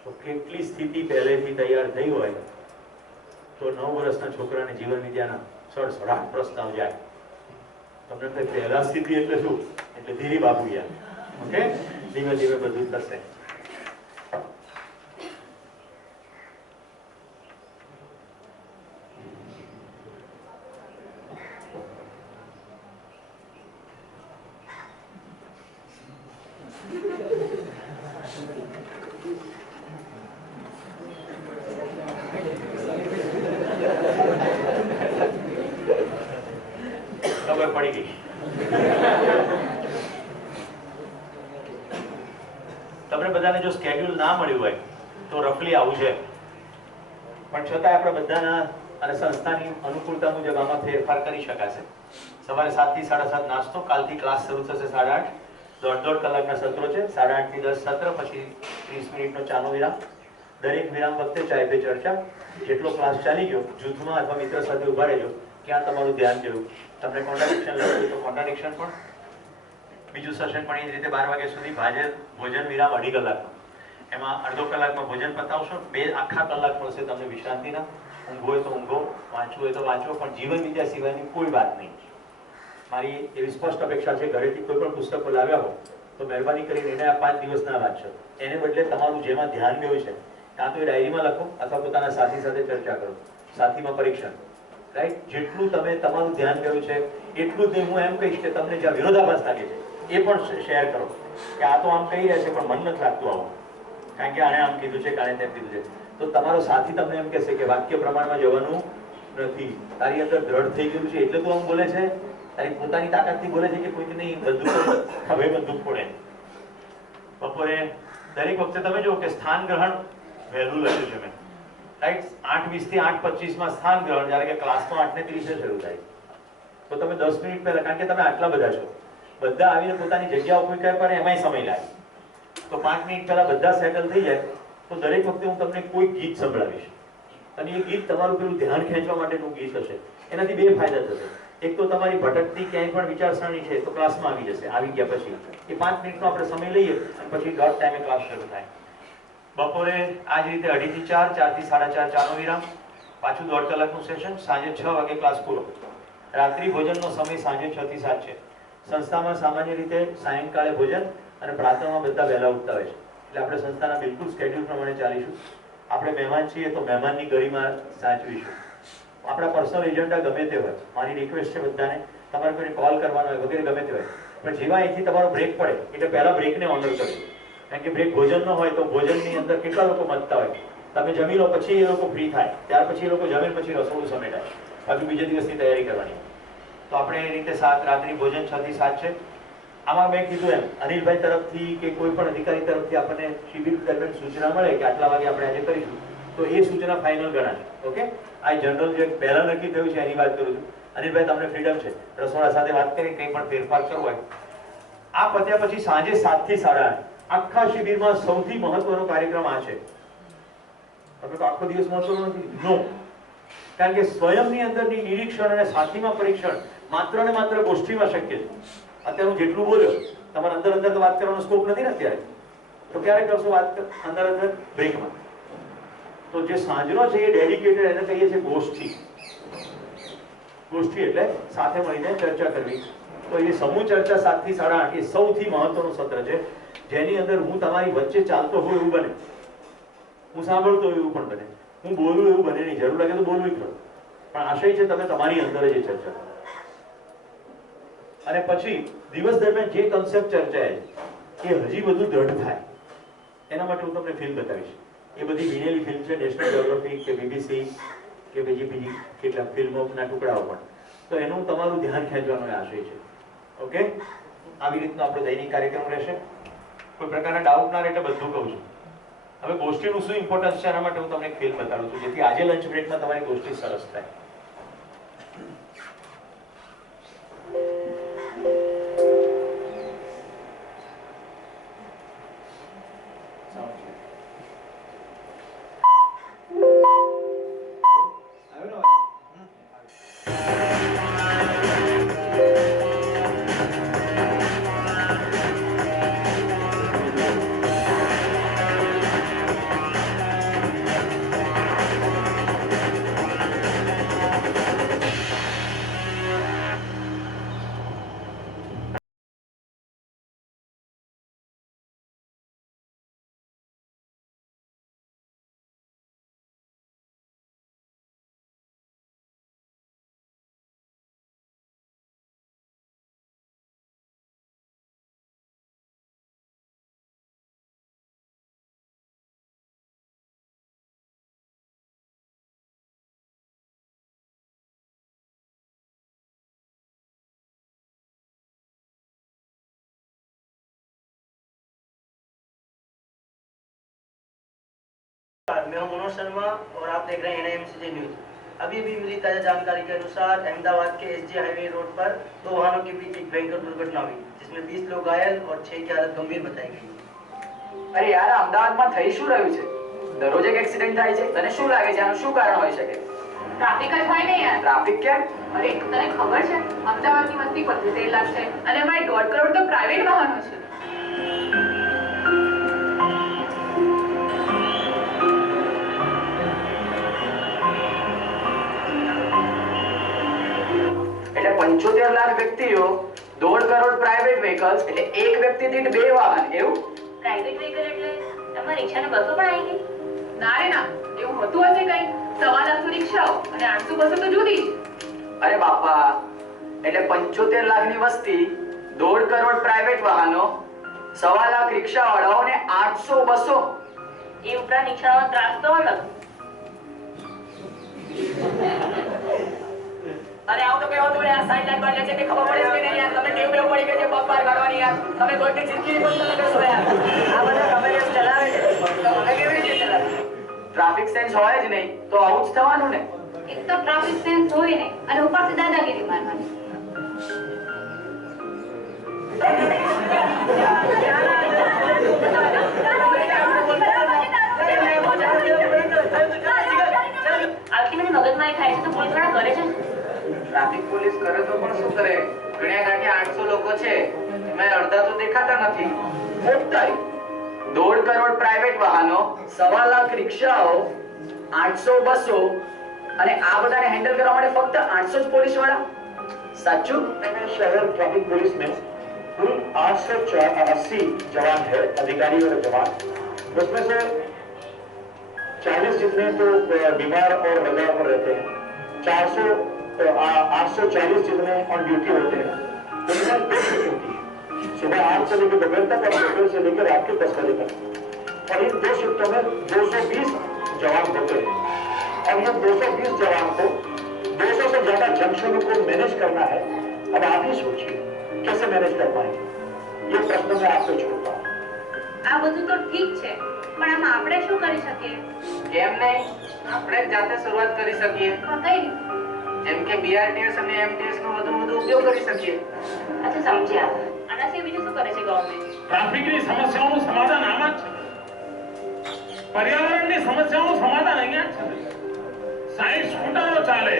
તો કેટલી સ્થિતિ પહેલેથી તૈયાર થઈ હોય તો 9 વર્ષના છોકરાને જીવન વિદ્યાના સડસડાટ પ્રસ્તાવ જાય. તમને તો પહેલા સ્થિતિ એટલે શું? એટલે ધીરી બાપુ યાર. ઓકે, ધીમે ધીમે બધું થશે. ખબર પડી ગઈ. તમને બધાને જો સ્કેડ્યુલ ના મળ્યું હોય તો રફલી આવું છે, પણ છતાં આપણે બધાના અને સંસ્થાની અનુકૂળતા મુજબ આમાં ફેરફાર કરી શકાશે. સવારે 7 થી 7:30 નાસ્તો, કાલથી ક્લાસ શરૂ થશે 8:30. 1.5 કલાકના સત્રો છે. 8:30 થી 10 સત્ર, પછી 30 મિનિટનો ચાનો વિરામ. દરેક વિરામ વખતે ચાય પે ચર્ચા. જેટલો ક્લાસ ચાલી ગયો જૂથમાં અથવા મિત્ર સાથે ઉભા રહેજો, ક્યાં તમારું ધ્યાન ગયું. તમને કોન્ટ્રાડિક્શન લાગ્યું તો કોન્ટ્રાડિક્શન પણ. બીજું સેશન પણ એ જ રીતે 12 વાગ્યા સુધી. ભોજન વિરામ 2.5 કલાકનો. એમાં અડધો કલાકમાં ભોજન પતાવશો. 2 આખા કલાક મળશે તમને વિશ્રાંતિના. ઊંઘો હોય તો ઊંઘો, વાંચવું હોય તો વાંચો, પણ જીવન વિદ્યા સિવાયની કોઈ વાત નહીં. મારી એવી સ્પષ્ટ અપેક્ષા છે, ઘરેથી કોઈ પણ પુસ્તકો લાવ્યા હો તો મહેરબાની કરીને એને આ 5 દિવસ ના વાંચશો. એને બદલે તમારું જેમાં ધ્યાન ગયું છે કાં તો એ ડાયરીમાં લખો અથવા પોતાના સાથી સાથે ચર્ચા કરો. સાથીમાં પરીક્ષણ, રાઈટ? જેટલું તમે તમારું ધ્યાન ગયું છે એટલું જ હું એમ કહીશ કે તમને જ્યાં વિરોધાભાસ લાગે છે એ પણ શેર કરો કે આ તો આમ કહી રહ્યા છે પણ મન નથી લાગતું આવું, કારણ કે આને આમ કીધું છે, આને તેમ કીધું છે. તો તમારો સાથી તમને એમ કહેશે કે વાક્ય પ્રમાણમાં જવાનું નથી, તારી અંદર દ્રઢ થઈ ગયું છે એટલે તું આમ બોલે છે, તારી પોતાની તાકાતથી બોલે છે કે કોઈક નહીં બંદૂક હવે બંદૂક ફોડે. બપોરે દરેક વખતે તમે જુઓ કે સ્થાન ગ્રહણ વહેલું લખ્યું છે મેં, રાઈટ? 8:20 થી 8:25 માં સ્થાન ગ્રહણ, જ્યારે કે ક્લાસમાં 8:30 શરૂ થાય. તો તમે 10 મિનિટ પહેલા, કારણ કે તમે આટલા બધા છો, બધા આવીને પોતાની જગ્યા ઉપર કરે પણ એમાંય સમય લાગે, તો 5 મિનિટ પહેલા બધા સેટલ થઈ જાય. તો દરેક વખતે હું તમને કોઈ ગીત સંભળાવીશ અને એ ગીત તમારું પેલું ધ્યાન ખેંચવા માટેનું ગીત હશે. એનાથી 2 ફાયદા થશે. એક તો તમારી ભટકતી ક્યાંય પણ વિચારસરણી છે તો ક્લાસમાં આવી જશે. આવી ગયા પછી એ 5 મિનિટનો આપણે સમય લઈએ અને પછી ડોટ ટાઈમે ક્લાસ શરૂ થાય. બપોરે આ જ રીતે 2:30 થી 4, 4 થી 4:30 ચાનો વિરામ, પાછું 1.5 કલાકનું સેશન. સાંજે 6 વાગે ક્લાસ પૂરો. રાત્રિ ભોજનનો સમય સાંજે 6 થી 7 છે. સંસ્થામાં સામાન્ય રીતે સાયંકાળે ભોજન અને પ્રાતઃમાં બધા વહેલા ઉઠતા હોય છે, એટલે આપણે સંસ્થાના બિલકુલ સ્કેડ્યુલ પ્રમાણે ચાલીશું. આપણે મહેમાન છીએ તો મહેમાનની ગરિમા સાચવીશું. આપણા પર્સનલ એજન્ડા ગમે તે હોય, મારી રિક્વેસ્ટ છે બધાને, તમારે કોઈને કોલ કરવાનો હોય વગેરે ગમે તે હોય, પણ જેવા અહીંથી તમારો બ્રેક પડે એટલે પહેલા બ્રેકને ઓનર કરજો. કારણ કે બ્રેક ભોજનનો હોય તો ભોજનની અંદર કેટલા લોકો મતતા હોય, તમે જમી લો પછી એ લોકો ફ્રી થાય, ત્યાર પછી એ લોકો જમીન પછી રસોડું સમેટાય, પાછું બીજા દિવસની તૈયારી કરવાની. તો આપણે એ રીતે રાત્રિ ભોજન 6 થી 7 છે. આમાં મેં કીધું એમ અનિલભાઈ તરફથી કે કોઈ પણ અધિકારી તરફથી આપણને શિબિર દરમિયાન સૂચના મળે કે આટલા વાગે આપણે આજે કરીશું તો એ સૂચના ફાઇનલ ગણાશે. ઓકે, આ જનરલ જે પહેલા નક્કી થયું છે એની વાત કરું છું. અનિલભાઈ તમને ફ્રીડમ છે રસોડા સાથે વાત કરી કંઈ પણ ફેરફાર કરવો હોય આ પત્યા પછી સાંજે 7 થી 8:30 આખા શિબિરમાં સૌથી મહત્વનો કાર્યક્રમ આ છે. તમે તો આખો દિવસ મહત્વનો નથી, નો. કારણ કે સ્વયંની અંદરની નિરીક્ષણ અને સાથીમાં પરીક્ષણ માત્ર ને માત્ર ગોષ્ઠીમાં શક્ય છે. અત્યારે હું જેટલું બોલ્યો, તમારે અંદર અંદર તો વાત કરવાનો સ્કોપ નથી ને અત્યારે, તો ક્યારે કરશો વાત અંદર અંદર? બ્રેકમાં. તો જે સાંજનો છે એ ડેડિકેટેડ, એને કહીએ છીએ ગોષ્ઠી. ગોષ્ઠી એટલે સાથે મળીને ચર્ચા કરવી. તો એ સમૂહ ચર્ચા 7 થી 8:30 એ સૌથી મહત્વનું સત્ર છે, જેની અંદર હું તમારી વચ્ચે ચાલતો હોય એવું બને, હું સાંભળતો હોય એવું પણ બને, હું બોલું એવું બને નહીં. જરૂર લાગે તો બોલવું ખરું, પણ આશય છે તમે તમારી અંદર જ ચર્ચા કરો. અને પછી દિવસ દરમિયાન જે કન્સેપ્ટ ચર્ચાય એ હજી બધું દ્રઢ થાય એના માટે હું તમને ફિલ્મ બતાવીશ. એ બધી વિનેલી ફિલ્મ છે, નેશનલ જ્યોગ્રાફી કે બીબીસી કે બીજી કેટલાક ફિલ્મોના ટુકડાઓ પણ. તો એનું તમારું ધ્યાન ખેંચવાનો આશય છે. ઓકે, આવી રીતનો આપણો દૈનિક કાર્યક્રમ રહેશે. કોઈ પ્રકારના ડાઉટ ના રહે એટલે બધું કહું છું. હવે ગોષ્ઠીનું શું ઇમ્પોર્ટન્સ છે એના માટે હું તમને એક ફિલ્મ બતાડું છું, જેથી આજે લંચ બ્રેકમાં તમારી ગોષ્ઠી સરસ થાય. मैं हूं मनोज शर्मा और आप देख रहे हैं NIMCJ न्यूज। अभी भी मिली ताजा जानकारी के अनुसार अहमदाबाद के SJ हाईवे रोड पर 2 वाहनों के बीच एक भयंकर दुर्घटना हुई, जिसमें 20 लोग घायल और 6 की हालत गंभीर बताई गई। અરે યાર, અમદાવાદમાં થઈ શું રહ્યું છે? દરરોજ એક એક્સિડન્ટ થાય છે. તને શું લાગે છે આનું શું કારણ હોઈ શકે? ટ્રાફિક જ હોય ને યાર. ટ્રાફિક કેમ? અરે તને ખબર છે અમદાવાદની વસ્તી 75 લાખ છે અને એમાં 1.5 કરોડ તો પ્રાઇવેટ વાહનો છે. એટલે 75 લાખ વ્યક્તિઓ, 1.5 કરોડ પ્રાઇવેટ વ્હીકલ્સ, એટલે એક વ્યક્તિ દીઠ 2 વાહન, એવું? પ્રાઇવેટ વ્હીકલ એટલે એમાં રિક્ષા ને બસો પણ આવી ગઈ? ના રે ના, એવું હોતું હશે કઈ. 1.25 લાખ તો રિક્ષાઓ અને 800 બસો તો જુદી જ. અરે બાપા, એટલે 75 લાખની વસ્તી, 1.5 કરોડ પ્રાઇવેટ વાહનો, 1.25 લાખ રિક્ષાવાળાઓ અને 800 બસો. એ ઉપરાંત રિક્ષાનો ત્રાસ તો અલગ. અરે આવું તો કઈ હોતું ને, આ સાઈડ લાઈન પર છે તે ખબર પડે છે કે નહીં યાર? તમને ટેવ પડી ગઈ છે પગ પાર કાઢવાની યાર. તમે કોઈની જિંદગી પણ તમે કરશો યાર. આ બધા તમે જે ચલાવે છે તમે કેવી રીતે ચલાવે? ટ્રાફિક સેન્સ હોય જ નહીં તો આવું જ થવાનું ને. એક તો ટ્રાફિક સેન્સ હોય ને અને ઉપરથી દાદાગીરી મારવાની. આખી મને મગજમાં ખાય છે તો પોલીસ વાળા કરે છે. ટ્રાફિક પોલીસ કરે તો પણ શું કરે? ગણ્યા ગાંઠ્યા 800 લોકો છે, એમાં અડધા તો દેખાતા નથી. 1.5 કરોડ પ્રાઇવેટ વાહનો, 1.25 લાખ રિક્ષાઓ, 800 બસો, અને આ બધાને હેન્ડલ કરવા માટે ફક્ત 800 જ પોલીસ વાળા? સાચું? शहर ट्रैफिक पुलिस में कुल 880 जवान है, अधिकारी और जवान. उसमें से 40 जितने तो बीमार और रजा पर रहते हैं, 840 जितने ऑन ड्यूटी होते हैं. उनमें 2 शिफ्ट होती है, सुबह 8 से लेकर दोपहर तक और दोपहर से लेकर रात के 10 बजे तक. और इन 2 शिफ्टों में 220 जवान होते हैं. और ये 220 जवान को 200 से ज्यादा जंक्शनों को मैनेज करना है. अब आप ही सोचिए कैसे मैनेज कर पाएंगे? ये प्रश्न मैं आपसे छोड़ता हूँ. આ બધું તો ઠીક છે પણ આમાં આપણે શું કરી શકીએ? કેમ નહીં? આપણે જ જાતે શરૂઆત કરી શકીએ. કઈ રીતે? જેમ કે BRTS અને MTS નો વધુ ઉપયોગ કરી શકીએ. અચ્છા સમજ્યા. અને આના સિવાય બીજું શું કરે છે ગવર્નમેન્ટ? ટ્રાફિકની સમસ્યાઓનું સમાધાન આમ જ છે. પર્યાવરણની સમસ્યાઓનું સમાધાન અહીંયા જ છે. 60 સ્કૂટરો ચાલે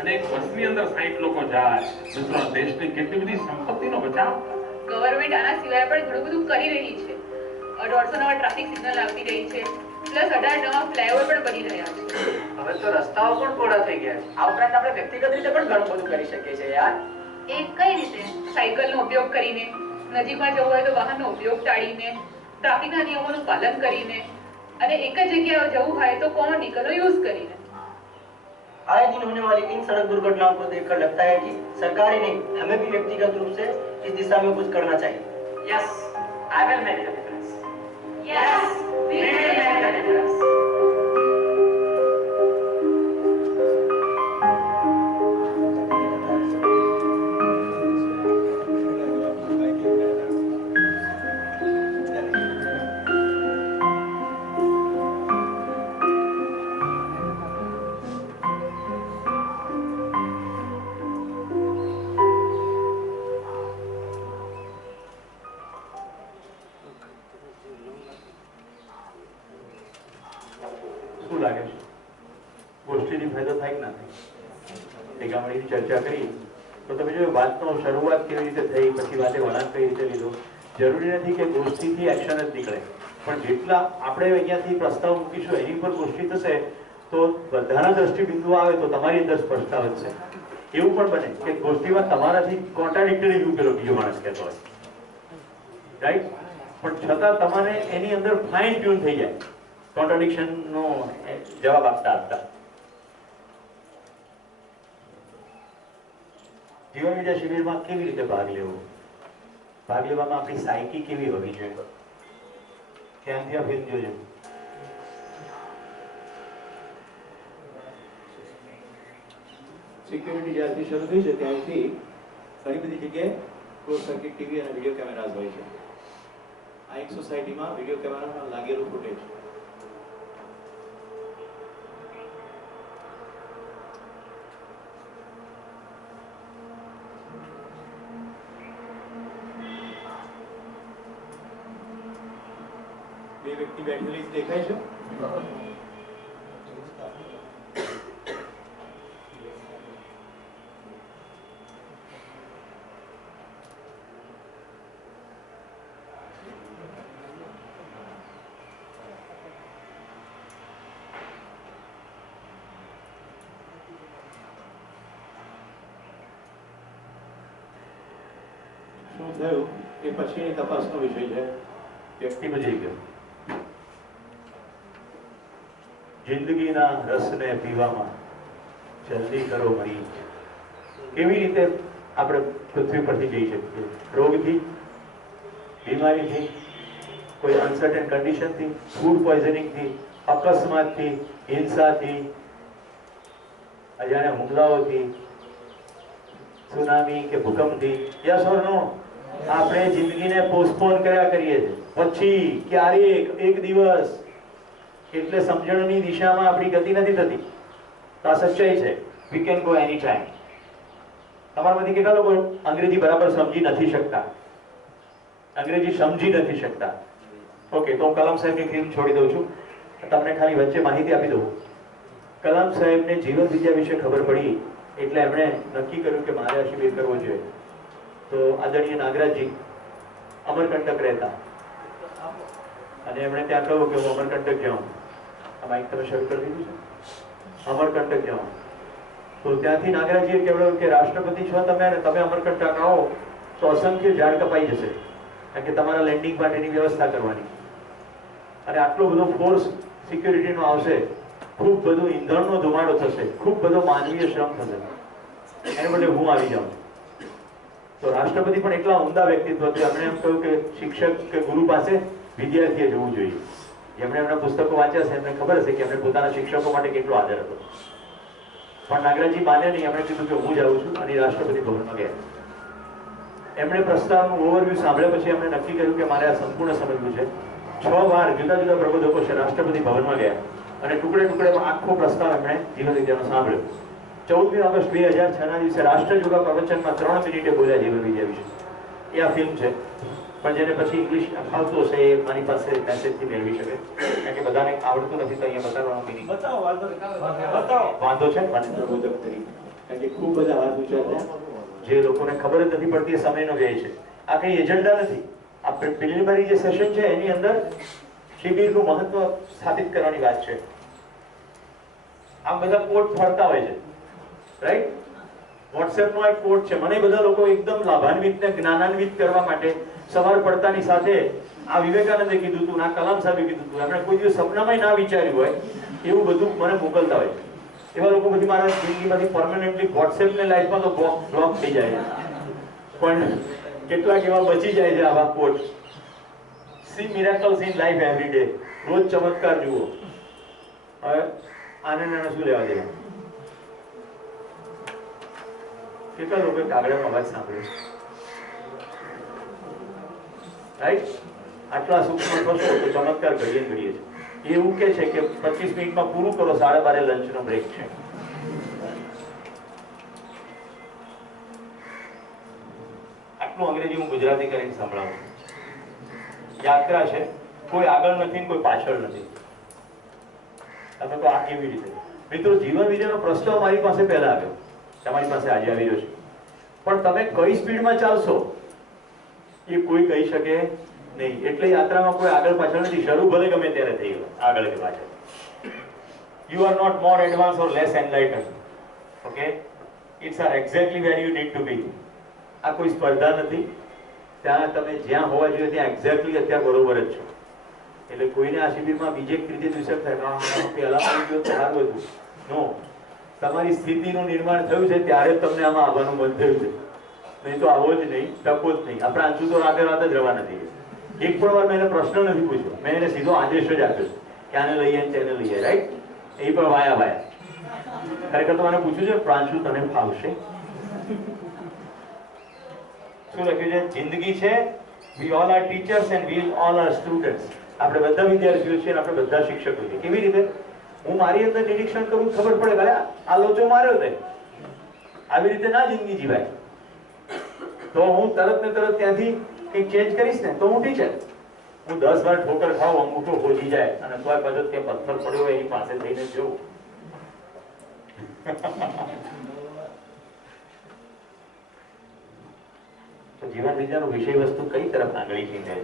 અને એક બસની અંદર 60 લોકો જાય. મિત્રો, દેશની કેટલી બધી સંપત્તિનો બચાવ. ગવર્નમેન્ટ આના સિવાય પણ ઘણું બધું કરી રહી છે. 150 નવા ટ્રાફિક સિગ્નલ આપી રહી છે, પ્લસ 18 નવા ફ્લાયઓવર પણ બની રહ્યા છે. હવે તો રસ્તાઓ પણ પહોળા થઈ ગયા છે. આ ઉપરાંત આપણે વ્યક્તિગત રીતે પણ ઘણું બધું કરી શકીએ છીએ યાર. એ કઈ રીતે? સાયકલનો ઉપયોગ કરીને, નજીકમાં જવું હોય તો વાહનનો ઉપયોગ ટાળીને, ટ્રાફિકના નિયમોનું પાલન કરીને, અને એક જ જગ્યાએ જવું હોય તો કોમન વ્હીકલનો યુઝ કરીને. आए दिन होने वाली इन सड़क दुर्घटनाओं को देखकर लगता है कि सरकार ही नहीं, हमें भी व्यक्तिगत रूप से इस दिशा में कुछ करना चाहिए. Yes, I will make the difference. Yes, We will make the difference. શું લાગે છે, ગોષ્ઠીથી ફાયદો થાય કે ના થાય? ભેગામણીની ચર્ચા કરી તો તમે જો વાતનો શરૂઆત કેવી રીતે થઈ, પછી વાતે વળાંક કઈ રીતે લીધો. જરૂરી નથી કે ગોષ્ઠીથી એક્શન જ નીકળે, પણ જેટલા આપણે અહીંયાથી પ્રસ્તાવ મૂકીશું એની પર ગોષ્ઠી થશે તો બધાના દ્રષ્ટિબિંદુ આવે તો તમારી અંદર સ્પષ્ટતા વધશે. એવું પણ બને કે ગોષ્ઠીમાં તમારાથી કોન્ટ્રાડિક્ટરી વ્યૂ પેલો બીજો માણસ કહેતો હોય, રાઈટ? પણ છતાં તમારે એની અંદર ફાઇન ટ્યુન થઈ જાય કોન્ટ્રાડિક્શનનો જવાબ આપતા આપતા. જીવન વિદ્યા શિબિરમાં કેવી રીતે ભાગ લેવો, ભાગ લેવામાં આપણી સાયકી કેવી હોવી જોઈએ, ક્યાંથી આ ફિલ્મ જોજો. સિક્યુરિટી જ્યારથી શરૂ થઈ છે ત્યારથી ઘણી બધી જગ્યાએ ક્લોઝ સર્કિટ ટીવી અને વિડીયો કેમેરાઝ હોય છે. આ એક સોસાયટીમાં વિડીયો કેમેરામાં લાગેલું ફૂટેજ. બે વ્યક્તિ બેઠેલી દેખાય છે. શું થયું એ પછીની તપાસનો વિષય છે. વ્યક્તિ બચી ગયો. જિંદગીના રસને પીવામાં જલ્દી કરો મરીજ. કેવી રીતે આપણે પૃથ્વી પરથી જઈ શકીએ? રોગથી, બીમારીથી, કોઈ અનસર્ટેન કન્ડિશનથી, ફૂડ પોઈઝનિંગથી, અકસ્માતથી, હિંસાથી, અજાણ્યા હુમલાઓથી, સુનામી કે ભૂકંપથી. યસ ઓર નો? આપણે જિંદગીને પોસ્ટપોન કર્યા કરીએ છીએ. પછી ક્યારેક એક દિવસ એટલે સમજણની દિશામાં આપણી ગતિ નથી થતી. તો આ સચ્ચાઈ છે. We can go any time. તમારામાંથી કેટલા લોકો અંગ્રેજી બરાબર સમજી નથી શકતા? અંગ્રેજી સમજી નથી શકતા? ઓકે, તો હું કલામ સાહેબની ફિલ્મ છોડી દઉં છું. તમને ખાલી વચ્ચે માહિતી આપી દઉં. કલામ સાહેબને જીવન વિદ્યા વિશે ખબર પડી એટલે એમણે નક્કી કર્યું કે મારે આ શિબિર કરવો જોઈએ. તો આદરણીય નાગરાજજી અમરકંટક રહેતા અને એમણે ત્યાં કહ્યું કે હું અમરકંટક જાઉં. આ માઇક તમે શરૂ કરી દીધું છે? અમરકંટક જાઉં. તો ત્યાંથી નાગરાજીએ કહેવાયું કે રાષ્ટ્રપતિ છો તમે અને તમે અમરકંટક આવો તો અસંખ્ય ઝાડ કપાઈ જશે, કારણ કે તમારા લેન્ડિંગ માટેની વ્યવસ્થા કરવાની અને આટલો બધો ફોર્સ સિક્યુરિટીનો આવશે, ખૂબ બધું ઈંધણનો ધુમાડો થશે, ખૂબ બધો માનવીય શ્રમ થશે. એને બદલે હું આવી જાઉં. તો રાષ્ટ્રપતિ પણ એટલા ઉમદા વ્યક્તિત્વ છે. એમણે એમ કહ્યું કે શિક્ષક કે ગુરુ પાસે વિદ્યાર્થીએ જવું જોઈએ. જેમણે એમના પુસ્તકો વાંચ્યા છે એમને ખબર હશે કે એમને પોતાના શિક્ષકો માટે કેટલો આદર હતો. પણ નાગરાજી માને નહીં. એમણે કીધું કે હું જાઉં છું અને રાષ્ટ્રપતિ ભવનમાં ગયા. એમણે પ્રસ્તાવનું ઓવરવ્યૂ સાંભળ્યા પછી એમણે નક્કી કર્યું કે મારે આ સંપૂર્ણ સમજવું છે. 6 વાર જુદા જુદા પ્રબોધકો છે રાષ્ટ્રપતિ ભવનમાં ગયા અને ટુકડે ટુકડેમાં આખો પ્રસ્તાવ એમણે જીવન વિદ્યાનો સાંભળ્યો. 14મી ઓગસ્ટ 2006 ના દિવસે રાષ્ટ્રજોગા પ્રવચનમાં 3 મિનિટે બોલ્યા જીવન વિદ્યા વિશે. એ આ ફિલ્મ છે. પણ જેને પછી ઇંગ્લિશ ફાવતું હશે એ મારી પાસે મેસેજથી મેળવી શકે, કારણ કે બધાને આવડતું નથી તો અહીંયા બતાવવાનું મિનિંગ બતાવો બતાવો વાંધો છે મને પ્રબોધક તરીકે, કારણ કે ખૂબ બધા વાત વિચારતા જે લોકોને ખબર જ નથી પડતી એ સમયનો વ્યય છે. આ કંઈ એજન્ડા નથી. આ પ્રિલિમિનરી જે સેશન છે એની અંદર શિબિરનું મહત્વ સ્થાપિત કરવાની વાત છે. આમ બધા કોટ ફરતા હોય છે, રાઈટ? વોટ્સએપનો એક કોટ છે, મને બધા લોકો એકદમ લાભાન્વિત ને જ્ઞાનાન્વિત કરવા માટે સવાર પડતાની સાથે આ વિવેકાનંદે કીધું હતું, આ કલામ સાહેબે કીધું હતું, એમણે કોઈ દિવસ સપનામાં ના વિચાર્યું હોય એવું બધું મને મોકલતા હોય છે. એવા લોકો પછી મારા જિંદગીમાંથી પરમેનન્ટલી વોટ્સએપ ને લાઈફમાં તો બ્લોક થઈ જાય છે, પણ કેટલાક એવા બચી જાય છે આવા quote. See miracles in life every day, રોજ ચમત્કાર જુઓ. હવે આને શું લેવા દેવા? કેટલા લોકો કાગળનો અવાજ સાંભળ્યો? રાઈટ? આટલા સૂક્ષ્મ થશો તો ચમત્કાર ઘડીએ ઘડીએ છે. એવું કે છે કે 25 મિનિટમાં પૂરું કરો, 12:30 લંચનો બ્રેક છે. આટલું અંગ્રેજી હું ગુજરાતી કરીને સંભળાવું. યાત્રા છે, કોઈ આગળ નથી ને કોઈ પાછળ નથી. તમે તો આ કેવી રીતે? મિત્રો, જીવન વિજયનો પ્રશ્ન મારી પાસે પહેલા આવ્યો, તમારી પાસે આજે આવી રહ્યો છે, પણ તમે કઈ સ્પીડમાં ચાલશો એ કોઈ કહી શકે નહીં. એટલે યાત્રામાં કોઈ આગળ પાછળ નથી. શરૂ ભલે ગમે ત્યારે થઈ ગયો, આગળ કે પાછળ. You are not more advanced or less enlightened. Okay? It's are exactly where you need to be. આ કોઈ સ્પર્ધા નથી. ત્યાં તમે જ્યાં હોવા જોઈએ ત્યાં એક્ઝેક્ટલી અત્યારે બરોબર જ છો. એટલે કોઈને આ શિબિરમાં બીજે ત્રીજે દિવસે થાય પહેલા આવી ગયો તો સારું હતું. નો, તમારી સ્થિતિનું નિર્માણ થયું છે ત્યારે જ તમને આમાં આવવાનું મન થયું છે. નહીં તો આવો જ નહીં, ટકો જ નહીં. આપણે આંચુ તો રાતે રાત જ રવા નથી. એક પણ વાર મેં એને પ્રશ્ન નથી પૂછ્યો, મેં એને સીધો આદેશ જ આપ્યો કે આને લઈએ તેને લઈએ. રાઈટ? એ પણ વાયા. ખરેખર તો મને પૂછ્યું છે, પ્રાંશુ તને ફાવશે? શું લખ્યું છે? જિંદગી છે, we all are teachers and we all are students. આપણે બધા વિદ્યાર્થીઓ છીએ અને આપણે બધા શિક્ષકો છીએ. કેવી રીતે? હું મારી અંદર નિરીક્ષણ કરું, ખબર પડે કે આ લોચો માર્યો છે, આવી રીતે ના જિંદગી જીવાય. તો હું તરત ને તરત ત્યાંથી કંઈક ચેન્જ કરીશ ને તો હું ટીચર. હું 10 વાર ઠોકર ખાવ, અંગૂઠો ખોજી જાય અને તોય પાછો તે પથ્થર પડ્યો હોય એની પાસે થઈને જોઉં. તો જીવન વિદ્યાનો વિષય વસ્તુ કઈ તરફ આંગળી ખીંચે છે?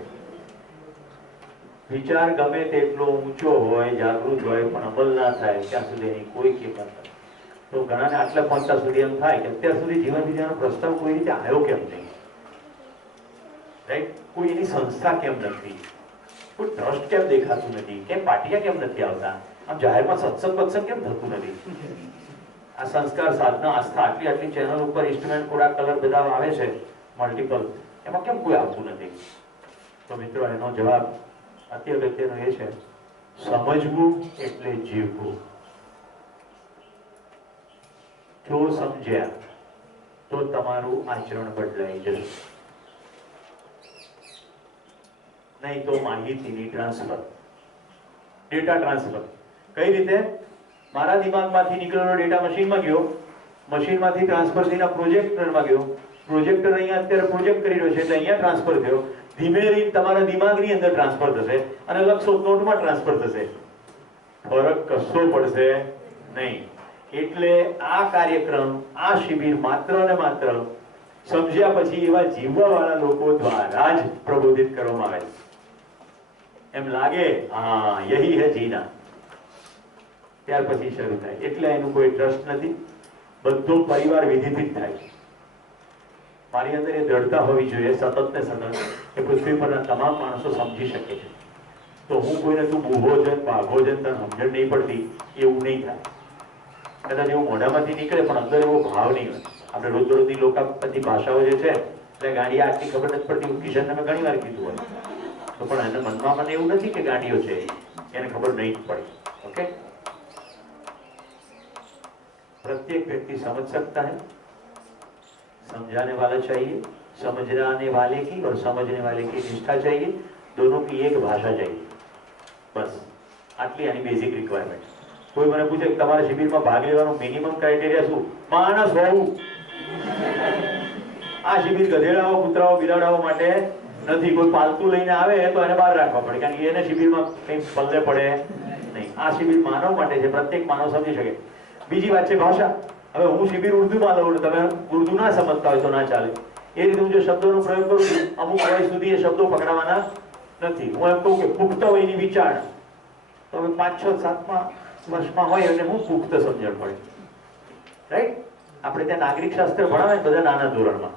વિચાર ગમે તેટલો ઊંચો હોય, જાગૃત હોય, પણ અમલ ના થાય ત્યાં સુધી એની કોઈ કિંમત નથી. તો ઘણાને આટલા પહોંચતા સુધી એમ થાય કે અત્યાર સુધી જીવન વિદ્યાનો પ્રસ્તાવ કોઈ રીતે આવ્યો કેમ નહીં? રાઈટ? કોઈ એની સંસ્થા કેમ નથી? કોઈ ટ્રસ્ટ કેમ દેખાતું નથી? કેમ પાટિયા કેમ નથી આવતા? આમ જાહેરમાં સત્સંગ કેમ થતું નથી? આ સંસ્કાર, સાધના, આસ્થા, આટલી ચેનલ ઉપર ઇન્સ્ટ્રુમેન્ટ, થોડા કલર બધા આવે છે મલ્ટિપલ, એમાં કેમ કોઈ આવતું નથી? તો મિત્રો, એનો જવાબ અતિ અગત્યનો એ છે, સમજવું એટલે જીવવું. જો સમજ્યા તો તમારું આચરણ બદલાઈ જશે. નહીં તો માહિતીની ટ્રાન્સફર, ડેટા ટ્રાન્સફર. કઈ રીતે? મારા દિમાગમાંથી નીકળેલો ડેટા મશીનમાં ગયો, મશીનમાંથી ટ્રાન્સફર થઈને પ્રોજેક્ટરમાં ગયો, પ્રોજેક્ટર અહીંયા અત્યારે પ્રોજેક્ટ કરી રહ્યો છે એટલે અહીંયા ટ્રાન્સફર થયો, ધીમે ધીમે તમારા દિમાગની અંદર ટ્રાન્સફર થશે અને લક્ષો નોટમાં ટ્રાન્સફર થશે. ફરક કશો પડશે નહીં. એટલે આ કાર્યક્રમ, આ શિબિર માત્ર ને માત્ર સમજ્યા પછી એવા જીવવા વાળા લોકો દ્વારા જ પ્રબોધિત કરવામાં આવે છે. એમ લાગે હા યહી હે જીના, ત્યાર પછી શરૂ થાય. એટલે એનું કોઈ ટ્રસ્ટ નથી. બધો પરિવાર વિધિથી જ થાય. મારી અંદર એ દ્રઢતા હોવી જોઈએ સતત ને સતત કે પૃથ્વી પરના તમામ માણસો સમજી શકે છે. તો હું કોઈને તું બુહો છે, ભાગો છે, તને સમજણ નહીં પડતી એવું નહીં થાય. કદાચ એવું મોઢામાંથી નીકળે પણ અંદર એવો ભાવ નહીં હોય. આપણે રોજબરોજની લોકોની ભાષાઓ જે છે એટલે ગાડી આટલી ખબર નથી પડતી. કિશન તમે ઘણી વાર કીધું હોય તો પણ એના મનમાં મને એવું નથી કે ગાડીઓ છે, એને ખબર નહીં પડે. ओके, प्रत्येक व्यक्ति समझ सकता है, समझाने वाला चाहिए, समझाने वाले की और समझने वाले की निष्ठा चाहिए, दोनों की एक भाषा चाहिए. बस આટલી આની બેઝિક રિક્વાયરમેન્ટ. કોઈ મને પૂછે કે તમારા શિબિરમાં ભાગ લેવાનો મિનિમમ ક્રાઇટેરિયા શું? માણસ હોવું. આ શિબિર ગધેડાઓ, કૂતરાઓ, બિલાડાઓ માટે નથી. કોઈ પાલતુ લઈને આવે તો એને બહાર રાખવા પડે, કારણ કે એને શિબિરમાં કંઈ પલ્લે પડે નહીં. આ શિબિર માનવ માટે છે, પ્રત્યેક માનવ સમજી શકે. બીજી વાત છે ભાષા. હવે હું શિબિર ઉર્દુમાં લઉં, તમે ઉર્દુ ના સમજતા હોય તો ના ચાલે. એ રીતે હું જે શબ્દોનો પ્રયોગ કરું છું, અમુક વય સુધી એ શબ્દો પકડાવાના નથી. હું એમ કહું કે પુખ્ત વયની વિચારણા, તો હવે 5, 6, 7મા વર્ષમાં હોય એટલે હું પુખ્ત સમજણ પડે, રાઈટ? આપણે ત્યાં નાગરિક શાસ્ત્ર ભણાવે ને બધા નાના ધોરણમાં,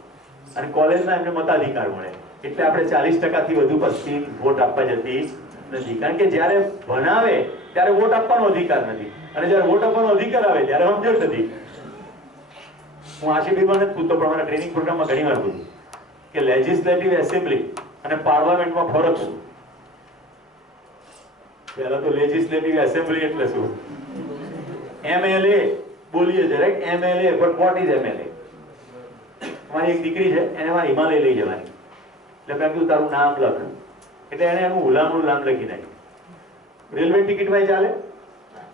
અને કોલેજમાં એમને મતાધિકાર મળે, એટલે આપણે 40% વધુ પછી વોટ આપવા જતી નથી. કારણ કે જ્યારે ભણાવે ત્યારે વોટ આપવાનો અધિકાર નથી, અને જ્યારે વોટ આપવાનો અધિકાર આવે ત્યારે સમજણ નથી. હું આ શિબિરમાં નથી પૂછતો, પણ મારા ટ્રેનિંગ પ્રોગ્રામમાં ઘણી વાર પૂછું કે લેજિસ્લેટિવ એસેમ્બલી અને પાર્લામેન્ટમાં ફરક શું? પહેલા તો લેજિસ્લેટિવ એસેમ્બલી એટલે શું? MLA બોલીએ છે, right? MLA, but what is MLA? મારી એક દીકરી છે, એને મારે હિમાલય લઈ જવાની, એટલે મેં કીધું તારું નામ લખ, એટલે એને એનું હુલામણું નામ લખી નાખ્યું. રેલવે ટિકિટમાં ચાલે,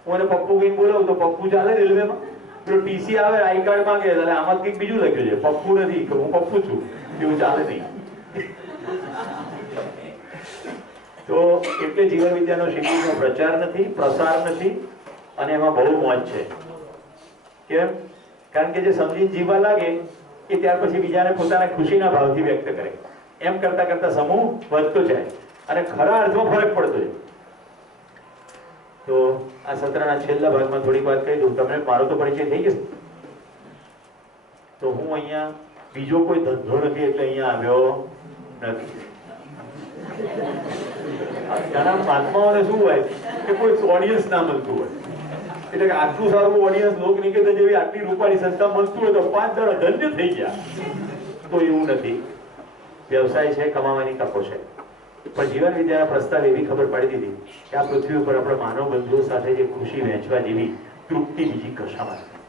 હું એને પપ્પુ કહીને બોલાવું તો પપ્પુ ચાલે રેલવેમાં? પેલો ટીસી આવે, આઈ કાર્ડ માંગે, એટલે આમાં કંઈક બીજું લખ્યું છે, પપ્પુ નથી, કે હું પપ્પુ છું, એવું ચાલે નહીં. તો એટલે જીવન વિદ્યાનો શિબિરનો પ્રચાર નથી, પ્રસાર નથી, અને એમાં બહુ મોજ છે. કેમ? કારણ કે જે સમજીને જીવવા લાગે એ ત્યાર પછી બીજાને પોતાના ખુશીના ભાવથી વ્યક્ત કરે. એમ કરતા કરતા સમૂહ વધતો જાય અને ખરા અર્થમાં ફરક પડતો જાય. તો આ સત્રના છેલ્લા ભાગમાં થોડીક વાત કહી દઉં. તમને મારો તો પરિચય થઈ ગયો. તો હું અહીંયા બીજો કોઈ ધંધો નથી એટલે અહીંયા આવ્યો નથી. ઘણા મહાત્માઓને શું હોય કે કોઈ ઓડિયન્સ ના મળતું હોય, એટલે કે આટલું સારું ઓડિયન્સ લોકનિકેતન જેવી આટલી રૂપાળી સંસ્થા મળતું હોય તો 5 જણા ધન્ય થઈ ગયા. તો એવું નથી. વ્યવસાય છે, કમાવાની તકો છે, પણ જીવન વિદ્યાના પ્રસ્તાવ એવી ખબર પડી દીધી કે આ પૃથ્વી ઉપર આપણે માનવ બંધુઓ સાથે જે ખુશી વહેંચવા જેવી તૃપ્તિ બીજી કશામાં નથી.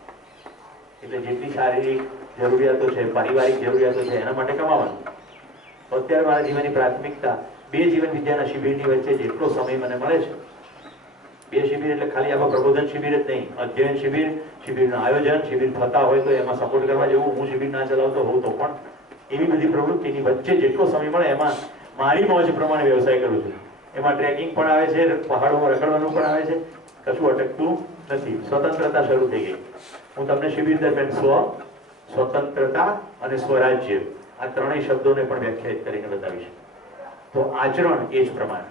એટલે જેટલી શારીરિક જરૂરિયાતો છે, પારિવારિક જરૂરિયાતો છે, એના માટે કમાવાનું. અત્યારે મારા જીવનની પ્રાથમિકતા 2 જીવન વિદ્યાના શિબિરની વચ્ચે જેટલો સમય મને મળે છે, 2 શિબિર એટલે ખાલી આવા પ્રબોધન શિબિર જ નહીં, અધ્યયન શિબિર, શિબિરનું આયોજન, શિબિર થતા હોય તો એમાં સપોર્ટ કરવા જેવું, હું શિબિર ના ચલાવતો હોઉં તો પણ એવી બધી પ્રવૃત્તિની વચ્ચે જેટલો સમય મળે એમાં મારી મોજ પ્રમાણે વ્યવસાય કરું છું. એમાં ટ્રેકિંગ પણ આવે છે, પહાડોમાં રખડવાનું પણ આવે છે, કશું અટકતું નથી. સ્વતંત્રતા શરૂ થઈ ગઈ. હું તમને શિબિર દરમિયાન સ્વતંત્રતા અને સ્વરાજ્ય આ ત્રણેય શબ્દોને પણ વ્યાખ્યાયિત કરીને બતાવીશ. તો આચરણ એ જ પ્રમાણ.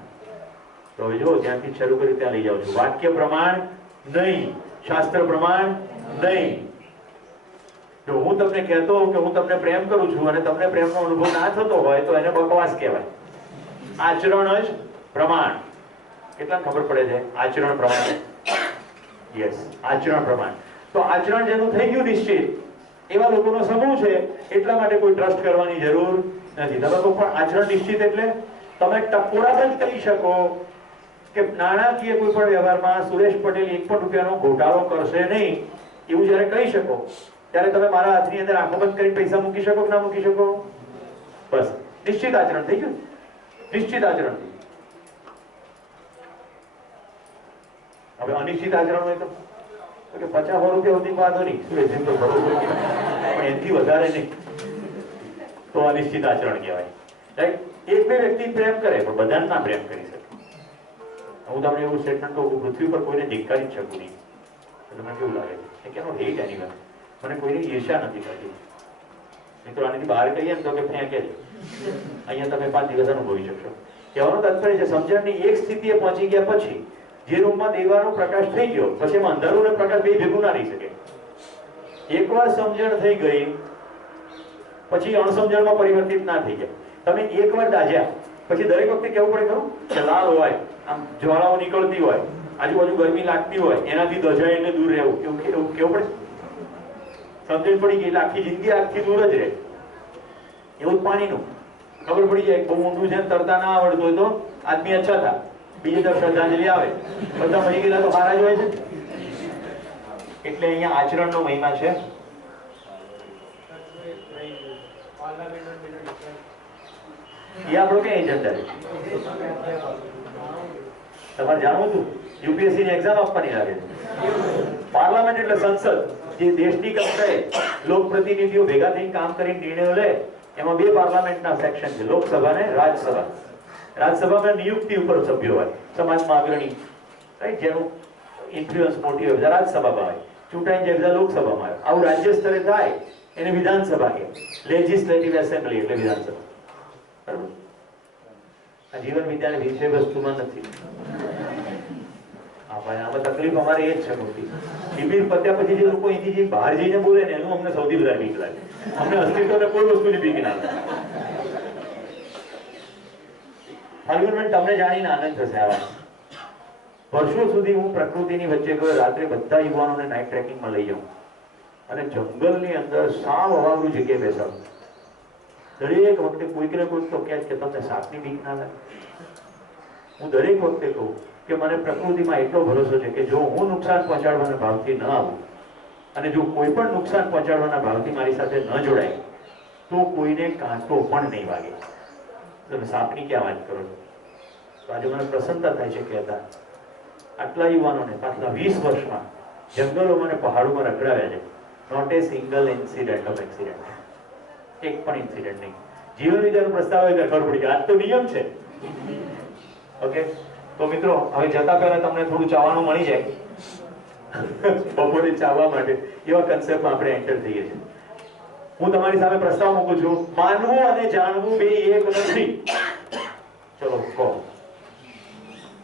તો હવે જો જ્યાંથી શરૂ કરી ત્યાં લઈ જાઉં છું. વાક્ય પ્રમાણ નહીં, શાસ્ત્ર પ્રમાણ નહીં. જો હું તમને કહેતો હોઉં કે હું તમને પ્રેમ કરું છું અને તમને પ્રેમનો અનુભવ ના થતો હોય તો એને બકવાસ કહેવાય. આચરણ જ પ્રમાણ. કેટલા ખબર પડે છે? આચરણ પ્રમાણ. યસ, આચરણ પ્રમાણ. તો આચરણ જેનું થઈ ગયું નિશ્ચિત, એવા લોકોનો સમૂહ છે, એટલા માટે કોઈ ટ્રસ્ટ કરવાની જરૂર નથી. તમે તો પણ આચરણ નિશ્ચિત એટલે તમે ટકોરાબંધ કહી શકો કે નાણાકીય કોઈ પણ વ્યવહારમાં સુરેશ પટેલ 1 પણ રૂપિયાનો ઘોટાળો કરશે નહીં, એવું જ્યારે કહી શકો ત્યારે તમે મારા હાથની અંદર આંખો બંધ કરીને પૈસા મૂકી શકો કે ના મૂકી શકો? બસ, નિશ્ચિત આચરણ થઈ ગયું. નિશ્ચિત આચરણ. હવે અનિશ્ચિત આચરણ હોય તો કે 50 રૂપિયા સુધી વાંધો નહીં, સુરેશ તો બરોબર, પણ એનાથી વધારે નહીં, તો અનિશ્ચિત આચરણ કહેવાય. રાઈટ? 1-2 વ્યક્તિ પ્રેમ કરે પણ બધાને ના પ્રેમ કરી શકે. હું તમને એવું સ્ટેટમેન્ટ કહું, પૃથ્વી પર કોઈને ધિક્કારી જ શકું નહીં. તમને કેવું લાગે છે? કેનો હેટ એનીવન, મને કોઈની ઈર્ષા નથી કરતી. મિત્રો આનાથી બહાર કહીએ ને તો કે ફેંકે છે. અહીંયા તમે 5 દિવસ અનુભવી શકશો. કહેવાનો તાત્પર્ય છે, સમજણની એક સ્થિતિએ પહોંચી ગયા પછી જે રૂમમાં દેવાનો પ્રકાશ થઈ ગયો, પછી એમાં અંધારું અને પ્રકાશ બે ભેગું ના રહી શકે. એકવાર સમજણ થઈ ગઈ પછી અણસમજણમાં પરિવર્તિત ના થઈ જાય. તમે એકવાર દાજ્યા પછી દરેક વખતે કેવું પડે ખરું કે લાલ હોય, આમ જ્વાળાઓ નીકળતી હોય, આજુબાજુ ગરમી લાગતી હોય, એનાથી દજાઈને દૂર રહેવું, એવું કેવું પડે? સમજણ પડી ગઈ એટલે આખી જિંદગી આખી દૂર જ રહે. એવું જ પાણીનું ખબર પડી જાય બહુ ઊંડું છે, તરતા ના આવડતું હોય તો આદમી અચ્છા થા, બીજી તરફ શ્રદ્ધાંજલિ આવે, બધા મરી ગયેલા તો સારા જ હોય છે. એટલે અહીંયા આચરણનો મહિમા છે. એ આપણો ક્યાં એજન્ડા છે? તમારે જાણવું હતું યુપીએસસી ની એક્ઝામ આપવાની લાગે છે. પાર્લામેન્ટ એટલે સંસદ, જે દેશની કક્ષાએ લોકપ્રતિનિધિઓ ભેગા થઈને કામ કરીને નિર્ણયો લે, એમાં બે પાર્લામેન્ટના સેક્શન છે, લોકસભા અને રાજ્યસભા. રાજ્યસભામાં નિયુક્તિ ઉપર સભ્યો હોય, સમાજમાં અગ્રણી, રાઈટ, જેનું ઇન્ફ્લુઅન્સ મોટી હોય બધા રાજ્યસભામાં હોય, ચૂંટાઈ જાય બધા લોકસભામાં આવે. આવું રાજ્ય સ્તરે થાય એને વિધાનસભા કહે. લેજિસ્લેટિવ એસેમ્બલી એટલે વિધાનસભા. બરાબર? આ જીવન વિદ્યાની વિષય વસ્તુમાં નથી. આમાં તકલીફ અમારે એ જ છે મોટી. શિબિર પત્યા પછી જે લોકો અહીંથી જે બહાર જઈને બોલે ને એનું અમને સૌથી વધારે બીક લાગે. અમને અસ્તિત્વને કોઈ વસ્તુની બીક ના લાગે. ફાલ્ગુનબેન, તમને જાણીને આનંદ થશે. આવા વર્ષો સુધી હું પ્રકૃતિની વચ્ચે ગયો, રાત્રે બધા યુવાનોને નાઇટ ટ્રેકિંગમાં લઈ જાઉં અને જંગલની અંદર સાવ અવાવરું જગ્યાએ બેસાડું. દરેક વખતે કોઈક ને કોઈક તો કહે કે તમને સાપની બીક ના લાગે. હું દરેક વખતે કહું કે મને પ્રકૃતિમાં એટલો ભરોસો છે કે જો હું નુકસાન પહોંચાડવાના ભાવથી ન આવું અને જો કોઈ પણ નુકસાન પહોંચાડવાના ભાવથી મારી સાથે ન જોડાય તો કોઈને કાંટો પણ નહીં વાગે. તમે સાપની ક્યાં વાત કરો છો? તો આજે મને પ્રસન્નતા થાય છે કહેતા આટલા યુવાનોને પાછલા 20 વર્ષમાં જંગલોમાં અને પહાડોમાં રખડાવ્યા છે. Not a single incident of accident. એક પણ ઇન્સિડન્ટ નહીં. જીવન વિદ્યાનો પ્રસ્તાવ હોય ખબર પડી ગયા આજ તો નિયમ છે. ઓકે, તો મિત્રો હવે જતા પહેલા તમને થોડું ચાવાનું મળી જાય બપોરે ચાવવા માટે એવા કન્સેપ્ટમાં આપણે એન્ટર થઈએ છીએ. હું તમારી સામે પ્રસ્તાવ મૂકું છું, માનવું અને જાણવું બે એક નથી. ચલો કહો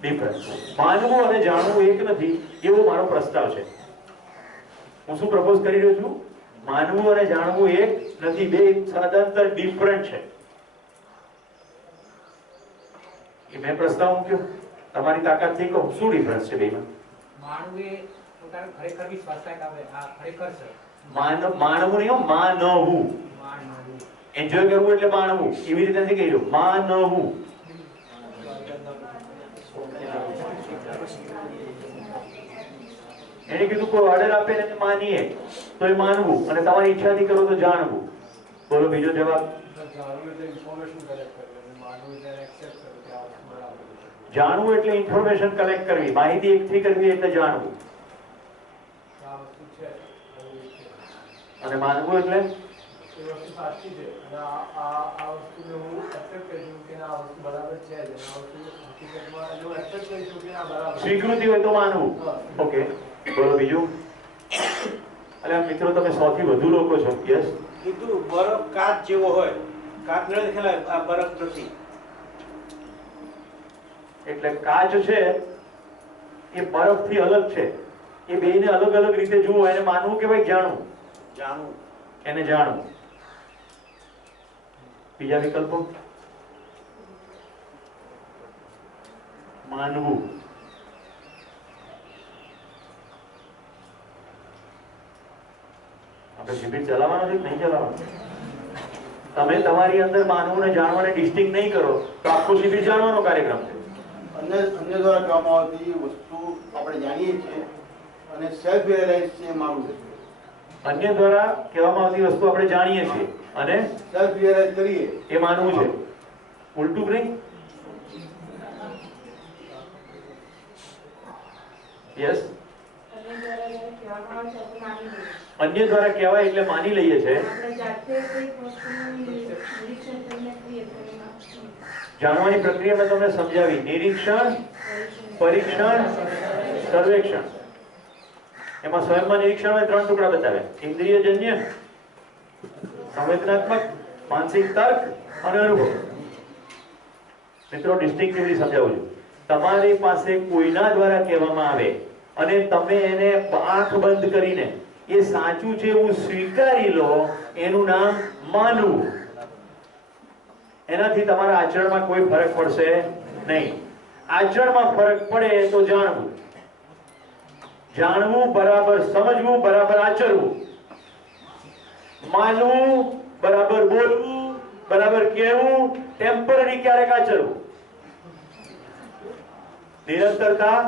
ડિફરન્સ. માનવું અને જાણવું એક નથી એવો મારો પ્રસ્તાવ છે. હું શું પ્રપોઝ કરી રહ્યો છું? માનવું અને જાણવું એક નથી, બે સદંતર ડિફરન્ટ છે. એ મેં પ્રસ્તાવ મૂક્યો, તમારી તાકાતથી કહો શું ડિફરન્સ છે બેમાં? માનવું એ પોતાનું ખરેખર વિશ્વાસ થાય કે આ ખરેખર છે. માનવું નહીં, માનવું. એન્જોય કરવું એટલે માનવું. એવી રીતે નથી કહી રહ્યો, માનવું. એને કીધું કોઈ ઓર્ડર આપે ને માનીએ તો એ માનવું અને તમારી ઈચ્છાથી કરો તો જાણવું. બોલો બીજો જવાબ. જાણવું એટલે ઇન્ફોર્મેશન કલેક્ટ કરવી, માહિતી એકઠી કરવી એટલે જાણવું. અને માનવું એટલે સ્વીકૃતિ હોય તો માનવું. ઓકે, બોલો બીજું. અરે મિત્રો તમે 100 થી વધુ લોકો છો. યસ, કીધું બરફ કાચ જેવો હોય, કાચ ન દેખાય, આ બરફ નથી. એટલે કાચ છે એ બરફથી અલગ છે. એ બેયને અલગ અલગ રીતે જુઓ, એને માનવું કે ભાઈ જાણવું? જાણવું. એને જાણવું. બીજા વિકલ્પો? માનવું. આપણે શિબિર ચલાવવાનો છે કે નહીં ચલાવવાનો? તમે તમારી અંદર માનવું ને જાણવાને ડિસ્ટિંગ નહીં કરો તો આખો શિબિર જાણવાનો કાર્યક્રમ છે. અન્ય દ્વારા કહેવામાં આવતી વસ્તુ આપણે જાણીએ છીએ અને સેલ્ફ રિયલાઇઝ છે મારું છે. અન્ય દ્વારા કહેવામાં આવતી વસ્તુ આપણે જાણીએ છીએ અને સેલ્ફ રિયલાઇઝ કરીએ એ માનવું છે. ઉલટું નહીં? યસ, અન્ય દ્વારા કહેવાય એટલે માની લઈએ છે. જાણવાની પ્રક્રિયા મેં તમને સમજાવી. નિરીક્ષણ, પરીક્ષણ, સર્વેક્ષણ. એમાં સ્વયંમાં નિરીક્ષણ માં 3 ટુકડા બતાવ્યા: ઇન્દ્રિયજન્ય, સંવેદનાત્મક, માનસિક તર્ક અને અનુભવ. મિત્રો ડિસ્ટિંક્ટિવલી સમજાવું છું. તમારી પાસે કોઈના દ્વારા કહેવામાં આવે અને તમે એને આંખ બંધ કરીને એ સાચું છે એવું સ્વીકારી લો, એનું નામ માનવું. એનાથી તમારા આચરણમાં કોઈ ફરક પડશે નહીં. આચરણમાં ફરક પડે તો જાણવું. જાણવું બરાબર સમજવું બરાબર આચરવું. માનવું બરાબર બોલવું બરાબર કહેવું, ટેમ્પરરી ક્યારેક આચરવું. નિરંતરતા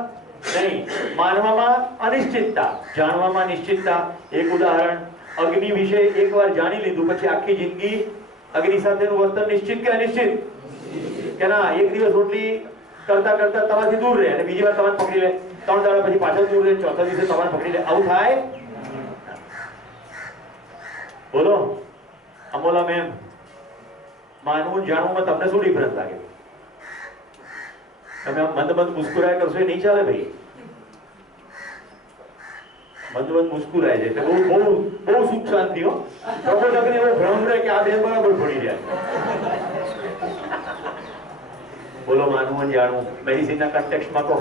નહીં. માનવામાં અનિશ્ચિતતા, જાણવામાં નિશ્ચિતતા. એક ઉદાહરણ, અગ્નિ વિશે એકવાર જાણી લીધું પછી આખી જિંદગી અગ્નિ સાથેનું વર્તન નિશ્ચિત કે અનિશ્ચિત? કે ના, એક દિવસ રોટલી કરતા કરતા તમારાથી દૂર રહે અને બીજી વાર તમારે પકડી લે, 3 દાડા પછી પાછળ દૂર રહે, ચોથા દિવસે તમારે પકડી લે. આવું થાય? બોલો અમોલા મેમ, માનવું જાણવું તમને શું ડિફરન્સ લાગે? તમે આમ મંદ મંદ મુસ્કુરાય કરશો એ નહીં ચાલે ભાઈ. મંદ મંદ મુસ્કુરાય છે એટલે બહુ બહુ બહુ સુખ શાંતિ હો. પ્રબોધકને એવો ભ્રમ રહે કે આ બેન બરાબર ભણી રહ્યા. બોલો માનવું જાણવું મેડિસિનના કન્ટેક્સ્ટમાં કહો.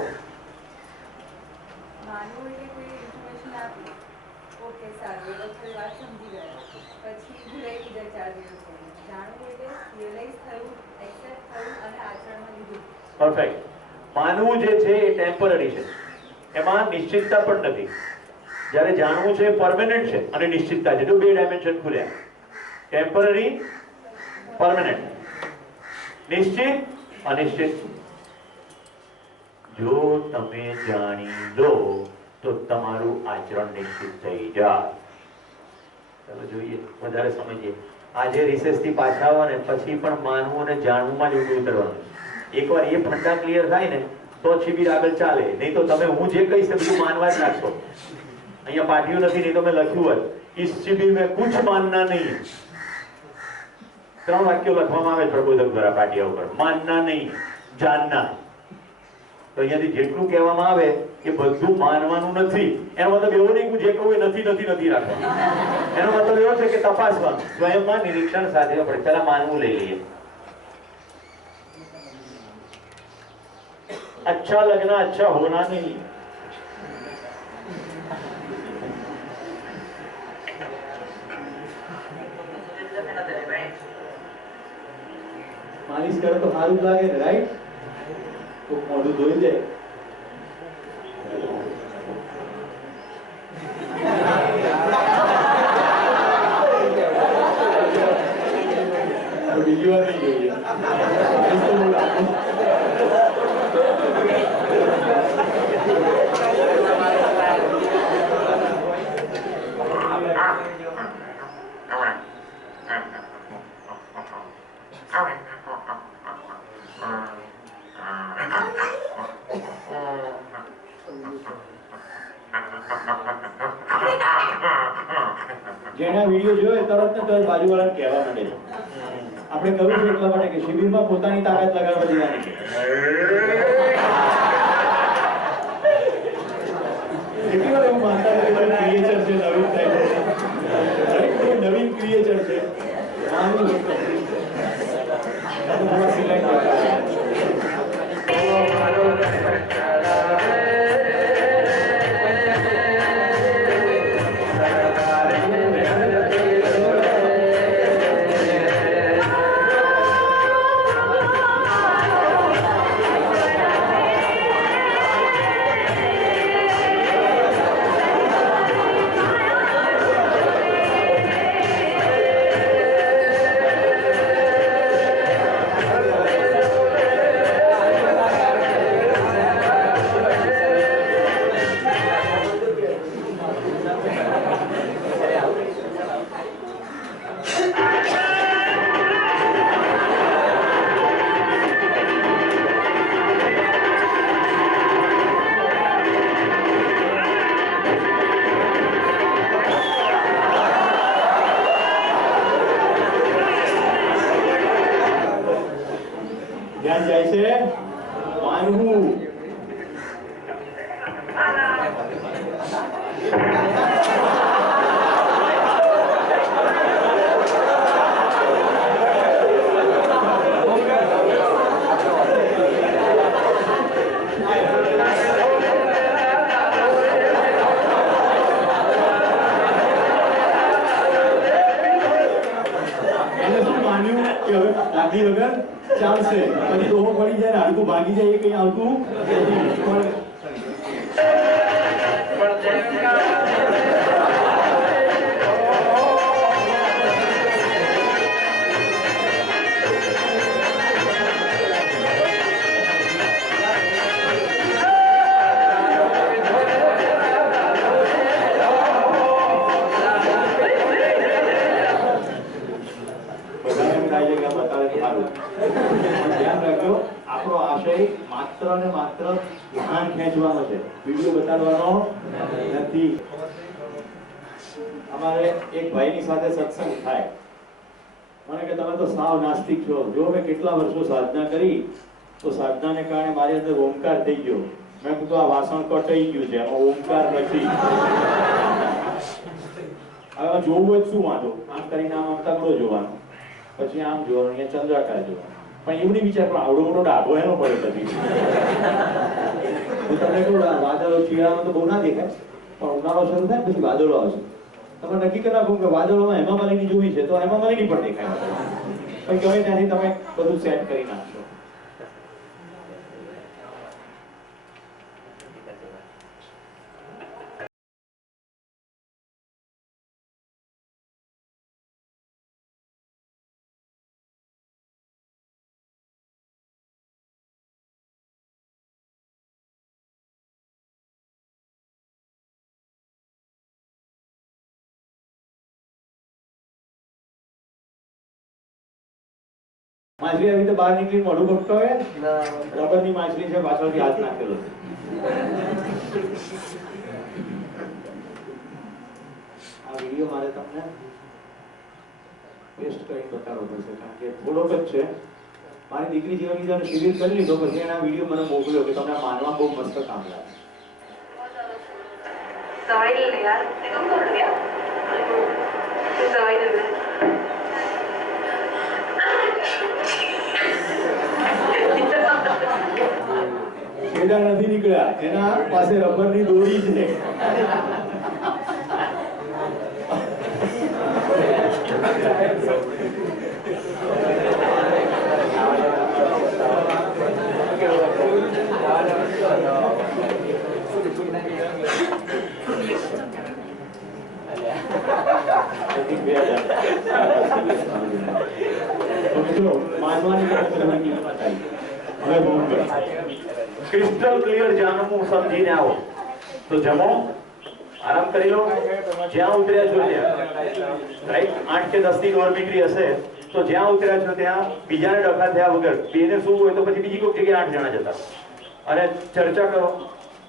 માનવું એટલે કોઈ ઇન્ફોર્મેશન આપી, ઓકે સારું, એ વખતે વાત સમજી ગયા, પછી ભૂલાઈ બીજા 4 દિવસ પછી. જાણવું એટલે રિયલાઇઝ થયું, એક્સેપ્ટ થયું અને આચરણમાં લીધું. પરફેક્ટ. માનવું જે છે એ ટેમ્પરરી છે, એમાં નિશ્ચિતતા પણ નથી. જ્યારે જાણવું છે પરમેનન્ટ છે અને નિશ્ચિતતા છે. જો 2 ડાયમેન્શન ખુલ્યા, ટેમ્પરરી, પરમેનન્ટ, નિશ્ચિત, અનિશ્ચિત. જો તમે જાણી લો તો તમારું આચરણ નિશ્ચિત થઈ જાય. ચાલો જોઈએ, વધારે સમજીએ. આજે રિસેસ થી પાછા આવો ને પછી પણ માનવું અને જાણવું જ ઉતરવાનું. એકવાર એ ફંડા ક્લિયર થાય ને તો શિબિર આગળ ચાલે. નહીં તો તમે હું જે કહીશ બધું માનવા જ લાગશો. અહીંયા પાટિયું નથી, નહીં તો મેં લખ્યું હોય इस शिविर में कुछ मानना नहीं. 3 વાક્યો લખવામાં આવે પ્રબોધક દ્વારા પાટિયા ઉપર. માનના નહીં, જાનના. તો અહીંયાથી જેટલું કહેવામાં આવે એ બધું માનવાનું નથી. એનો મતલબ એવો નહીં કે જે કહું એ નથી નથી નથી રાખવાનું. એનો મતલબ એવો છે કે તપાસવાનું, સ્વયંમાં નિરીક્ષણ સાથે આપણે પહેલા માનવું લઈ લઈએ. अच्छा लगना अच्छा होना नहीं. मालिश करे तो सारू लागे ने, राइट? तो मोढું ધોઈ દે. તો બીજી વાર નહીં જોઈએ. જેના વિડિયો જોયો તરત ને તરત બાજુવાળાને કહેવા માંડે છે. આપણે કહ્યું છે એટલા માટે કે શિબિરમાં પોતાની તાકાત લગાડવા દેવાની છે. કેટલી વાર એવું માનતા હોય કે ક્રિએચર છે, નવીન થાય છે, નવીન ક્રિએચર છે. થોડા સિલેક્ટ જાય છે માનવું. લાગી વગર ચાલશે. પછી ડોહો પડી જાય ને હાડકું ભાગી જાય એ કઈ આવતું ધ્યાન રાખજો. આપણો આશય માત્ર ને માત્ર ધ્યાન ખેંચવાનો છે, વિડીયો બતાડવાનો નથી. અમારે એક ભાઈની સાથે સત્સંગ થાય. મને કે તમે તો સાવ નાસ્તિક છો. જો મેં કેટલા વર્ષો સાધના કરી તો સાધનાને કારણે મારી અંદર ઓમકાર થઈ ગયો. મેં કીધું આ વાસણ કટાઈ ગયું છે, એમાં ઓમકાર નથી. હવે જોવું હોય શું વાંધો, આમ કરીને આમ તગડો જોવાનો, પછી આમ જોવાનું, અહીંયા ચંદ્રાકાર જોવાનું. પણ એવું નહીં વિચાર, પણ આવડો મોટો ડાઘો એનો પડે બધી. હું તમને કહું, વાદળો શિયાળામાં તો બહુ ના દેખાય, પણ ઉનાળો શરૂ થાય પછી વાદળો આવશે. તમે નક્કી કરી નાખો કે વાદળોમાં હેમા માલિની જોવી છે તો હેમા માલિની પણ દેખાય. પણ ગમે ત્યાંથી તમે બધું સેટ કરી નાખશો. માછલી આવી તો બહાર નીકળી મોઢું ભગતો હોય, રબરની માછલી છે, પાછળથી હાથ નાખેલો છે. આ વિડીયો મારે તમને પેસ્ટ કરીને બતાવવો પડશે, કારણ કે થોડોક જ છે. મારી દીકરી જેવા બીજાને શિબિર કરી લીધો, પછી એના વિડીયો મને મોકલ્યો કે તમને માનવા બહુ મસ્ત કામ લાગે. दवाई ले यार, ते कम कर लिया दवाई ले છેડા નથી નીકળ્યા, એના પાસે રબરની દોરી છે. ક્રિસ્ટલ ક્લિયર જાણવું સમજીને આવો તો જમો, આરામ કરી લો, જ્યાં ઉતર્યા છો ત્યાં, રાઈટ. 8 કે 10 ની ડોરમિટરી હશે તો જ્યાં ઉતર્યા છો ત્યાં બીજાને ડખા થયા વગર બેને શું હોય તો પછી બીજી કોઈ જગ્યાએ 8 જણા જતા અને ચર્ચા કરો.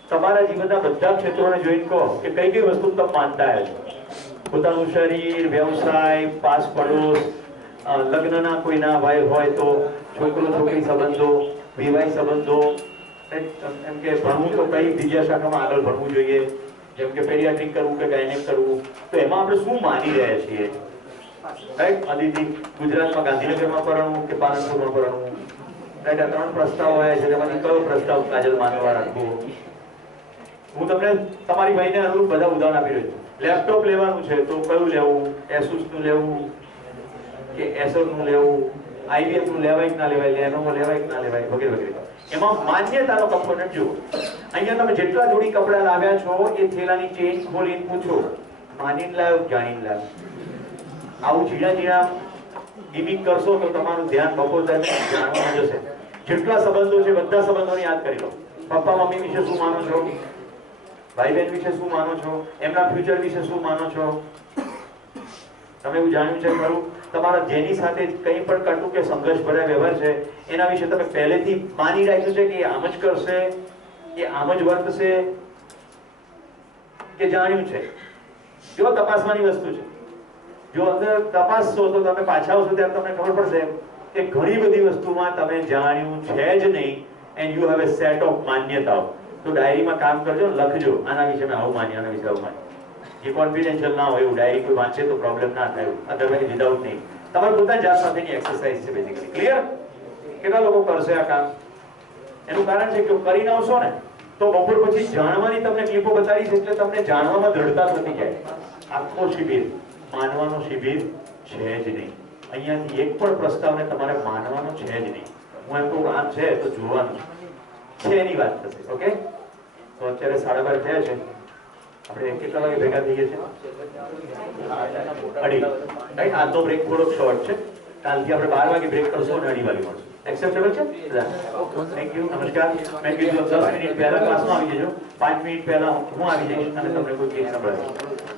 તમારા જીવનના બધા ક્ષેત્રોને જોઈને કહો કે કઈ કઈ વસ્તુ તમે માનતા છો. પોતાનું શરીર, વ્યવસાય, પાસ પડોશ, લગ્નના કોઈ ના ભાઈ હોય તો, છોકરો છોકરી સંબંધો, વિવાહ સંબંધો, એમ કે ભણવું તો કઈ બીજા શાખામાં આગળ ભણવું જોઈએ, જેમ કે પેડિયાટ્રિક કરવું કે ગાયનેક કરવું, તો એમાં આપણે શું માની રહ્યા છીએ, રાઈટ. અદિતિ, ગુજરાતમાં ગાંધીનગરમાં પરણવું કે પાલનપુરમાં પરણવું, રાઈટ. આ 3 પ્રસ્તાવ આવ્યા છે, તેમાંથી કયો પ્રસ્તાવ કાજલ માનવા રાખવો. હું તમને તમારી ભાઈને અનુરૂપ બધા ઉદાહરણ આપી રહ્યો છું. લેપટોપ લેવાનું છે તો કયું લેવું, એસુસ નું લેવું કે એસર નું લેવું, આઈબીએમ નું લેવાય કે ના લેવાય, લેનોવો લેવાય કે ના લેવાય, વગેરે વગેરે. એમાં માન્યતાનો કમ્પોનન્ટ જુઓ. અહીંયા તમે જેટલા જોડી કપડા લાવ્યા છો એ થેલાની ચેન ખોલીને પૂછો, માનીને લાવ્યો જાણીને લાવ્યો. આવું ઝીણા ઝીણા ગિમિક કરશો તો તમારું ધ્યાન બપોર દરમિયાન જાણવામાં જશે. જેટલા સંબંધો છે બધા સંબંધોને યાદ કરી લો. પપ્પા મમ્મી વિશે શું માનો છો, ભાઈ બહેન વિશે શું માનો છો, એમના ફ્યુચર વિશે શું માનો છો. તમે એવું જાણ્યું છે ખરું, તમારા જેની સાથે કંઈ પણ કટુ કે સંઘર્ષ ભર્યા વ્યવહાર છે એના વિશે તમે પહેલેથી માની રાખ્યું છે કે એ આમ જ કરશે, એ આમ જ વર્તશે, કે જાણ્યું છે. જો તપાસવાની વસ્તુ છે. જો અંદર તપાસશો તો તમે પાછા આવશો ત્યારે તમને ખબર પડશે કે ઘણી બધી વસ્તુમાં તમે જાણ્યું છે જ નહીં, and you have a set of માન્યતાઓ. તો ડાયરીમાં કામ કરજો, લખજો, આના વિશે મેં આવું માન્યું, આના વિશે આવું માન્યું. જે કોન્ફિડેન્શિયલ ના હોય એવું ડાયરી કોઈ વાંચે તો પ્રોબ્લેમ ના થાય, અધરવાઇઝ વિધાઉટ નહીં. તમારે પોતાની જાત સાથેની એક્સરસાઇઝ છે બેઝિકલી. ક્લિયર? કેટલા લોકો કરશે આ કામ? એનું કારણ છે કે કરીને આવશો ને તો બપોર પછી જાણવાની તમને ક્લિપો બતાવીશ, એટલે તમને જાણવામાં દ્રઢતા થતી જાય. આખો શિબિર માનવાનો શિબિર છે જ નહીં. અહીંયાથી એક પણ પ્રસ્તાવને તમારે માનવાનો છે જ નહીં. હું એમ કહું આમ છે તો જોવાનું છે એની વાત થશે. ઓકે, તો અત્યારે 12:30 થયા છે. આપણે કેટલા વાગે ભેગા થઈએ છીએ? 2:30. રાઈટ. આજનો બ્રેક થોડો શોર્ટ છે. કાલથી આપણે 12 વાગે બ્રેક કરશું અને 2:30 વાગે મળશું. એક્સેપ્ટેબલ છે? Thank you. નમસ્કાર. મેં કીધું 10 મિનિટ પહેલા ક્લાસમાં આવી જજો. 5 મિનિટ પહેલા હું આવી જઈશ અને તમને કોઈ કેસ સંભળાવીશ.